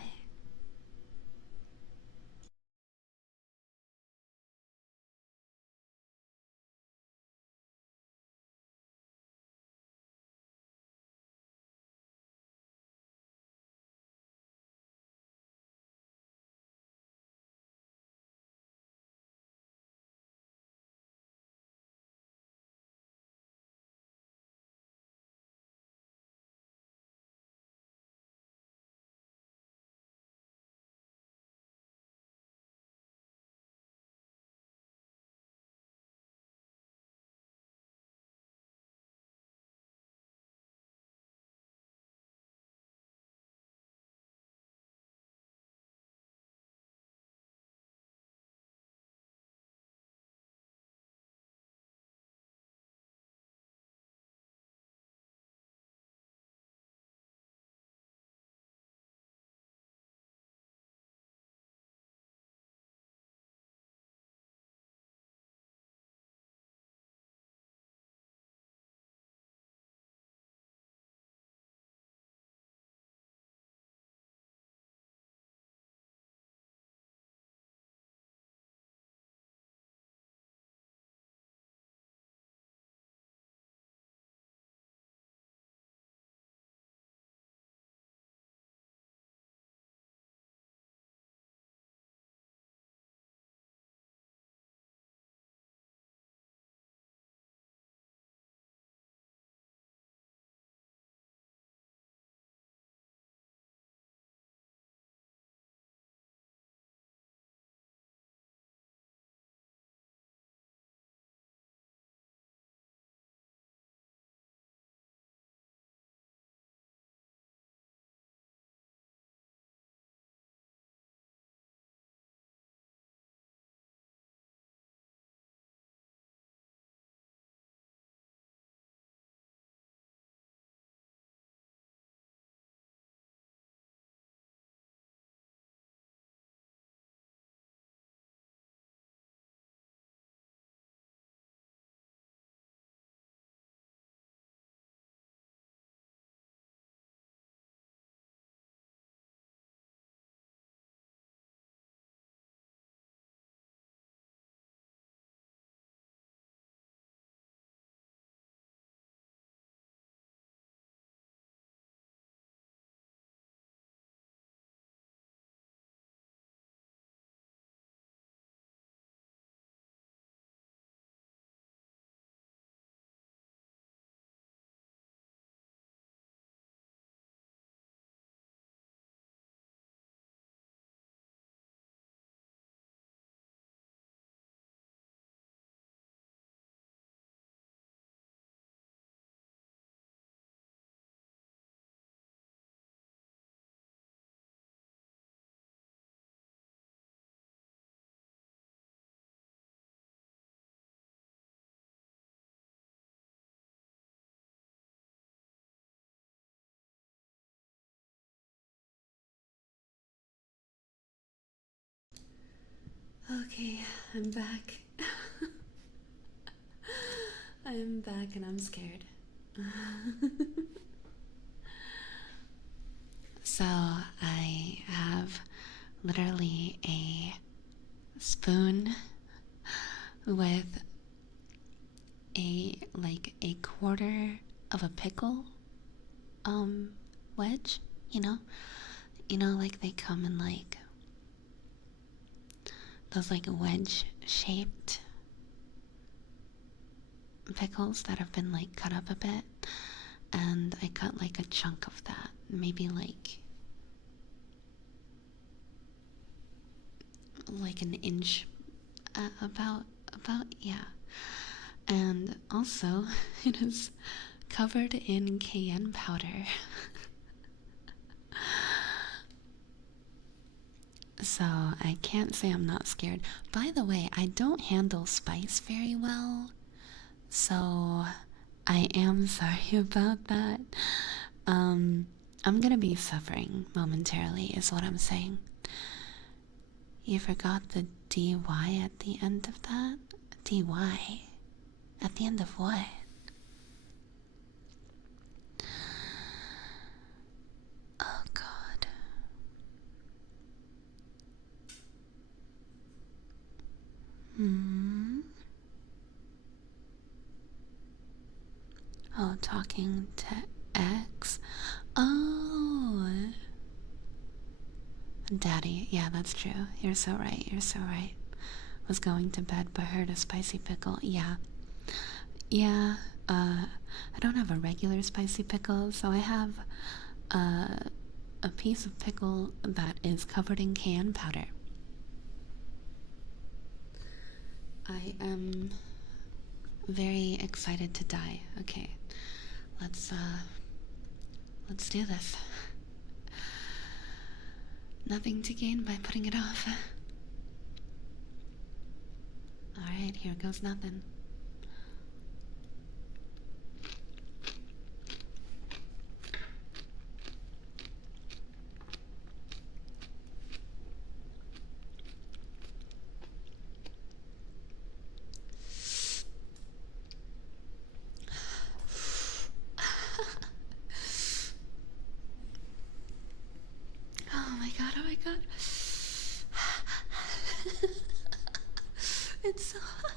Okay, I'm back. I'm back and I'm scared. So, I have literally a spoon with a quarter of a pickle wedge, like they come in like those like wedge shaped pickles that have been like cut up a bit, and I cut like a chunk of that, maybe like an inch, about yeah. And also it is covered in cayenne powder. So I can't say I'm not scared. By the way, I don't handle spice very well, so I am sorry about that. I'm gonna be suffering momentarily, is what I'm saying. You forgot the DY at the end of that? DY? At the end of what? Oh god. Oh, talking to X? Oh. Daddy, yeah, that's true. You're so right, you're so right. Was going to bed but heard a spicy pickle. Yeah. Yeah, I don't have a regular spicy pickle, so I have a piece of pickle that is covered in cayenne powder. I am very excited to die. Okay, let's do this. Nothing to gain by putting it off. Alright, here goes nothing. Oh my god, oh my god. It's so hot.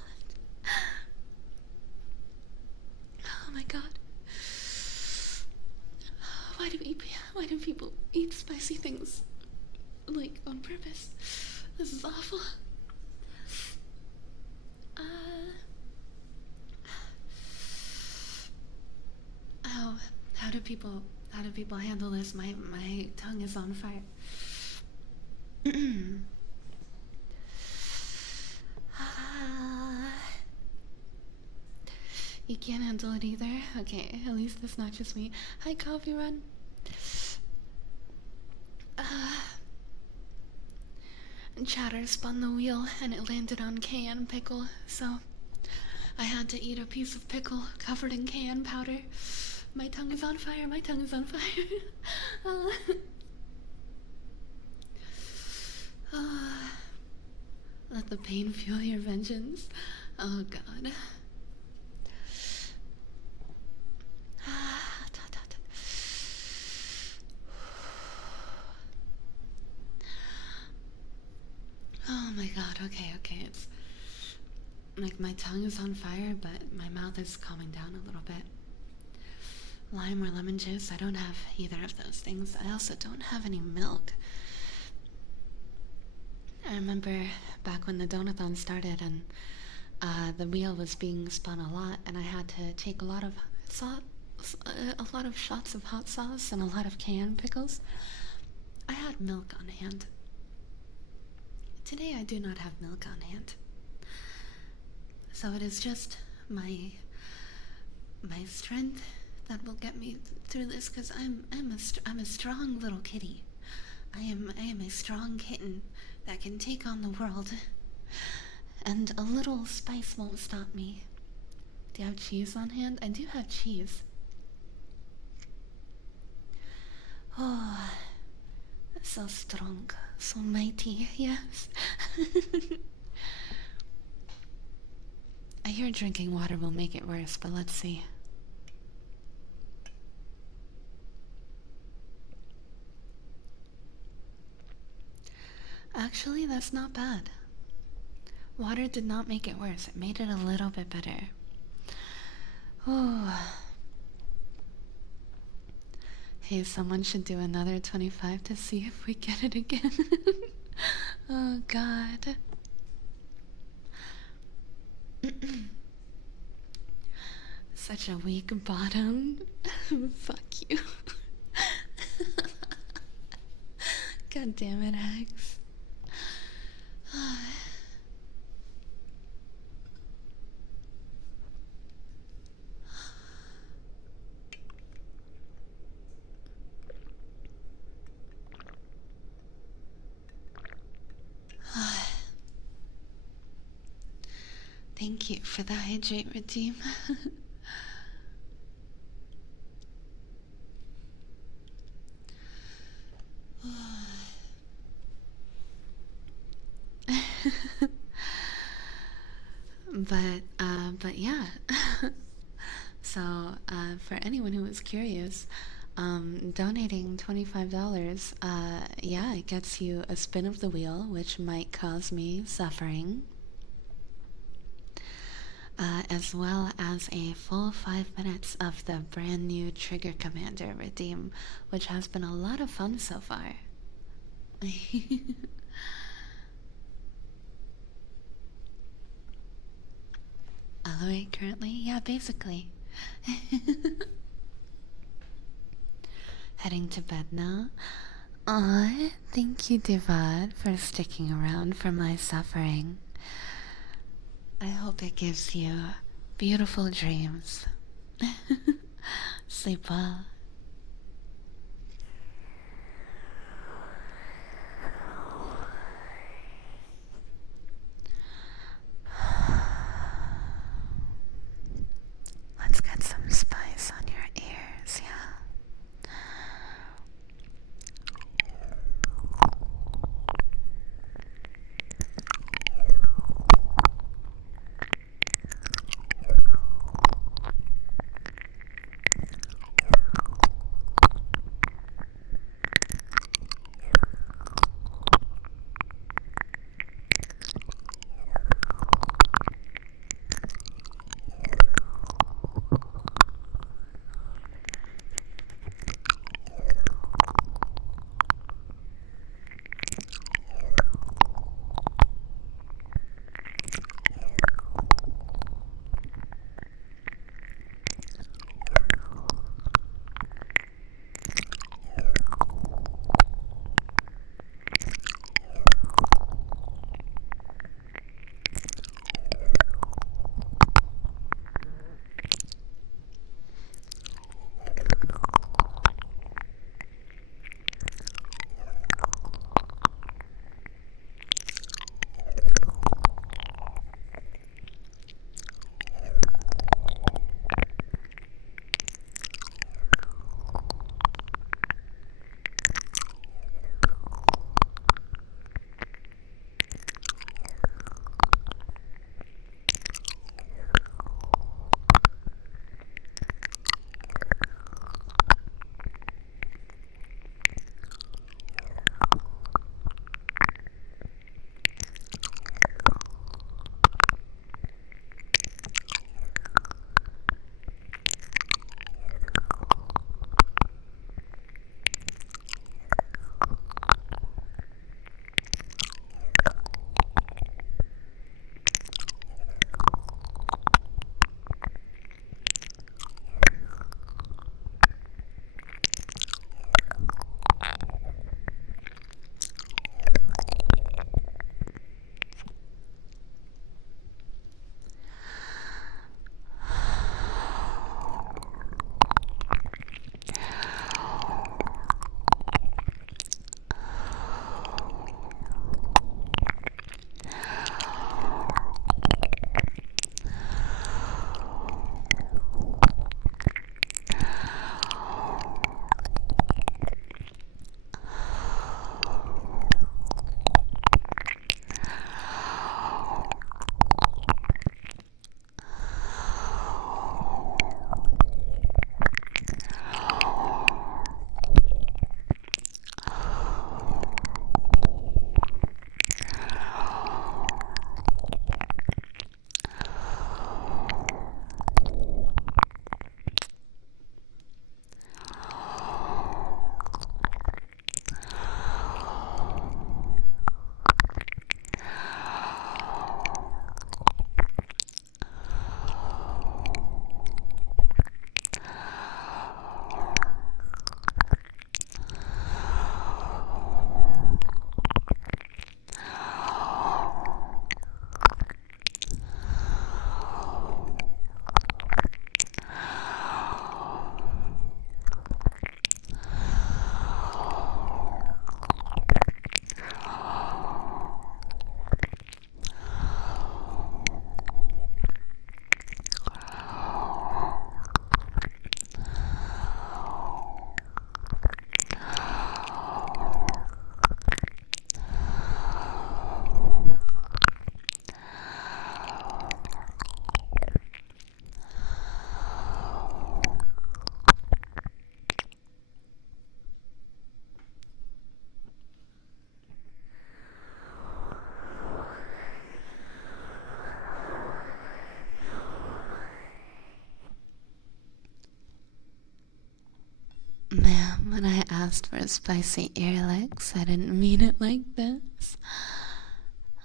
Oh my god. Why do people eat spicy things like on purpose? This is awful. How do people handle this? My tongue is on fire. You can't handle it either? Okay, at least it's not just me. Hi, Coffee Run. Chatter spun the wheel and it landed on cayenne pickle, so I had to eat a piece of pickle covered in cayenne powder. My tongue is on fire, my tongue is on fire. Let the pain fuel your vengeance. Oh god. Oh my god, okay, it's like my tongue is on fire, but my mouth is calming down a little bit. Lime or lemon juice, I don't have either of those things. I also don't have any milk. I remember back when the Donathon started and the wheel was being spun a lot, and I had to take a lot of shots of hot sauce and a lot of cayenne pickles. I had milk on hand. Today I do not have milk on hand. So it is just my strength that will get me through this, because I'm a strong little kitty. I am a strong kitten that can take on the world, and a little spice won't stop me. Do you have cheese on hand? I do have cheese. Oh, so strong, so mighty, yes. I hear drinking water will make it worse, but let's see. Actually, that's not bad. Water did not make it worse. It made it a little bit better. Oh. Hey, someone should do another 25 to see if we get it again. Oh, God. Such a weak bottom. Fuck you. God damn it, Axe. Thank you for the hydrate redeem. But yeah. So, for anyone who was curious, donating $25, yeah, it gets you a spin of the wheel, which might cause me suffering, as well as a full 5 minutes of the brand new Trigger Commander redeem, which has been a lot of fun so far. Aluei currently? Yeah, basically. Heading to bed now. Aw, thank you, Divad, for sticking around for my suffering. I hope it gives you beautiful dreams. Sleep well. Let's get some spice on your ears, yeah? asked for spicy ear licks. I didn't mean it like this.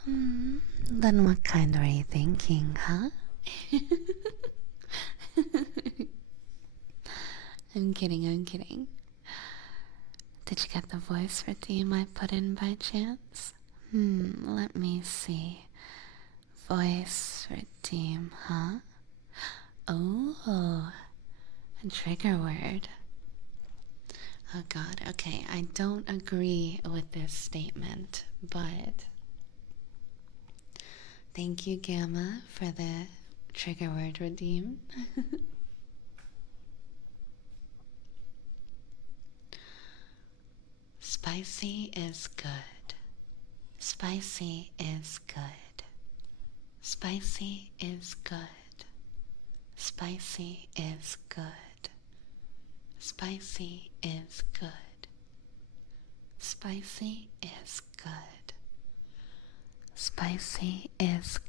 Then what kind were you thinking, huh? I'm kidding, I'm kidding. Did you get the voice redeem I put in by chance? Let me see. Voice redeem, huh? Oh, a trigger word. Oh god, okay, I don't agree with this statement, but thank you, Gamma, for the trigger word redeem. Spicy is good. Spicy is good. Spicy is good. Spicy is good. Spicy is good. Spicy is good. Spicy is good.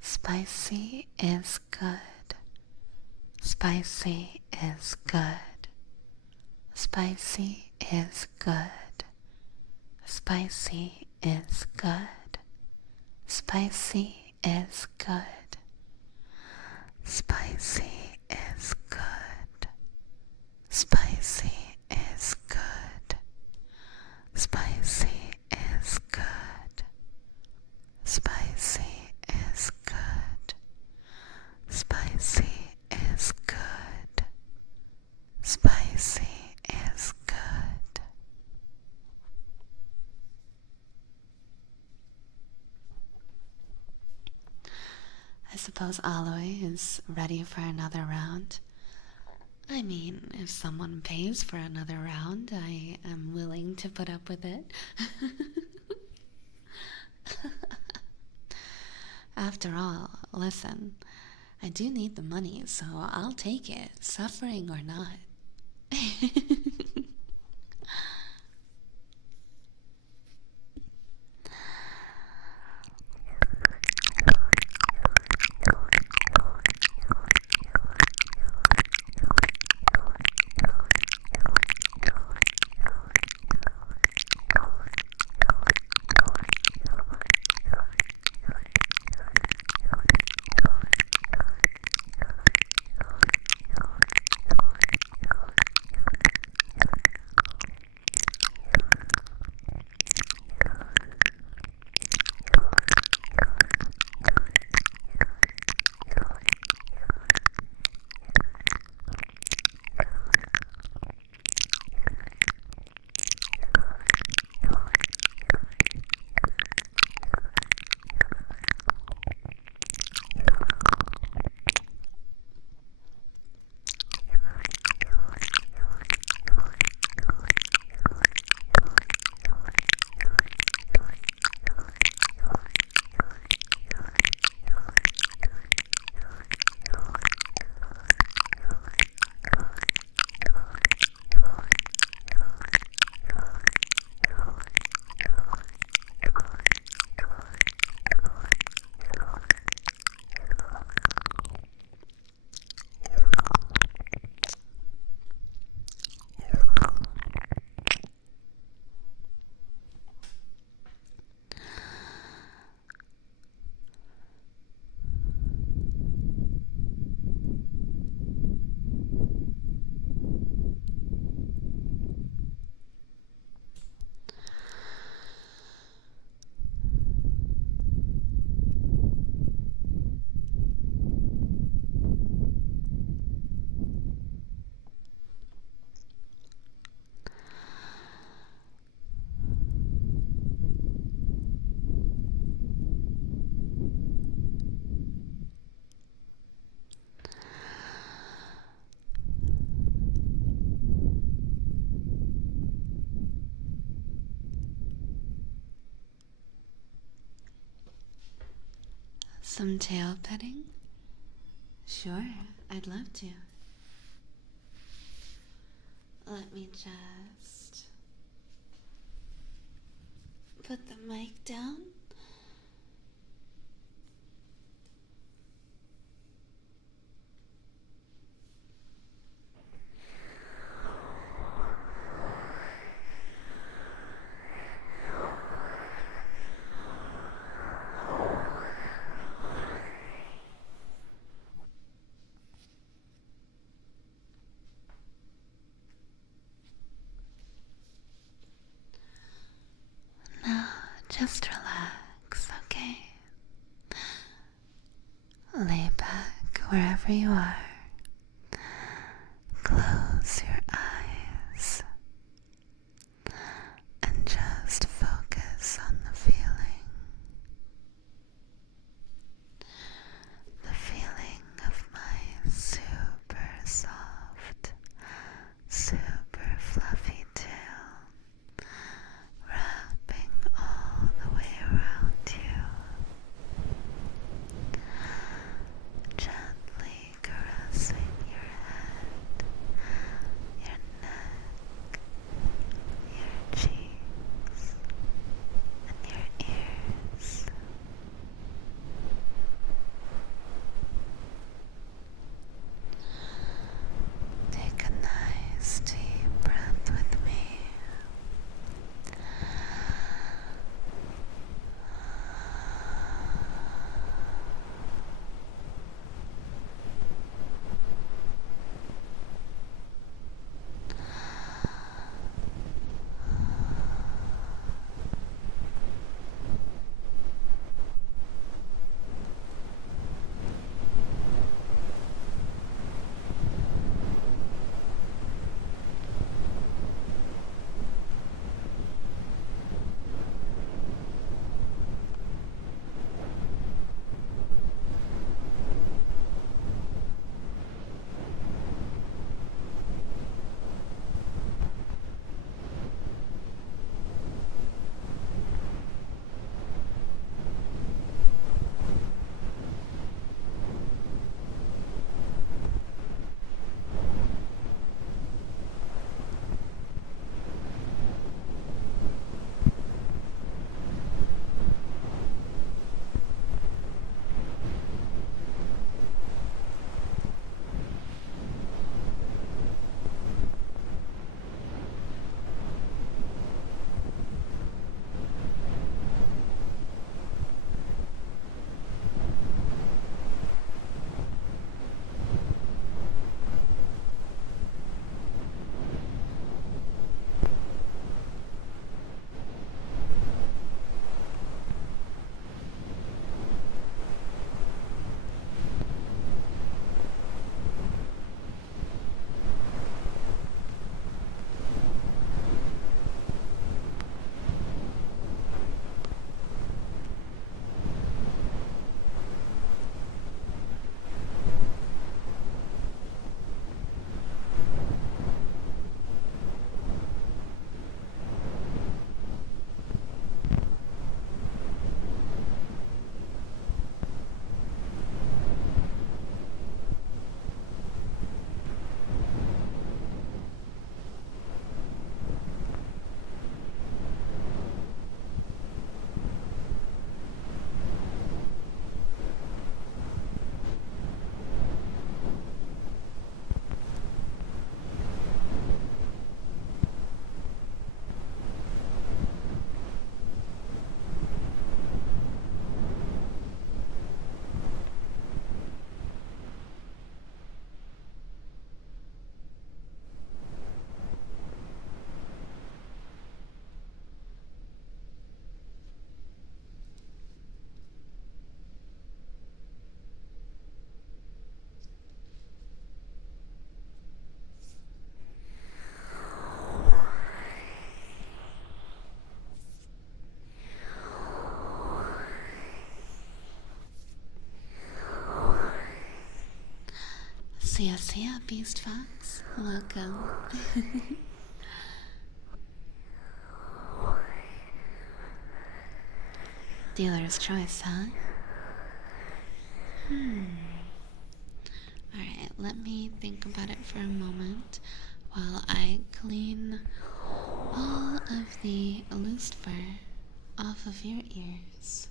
Spicy is good. Spicy is good. Spicy is good. Spicy is good. Spicy is good. Spicy is good. Spicy is good. Spicy is good. Spicy is good. Spicy is good. Spicy is good. I suppose Aluei is ready for another round. I mean, if someone pays for another round, I am willing to put up with it. After all, listen, I do need the money, so I'll take it, suffering or not. Some tail petting? Sure, I'd love to. Let me just put the mic down. just relax, okay? Lay back wherever you are. Close your eyes and just focus on the feeling. The feeling of my super soft, super fluffy tail wrapping all the way around you, gently caressing your head, your neck, your cheeks, and your ears. Take a nice deep breath with me. See ya, Beast Fox. Welcome. Dealer's choice, huh? Alright, let me think about it for a moment while I clean all of the loose fur off of your ears.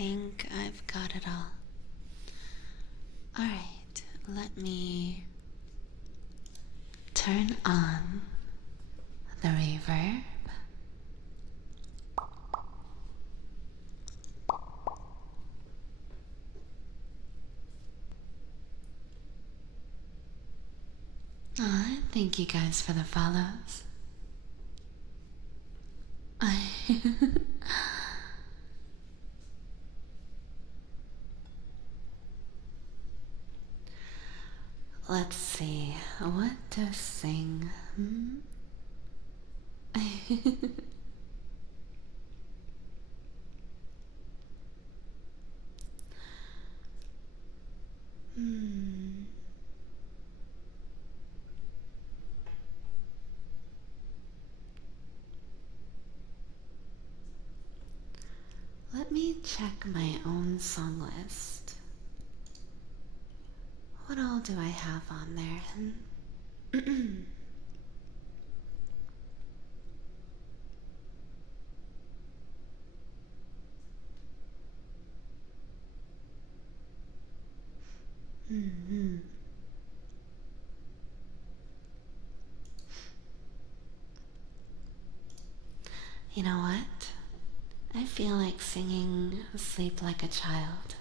think I've got it all. Alright, let me turn on the reverb. Aw, thank you guys for the follows. Let's see, what to sing? Let me check my own song list. What all do I have on there? You know what? I feel like singing Sleep Like a Child.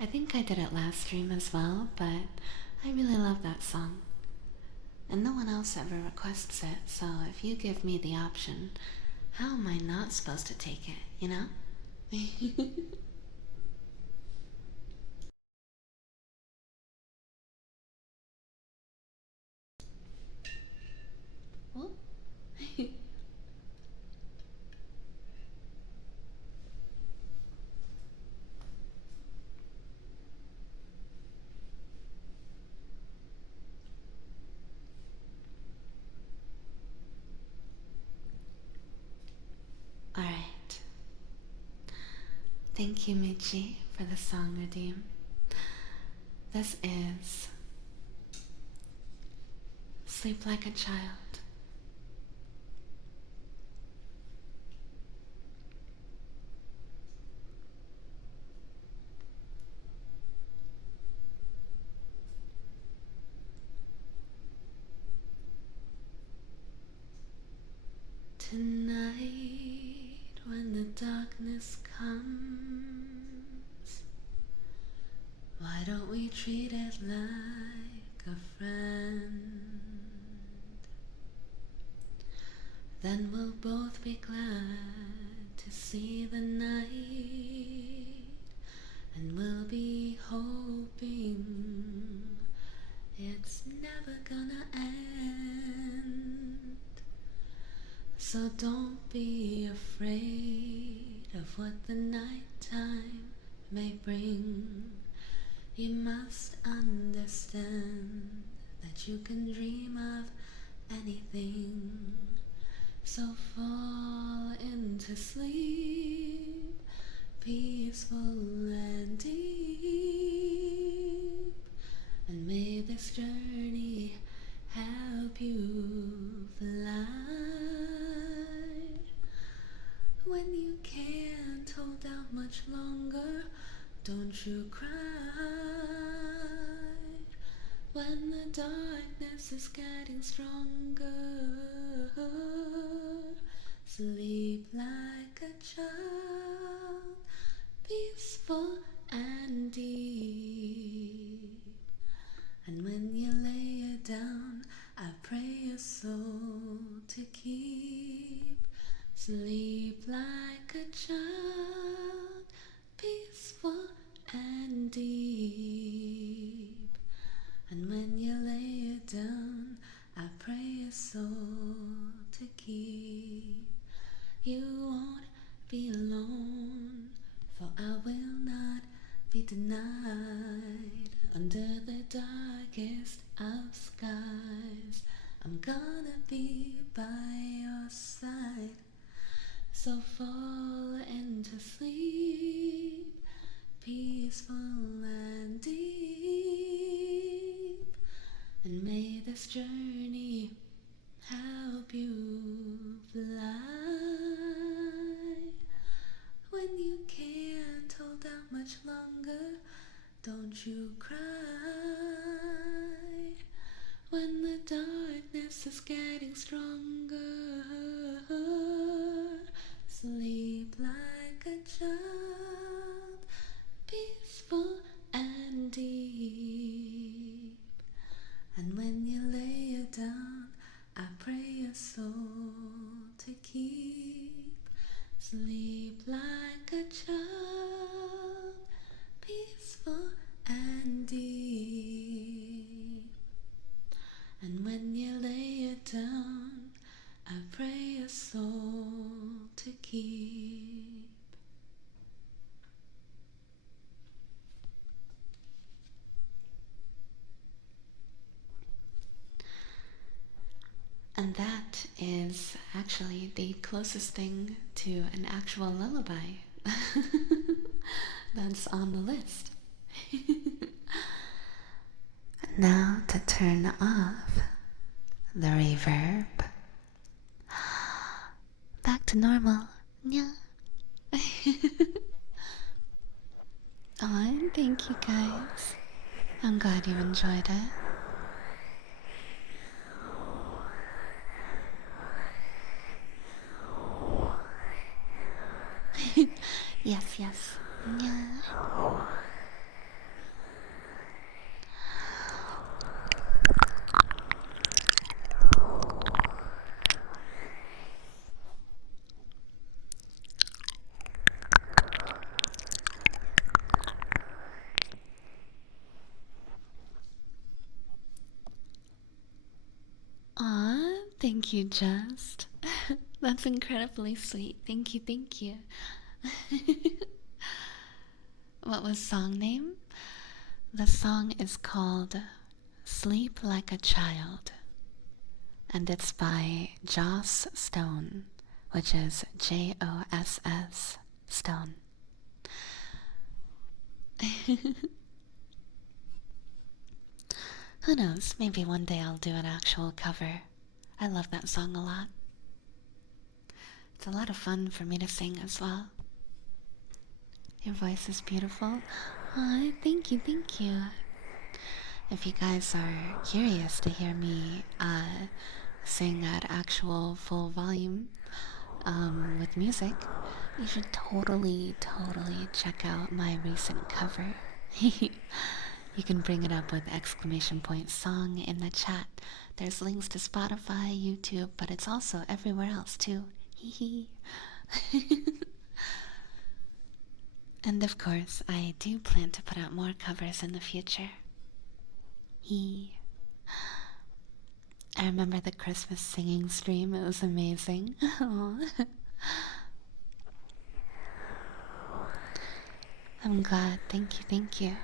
I think I did it last stream as well, but I really love that song. And no one else ever requests it, so if you give me the option, how am I not supposed to take it, you know? Oh. Alright. Thank you, Michi, for the song redeem. This is Sleep Like a Child. Tonight, when the darkness comes, why don't we treat it like a friend? Then we'll both be glad to see the night, and we'll be hoping it's never gonna end. So don't be afraid of what the nighttime may bring. You must understand that you can dream of anything. So fall into sleep, peaceful and deep, and may this journey help you fly. When you can't hold out much longer, don't you cry. When the darkness is getting stronger, sleep like a child, peaceful and deep. And when you lay it down, I pray your soul to keep. Sleep like a child, peaceful and deep. And when you lay it down, I pray your soul to keep. You won't be alone, for I will not be denied. Under the darkest of skies, I'm gonna be by your side. So fall into sleep, peaceful and deep, and may this journey help you fly. When you can't you cry when the darkness is getting stronger? Sleep like a child, peaceful and deep. And when you lay it down, I pray your soul to keep. Sleep like a child, peaceful and deep. And when you lay it down, I pray your soul to keep. And that is actually the closest thing to an actual lullaby that's on the list. Now to turn off the reverb. Back to normal. Yeah. Oh, thank you guys. I'm glad you enjoyed it. Yes, yes. Yeah. Aw, thank you, Just. That's incredibly sweet. Thank you, thank you. What was song name? The song is called Sleep Like a Child, and it's by Joss Stone, which is Joss Stone. Who knows, maybe one day I'll do an actual cover. I love that song a lot. It's a lot of fun for me to sing as well. Your voice is beautiful. Aw, thank you, thank you. If you guys are curious to hear me sing at actual full volume with music, you should totally check out my recent cover. You can bring it up with !song in the chat. There's links to Spotify, YouTube, but it's also everywhere else too. Hehe. And of course, I do plan to put out more covers in the future. I remember the Christmas singing stream, it was amazing. I'm glad, thank you.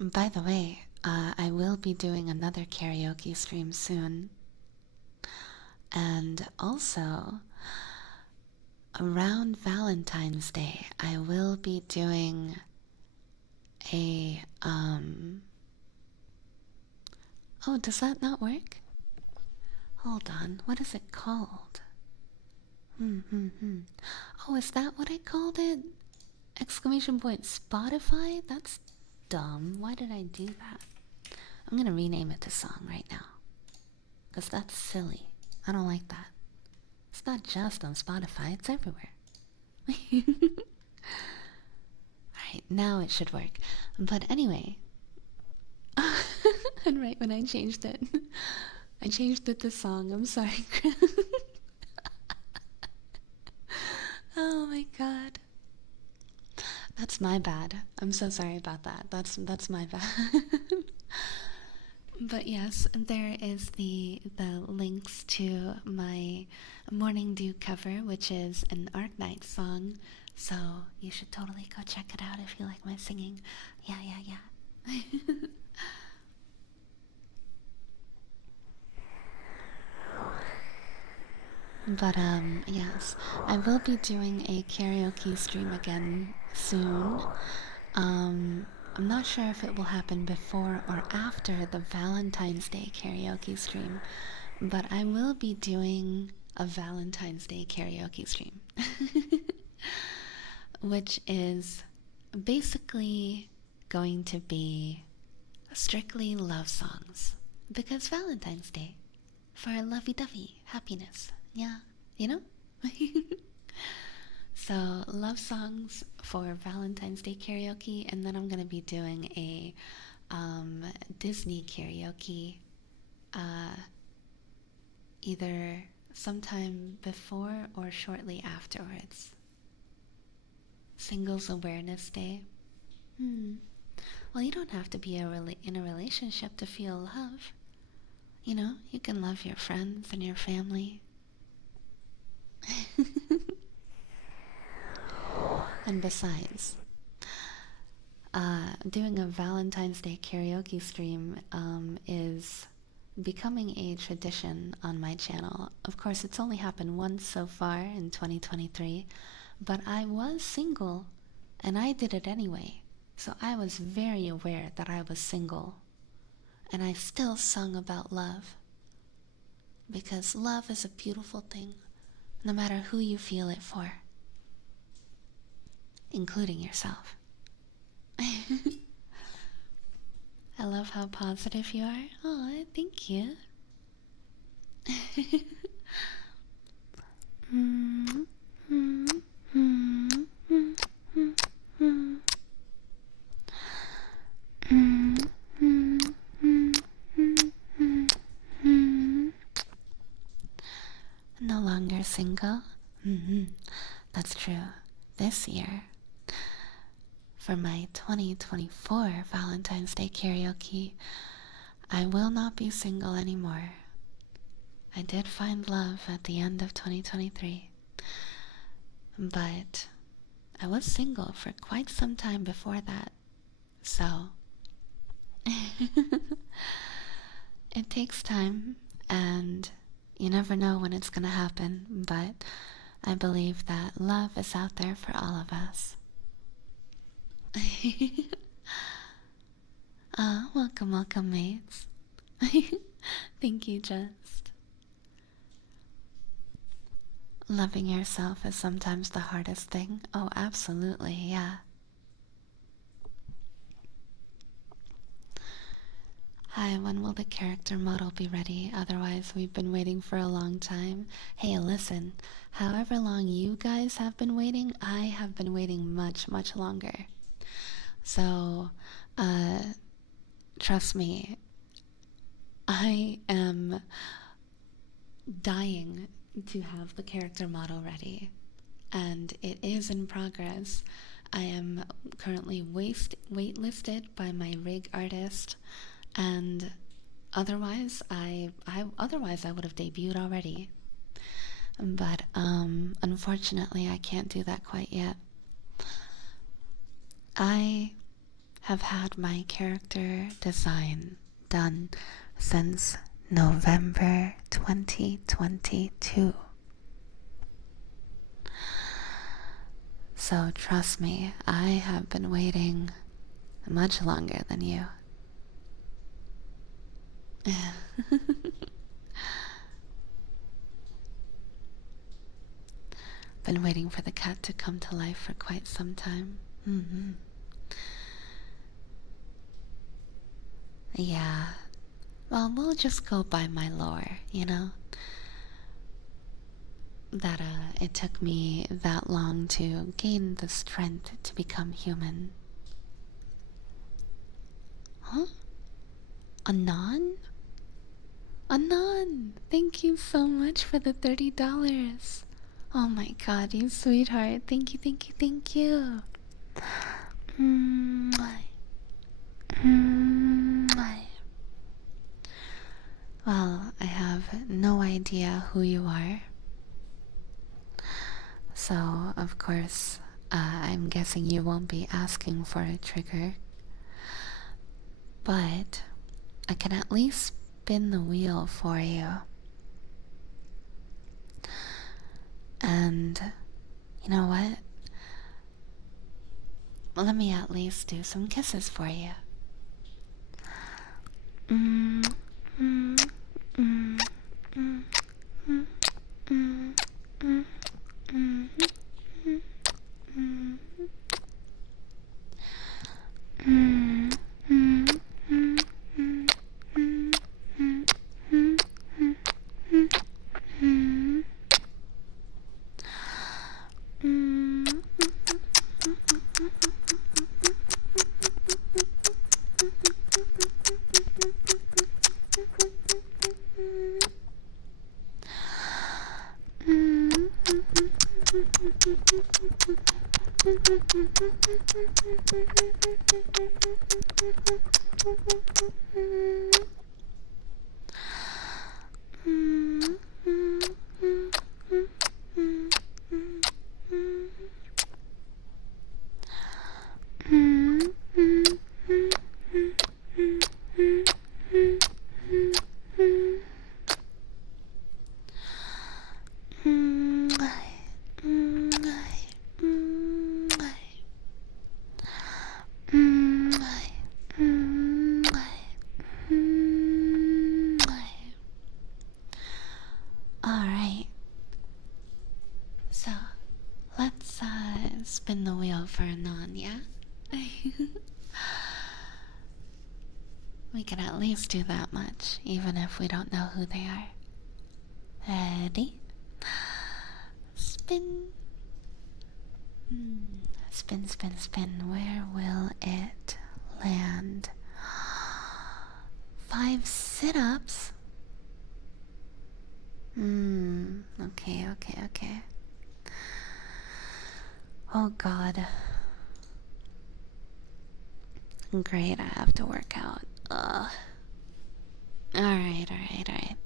By the way, I will be doing another karaoke stream soon. And also, around Valentine's Day, I will be doing a, oh, does that not work? Hold on, what is it called? Oh, is that what I called it? Spotify? That's dumb. Why did I do that? I'm gonna rename it to song right now. Because that's silly. I don't like that. It's not just on Spotify, it's everywhere. Alright, now it should work. But anyway. And right when I changed it to song. I'm sorry, Chris. Oh my god. That's my bad. I'm so sorry about that. That's my bad. But yes, there is the links to my Morning Dew cover, which is an Arknight song. So you should totally go check it out if you like my singing. Yeah. But yes, I will be doing a karaoke stream again soon. I'm not sure if it will happen before or after the Valentine's Day karaoke stream, but I will be doing a Valentine's Day karaoke stream. Which is basically going to be strictly love songs because Valentine's Day for lovey-dovey happiness. Yeah, you know? So, love songs for Valentine's Day karaoke, and then I'm gonna be doing a Disney karaoke either sometime before or shortly afterwards. Singles Awareness Day. Well, you don't have to be in a relationship to feel love. You know, you can love your friends and your family. And besides, doing a Valentine's Day karaoke stream is becoming a tradition on my channel. Of course, it's only happened once so far in 2023, but I was single and I did it anyway. So I was very aware that I was single, and I still sung about love. Because love is a beautiful thing, no matter who you feel it for, including yourself. I love how positive you are. Oh, thank you. No longer single? That's true. This year, for my 2024 Valentine's Day karaoke, I will not be single anymore. I did find love at the end of 2023, but I was single for quite some time before that, so it takes time, and you never know when it's gonna happen, but I believe that love is out there for all of us. Welcome, welcome, mates. Thank you, Just. Loving yourself is sometimes the hardest thing. Oh, absolutely, yeah. Hi, when will the character model be ready? Otherwise, we've been waiting for a long time. Hey, listen, however long you guys have been waiting, I have been waiting much, much longer. So, trust me, I am dying to have the character model ready, and it is in progress. I am currently waitlisted by my rig artist, and otherwise I would have debuted already. But unfortunately, I can't do that quite yet. I have had my character design done since November 2022. So trust me, I have been waiting much longer than you. Been waiting for the cat to come to life for quite some time. Yeah, well, we'll just go by my lore, you know? That it took me that long to gain the strength to become human. Huh? Anon? Anon! Thank you so much for the $30. Oh my god, you sweetheart. Thank you, thank you, thank you. Well, I have no idea who you are. So, of course, I'm guessing you won't be asking for a trigger. But I can at least spin the wheel for you. And you know what? Let me at least do some kisses for you. Alright, so let's spin the wheel for a non, yeah? We can at least do that much, even if we don't know who they are. Ready? Spin. Spin, spin, spin. Where will it land? 5 sit-ups? Okay, okay, okay. Oh god. Great, I have to work out. Ugh. Alright, alright, alright.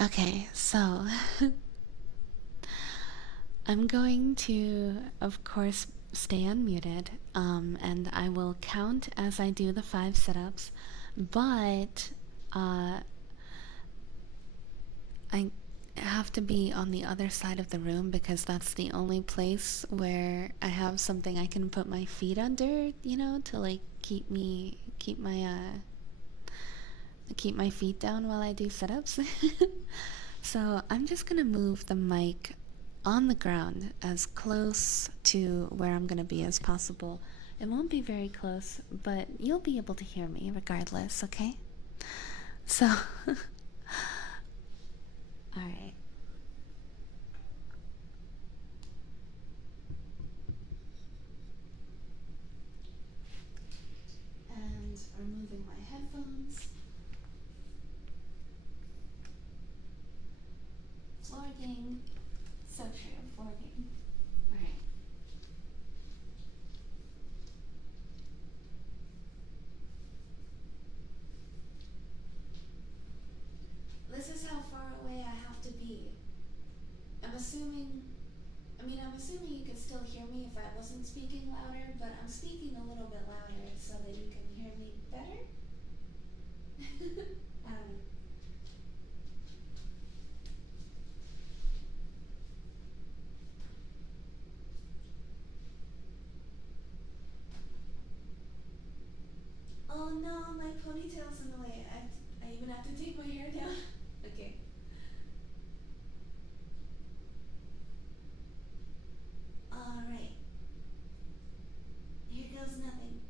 Okay, so I'm going to, of course, stay unmuted, and I will count as I do the 5 sit-ups, but I have to be on the other side of the room because that's the only place where I have something I can put my feet under, you know, to like keep my feet down while I do sit-ups. So I'm just gonna move the mic on the ground as close to where I'm gonna be as possible. It won't be very close, but you'll be able to hear me regardless, okay? So alright. And removing my headphones. Flogging. So true, flogging. Alright. This is how far away I have to be. I'm assuming you could still hear me if I wasn't speaking louder, but I'm speaking a little bit louder so that you can hear me better. I don't know. Oh no, my ponytail's in the way. I even have to take my hair down. Okay. Alright. Here goes nothing.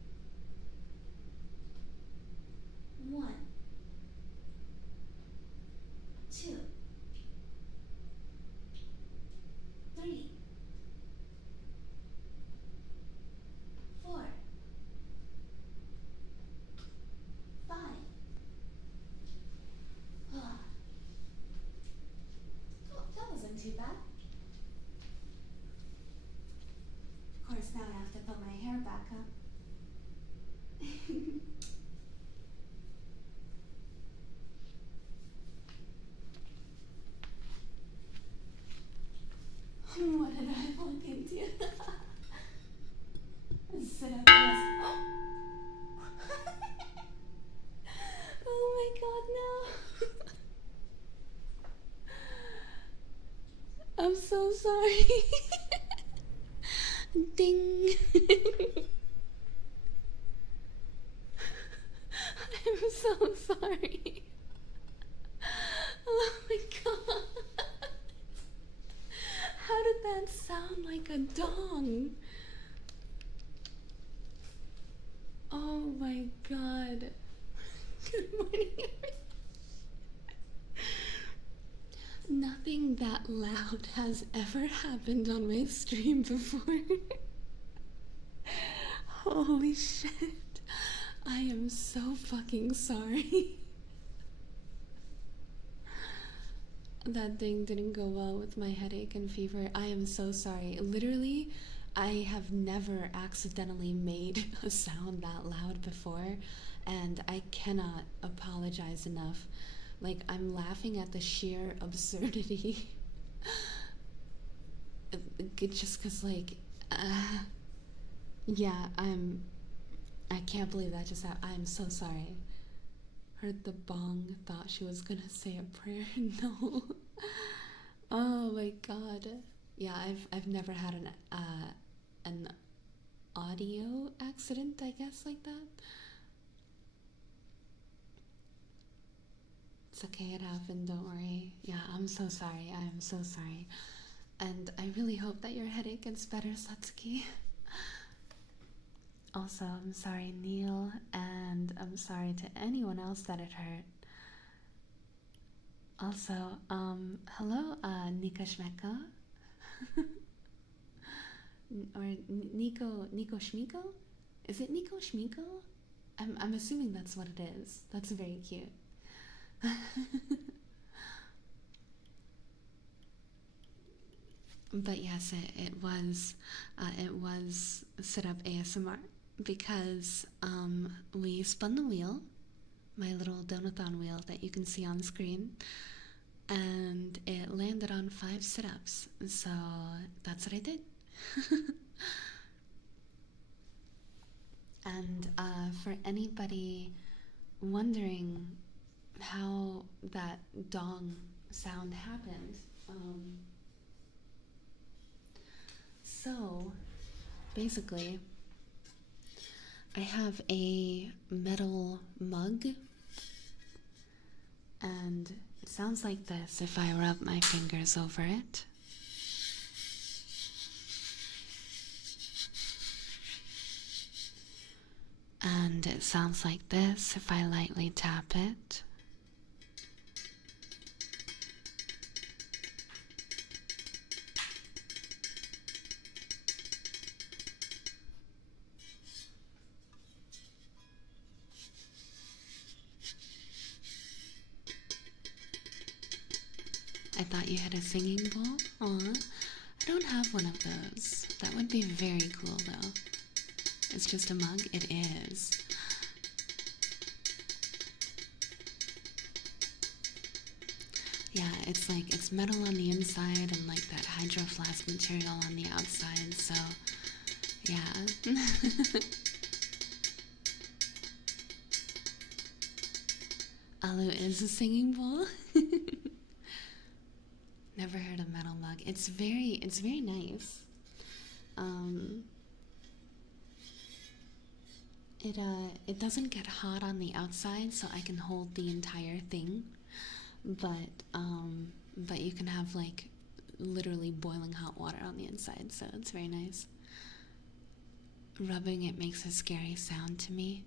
1, 2, 3, 4, 5. Oh, that wasn't too bad. Of course, now I have to put my hair back up. What did I walk into? Sit up this. Oh my god, no. I'm so sorry. Ding. I'm so sorry. Oh my god. How did that sound like a dong? Oh my god. Good morning, everyone. Nothing that loud has ever happened on my stream before. Holy shit. I am so fucking sorry. That thing didn't go well with my headache and fever. I am so sorry. Literally, I have never accidentally made a sound that loud before, and I cannot apologize enough. Like, I'm laughing at the sheer absurdity. Just because, like, yeah, I can't believe that just happened. I'm so sorry. Heard the bong, thought she was gonna say a prayer. No. Oh my god. Yeah, I've never had an audio accident, I guess, like that. It's okay, it happened, don't worry. Yeah, I'm so sorry. I am so sorry. And I really hope that your headache gets better, Satsuki. Also, I'm sorry, Neil, and I'm sorry to anyone else that it hurt. Also, hello, Nika Shmeko. Or Nico Schmiko? Is it Nico Schmiko? I'm assuming that's what it is. That's very cute. But yes, it was Situp ASMR because we spun the wheel, my little Donothon wheel that you can see on screen, and it landed on 5 sit-ups. So that's what I did. And for anybody wondering how that dong sound happened, so basically I have a metal mug, and it sounds like this if I rub my fingers over it. And it sounds like this if I lightly tap it. I thought you had a singing bowl? Aw, I don't have one of those. That would be very cool though. It's just a mug? It is. Yeah, it's like, it's metal on the inside and like that hydro flask material on the outside, so yeah. Alu is a singing bowl. Never heard of metal mug. It's very nice. It doesn't get hot on the outside, so I can hold the entire thing. But you can have like literally boiling hot water on the inside, so it's very nice. Rubbing it makes a scary sound to me.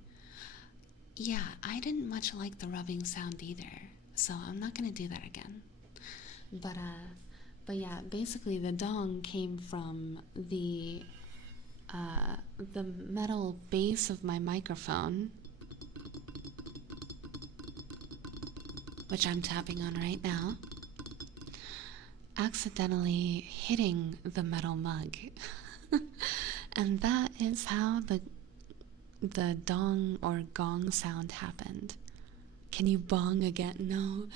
Yeah, I didn't much like the rubbing sound either, so I'm not gonna do that again. But yeah, basically the dong came from the metal base of my microphone, which I'm tapping on right now, accidentally hitting the metal mug. And that is how the dong or gong sound happened. Can you bong again? No,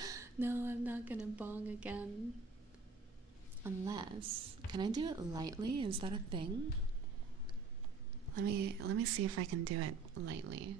I'm not gonna bong again. Unless, can I do it lightly? Is that a thing? Let me see if I can do it lightly.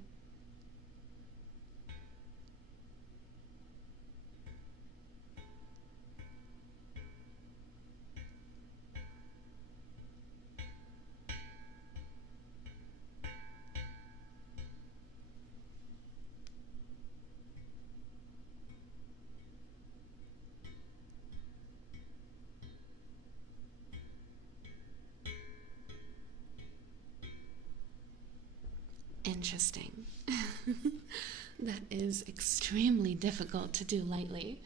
Interesting. That is extremely difficult to do lightly.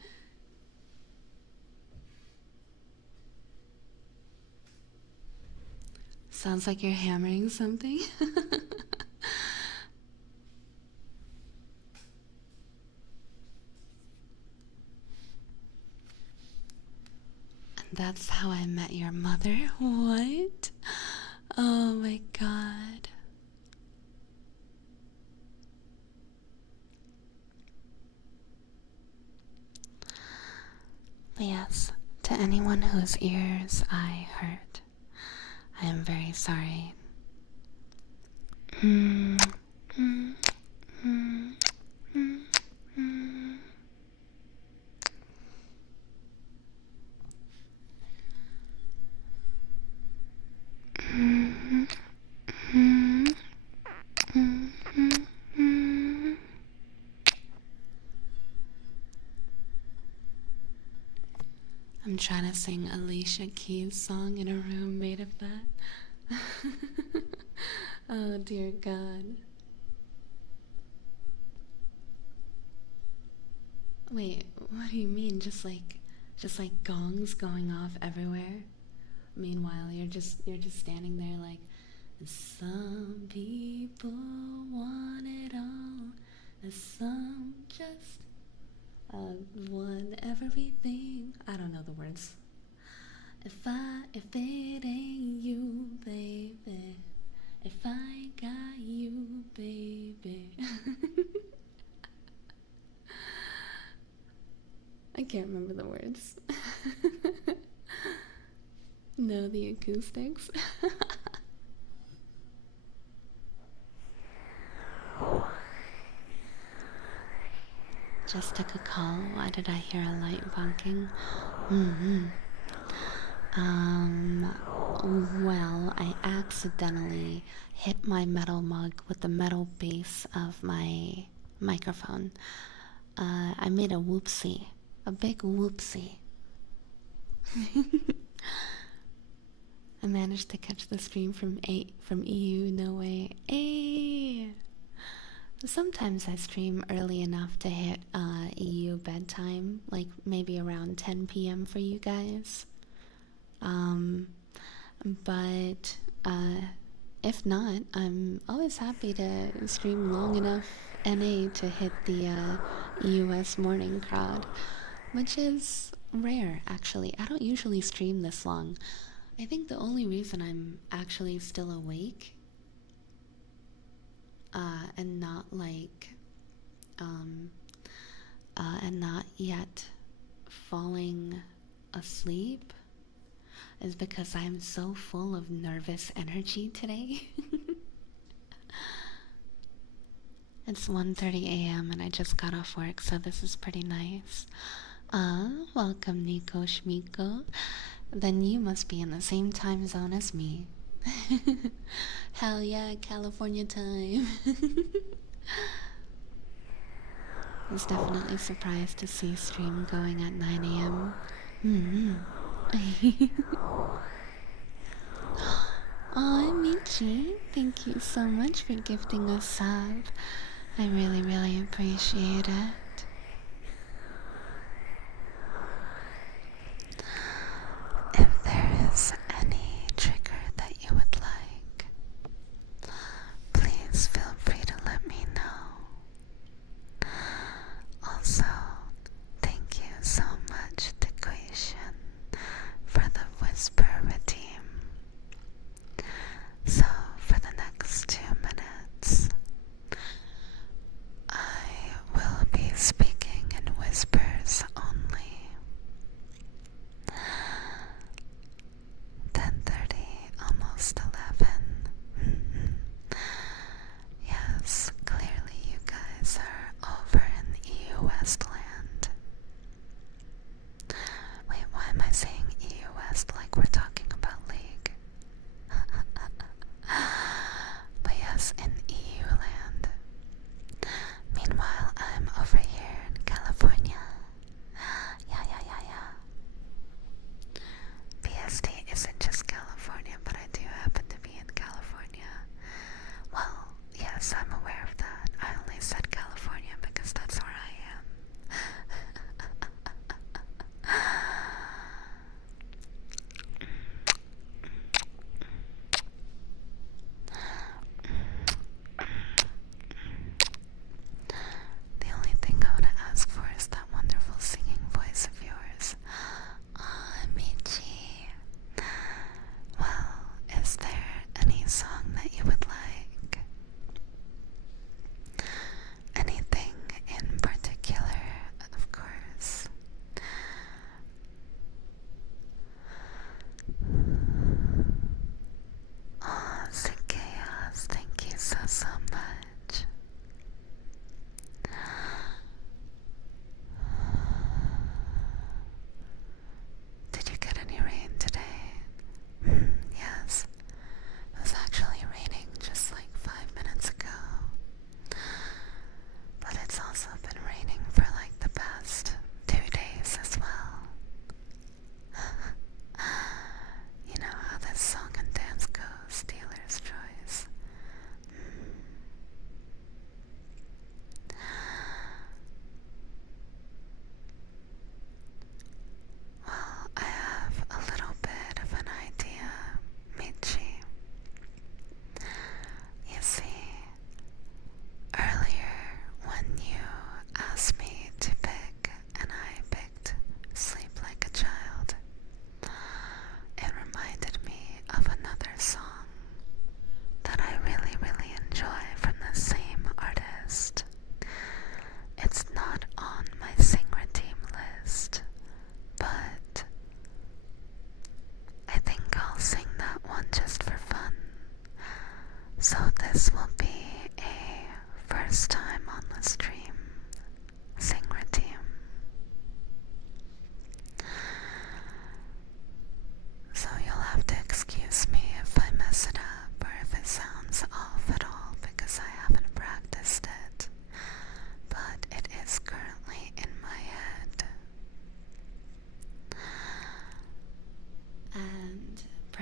Sounds like you're hammering something. That's how I met your mother? What? Oh my god. But yes, to anyone whose ears I hurt, I am very sorry. I'm trying to sing Alicia Keys' song in a room made of that. Oh dear God. Wait, what do you mean? Just like gongs going off everywhere? Meanwhile, you're just standing there like, some people want it all, and some just want everything. I don't know the words. If it ain't you, baby, if I got you, baby. I can't remember the words. No, the acoustics. Just took a call. Why did I hear a light bonking? Well, I accidentally hit my metal mug with the metal base of my microphone. I made a whoopsie. A big whoopsie. I managed to catch the stream from EU, no way. Hey! Sometimes I stream early enough to hit EU bedtime, like maybe around 10 p.m. for you guys. But if not, I'm always happy to stream long enough NA to hit the US morning crowd, which is rare actually. I don't usually stream this long. I think the only reason I'm actually still awake and not like and not yet falling asleep is because I'm so full of nervous energy today. It's 1:30 a.m. and I just got off work, so this is pretty nice. Welcome Nico Schmiko. Then you must be in the same time zone as me. Hell yeah, California time. I was definitely surprised to see stream going at 9 a.m. Aw, Michi, thank you so much for gifting a sub. I really, really appreciate it. If there is any trigger that you would like, please feel free to let me know. Also, thank you so much to Quation for the whisper redeem. So, for the next 2 minutes, I will be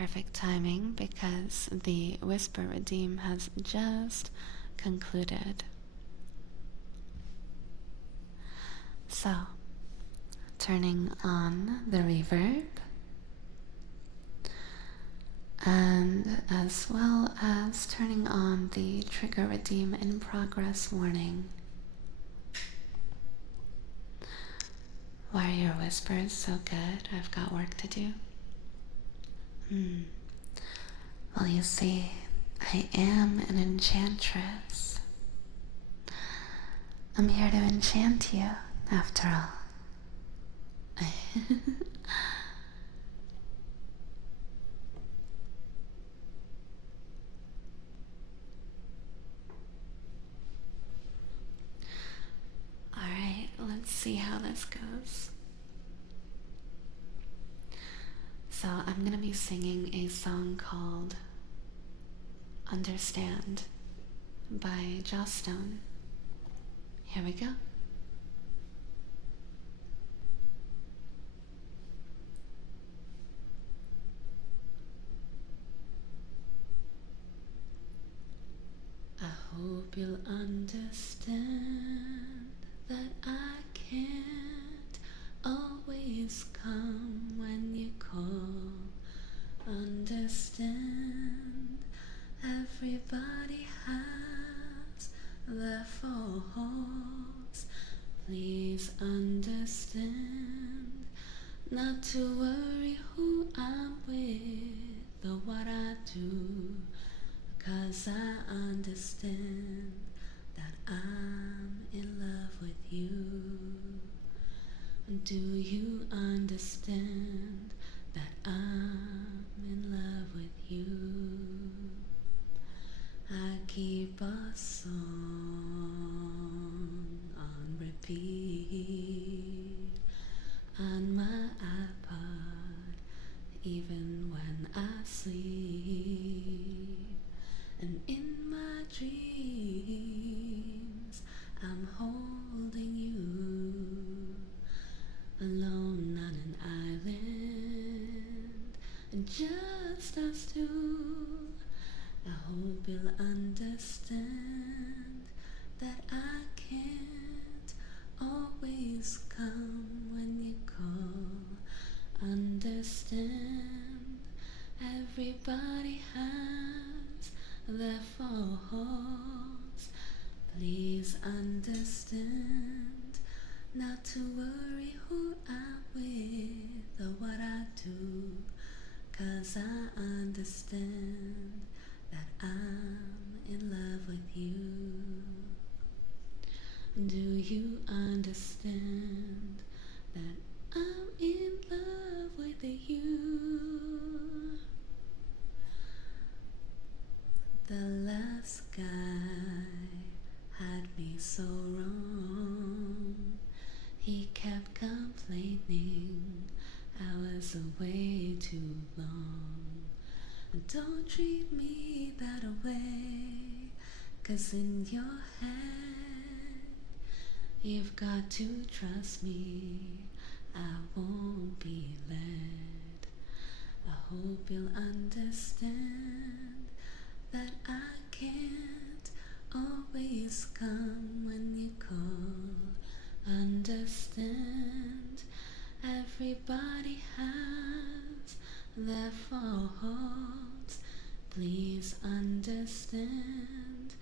perfect timing because the Whisper Redeem has just concluded. So, turning on the reverb, and as well as turning on the trigger redeem in progress warning. Why are your whispers so good? I've got work to do. Well, you see, I am an enchantress. I'm here to enchant you, after all. Alright, let's see how this goes. So I'm gonna be singing a song called Understand by Stone. Here we go. I hope you'll understand that I can't always come when you call. Understand, everybody has their faults. Please understand, not to worry who I'm with or what I do, 'cause I understand that I'm in love with you. Do you understand that I'm in love with you? I keep a song on repeat on my iPod, even when I sleep. And in my dreams, I'm holding you, alone on an island, and just us two. I hope you'll understand that I can't always come when you call. Understand, everybody has their faults. Please understand, not to worry who I'm with or what I do, 'cause I understand that I'm in love with you. Do you understand that I'm in love with you? The last guy had me so wrong. He kept complaining I was away too long. Don't treat me that way, 'cause in your head you've got to trust me, I won't be led. I hope you'll understand that I can't always come when you call. Understand, everybody has their faults. Please understand,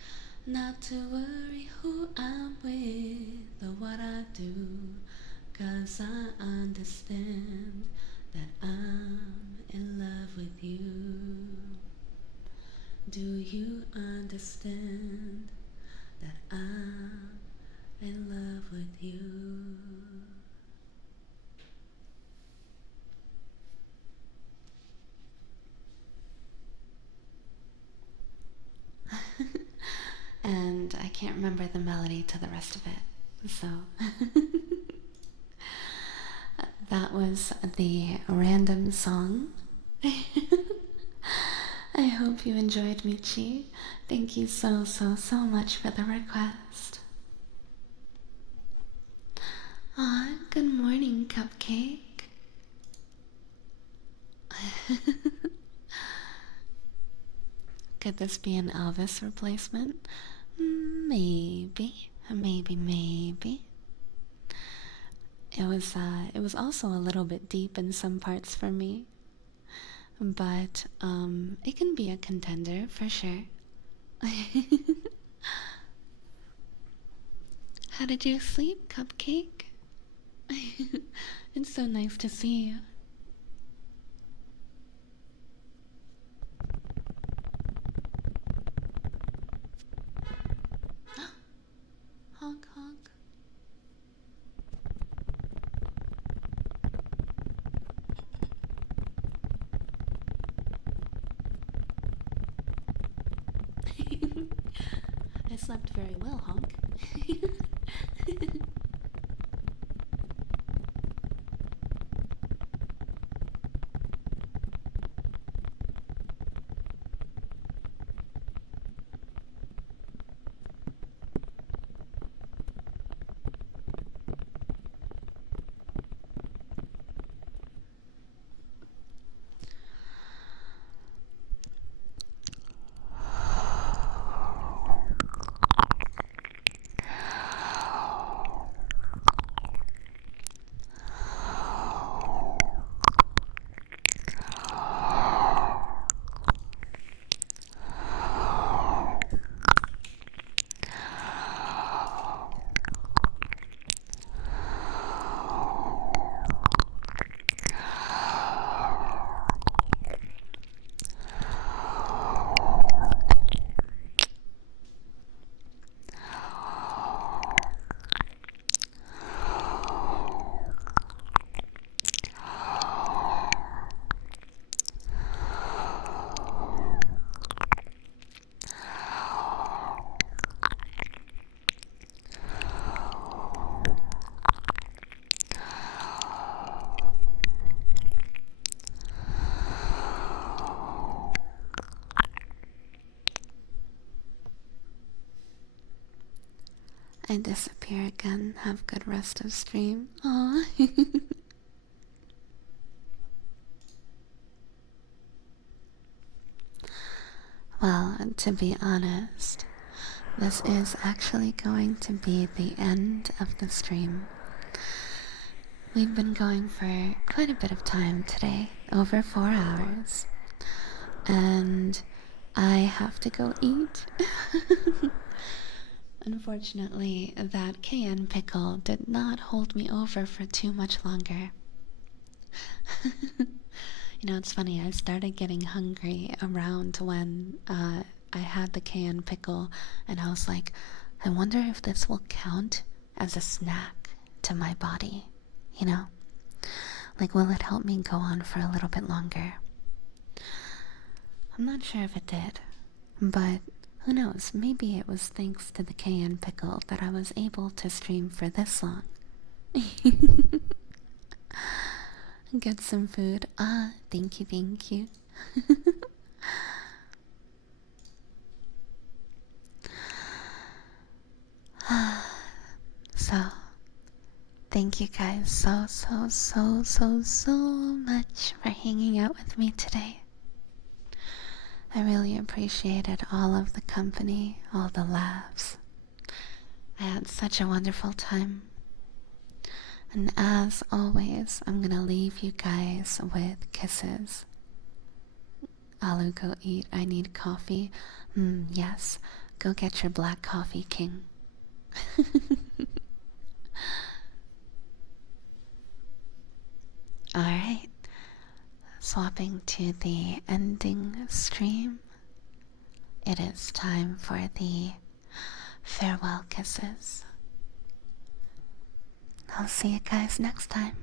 not to worry who I'm with or what I do, 'cause I understand that I'm in love with you. Do you understand that I'm in love with you? And I can't remember the melody to the rest of it, so that was the random song. I hope you enjoyed, Michi. Thank you so much for the request. Aw, good morning, Cupcake. Could this be an Elvis replacement? Maybe. Maybe. It was also a little bit deep in some parts for me. But it can be a contender for sure. How did you sleep, Cupcake? It's so nice to see you. Honk honk. I slept very well, Honk. I disappear again. Have good rest of stream. Aww. Well, to be honest, this is actually going to be the end of the stream. We've been going for quite a bit of time today, over 4 hours. And I have to go eat. Unfortunately, that cayenne pickle did not hold me over for too much longer. You know, it's funny, I started getting hungry around when I had the cayenne pickle, and I was like, I wonder if this will count as a snack to my body, you know? Like, will it help me go on for a little bit longer? I'm not sure if it did, but who knows, maybe it was thanks to the cayenne pickle that I was able to stream for this long. Get some food. Ah, thank you, thank you. So, thank you guys so much for hanging out with me today. I really appreciated all of the company, all the laughs. I had such a wonderful time. And as always, I'm gonna leave you guys with kisses. Alu, go eat. I need coffee. Yes. Go get your black coffee, King. Alright. Swapping to the ending stream. It is time for the farewell kisses. I'll see you guys next time.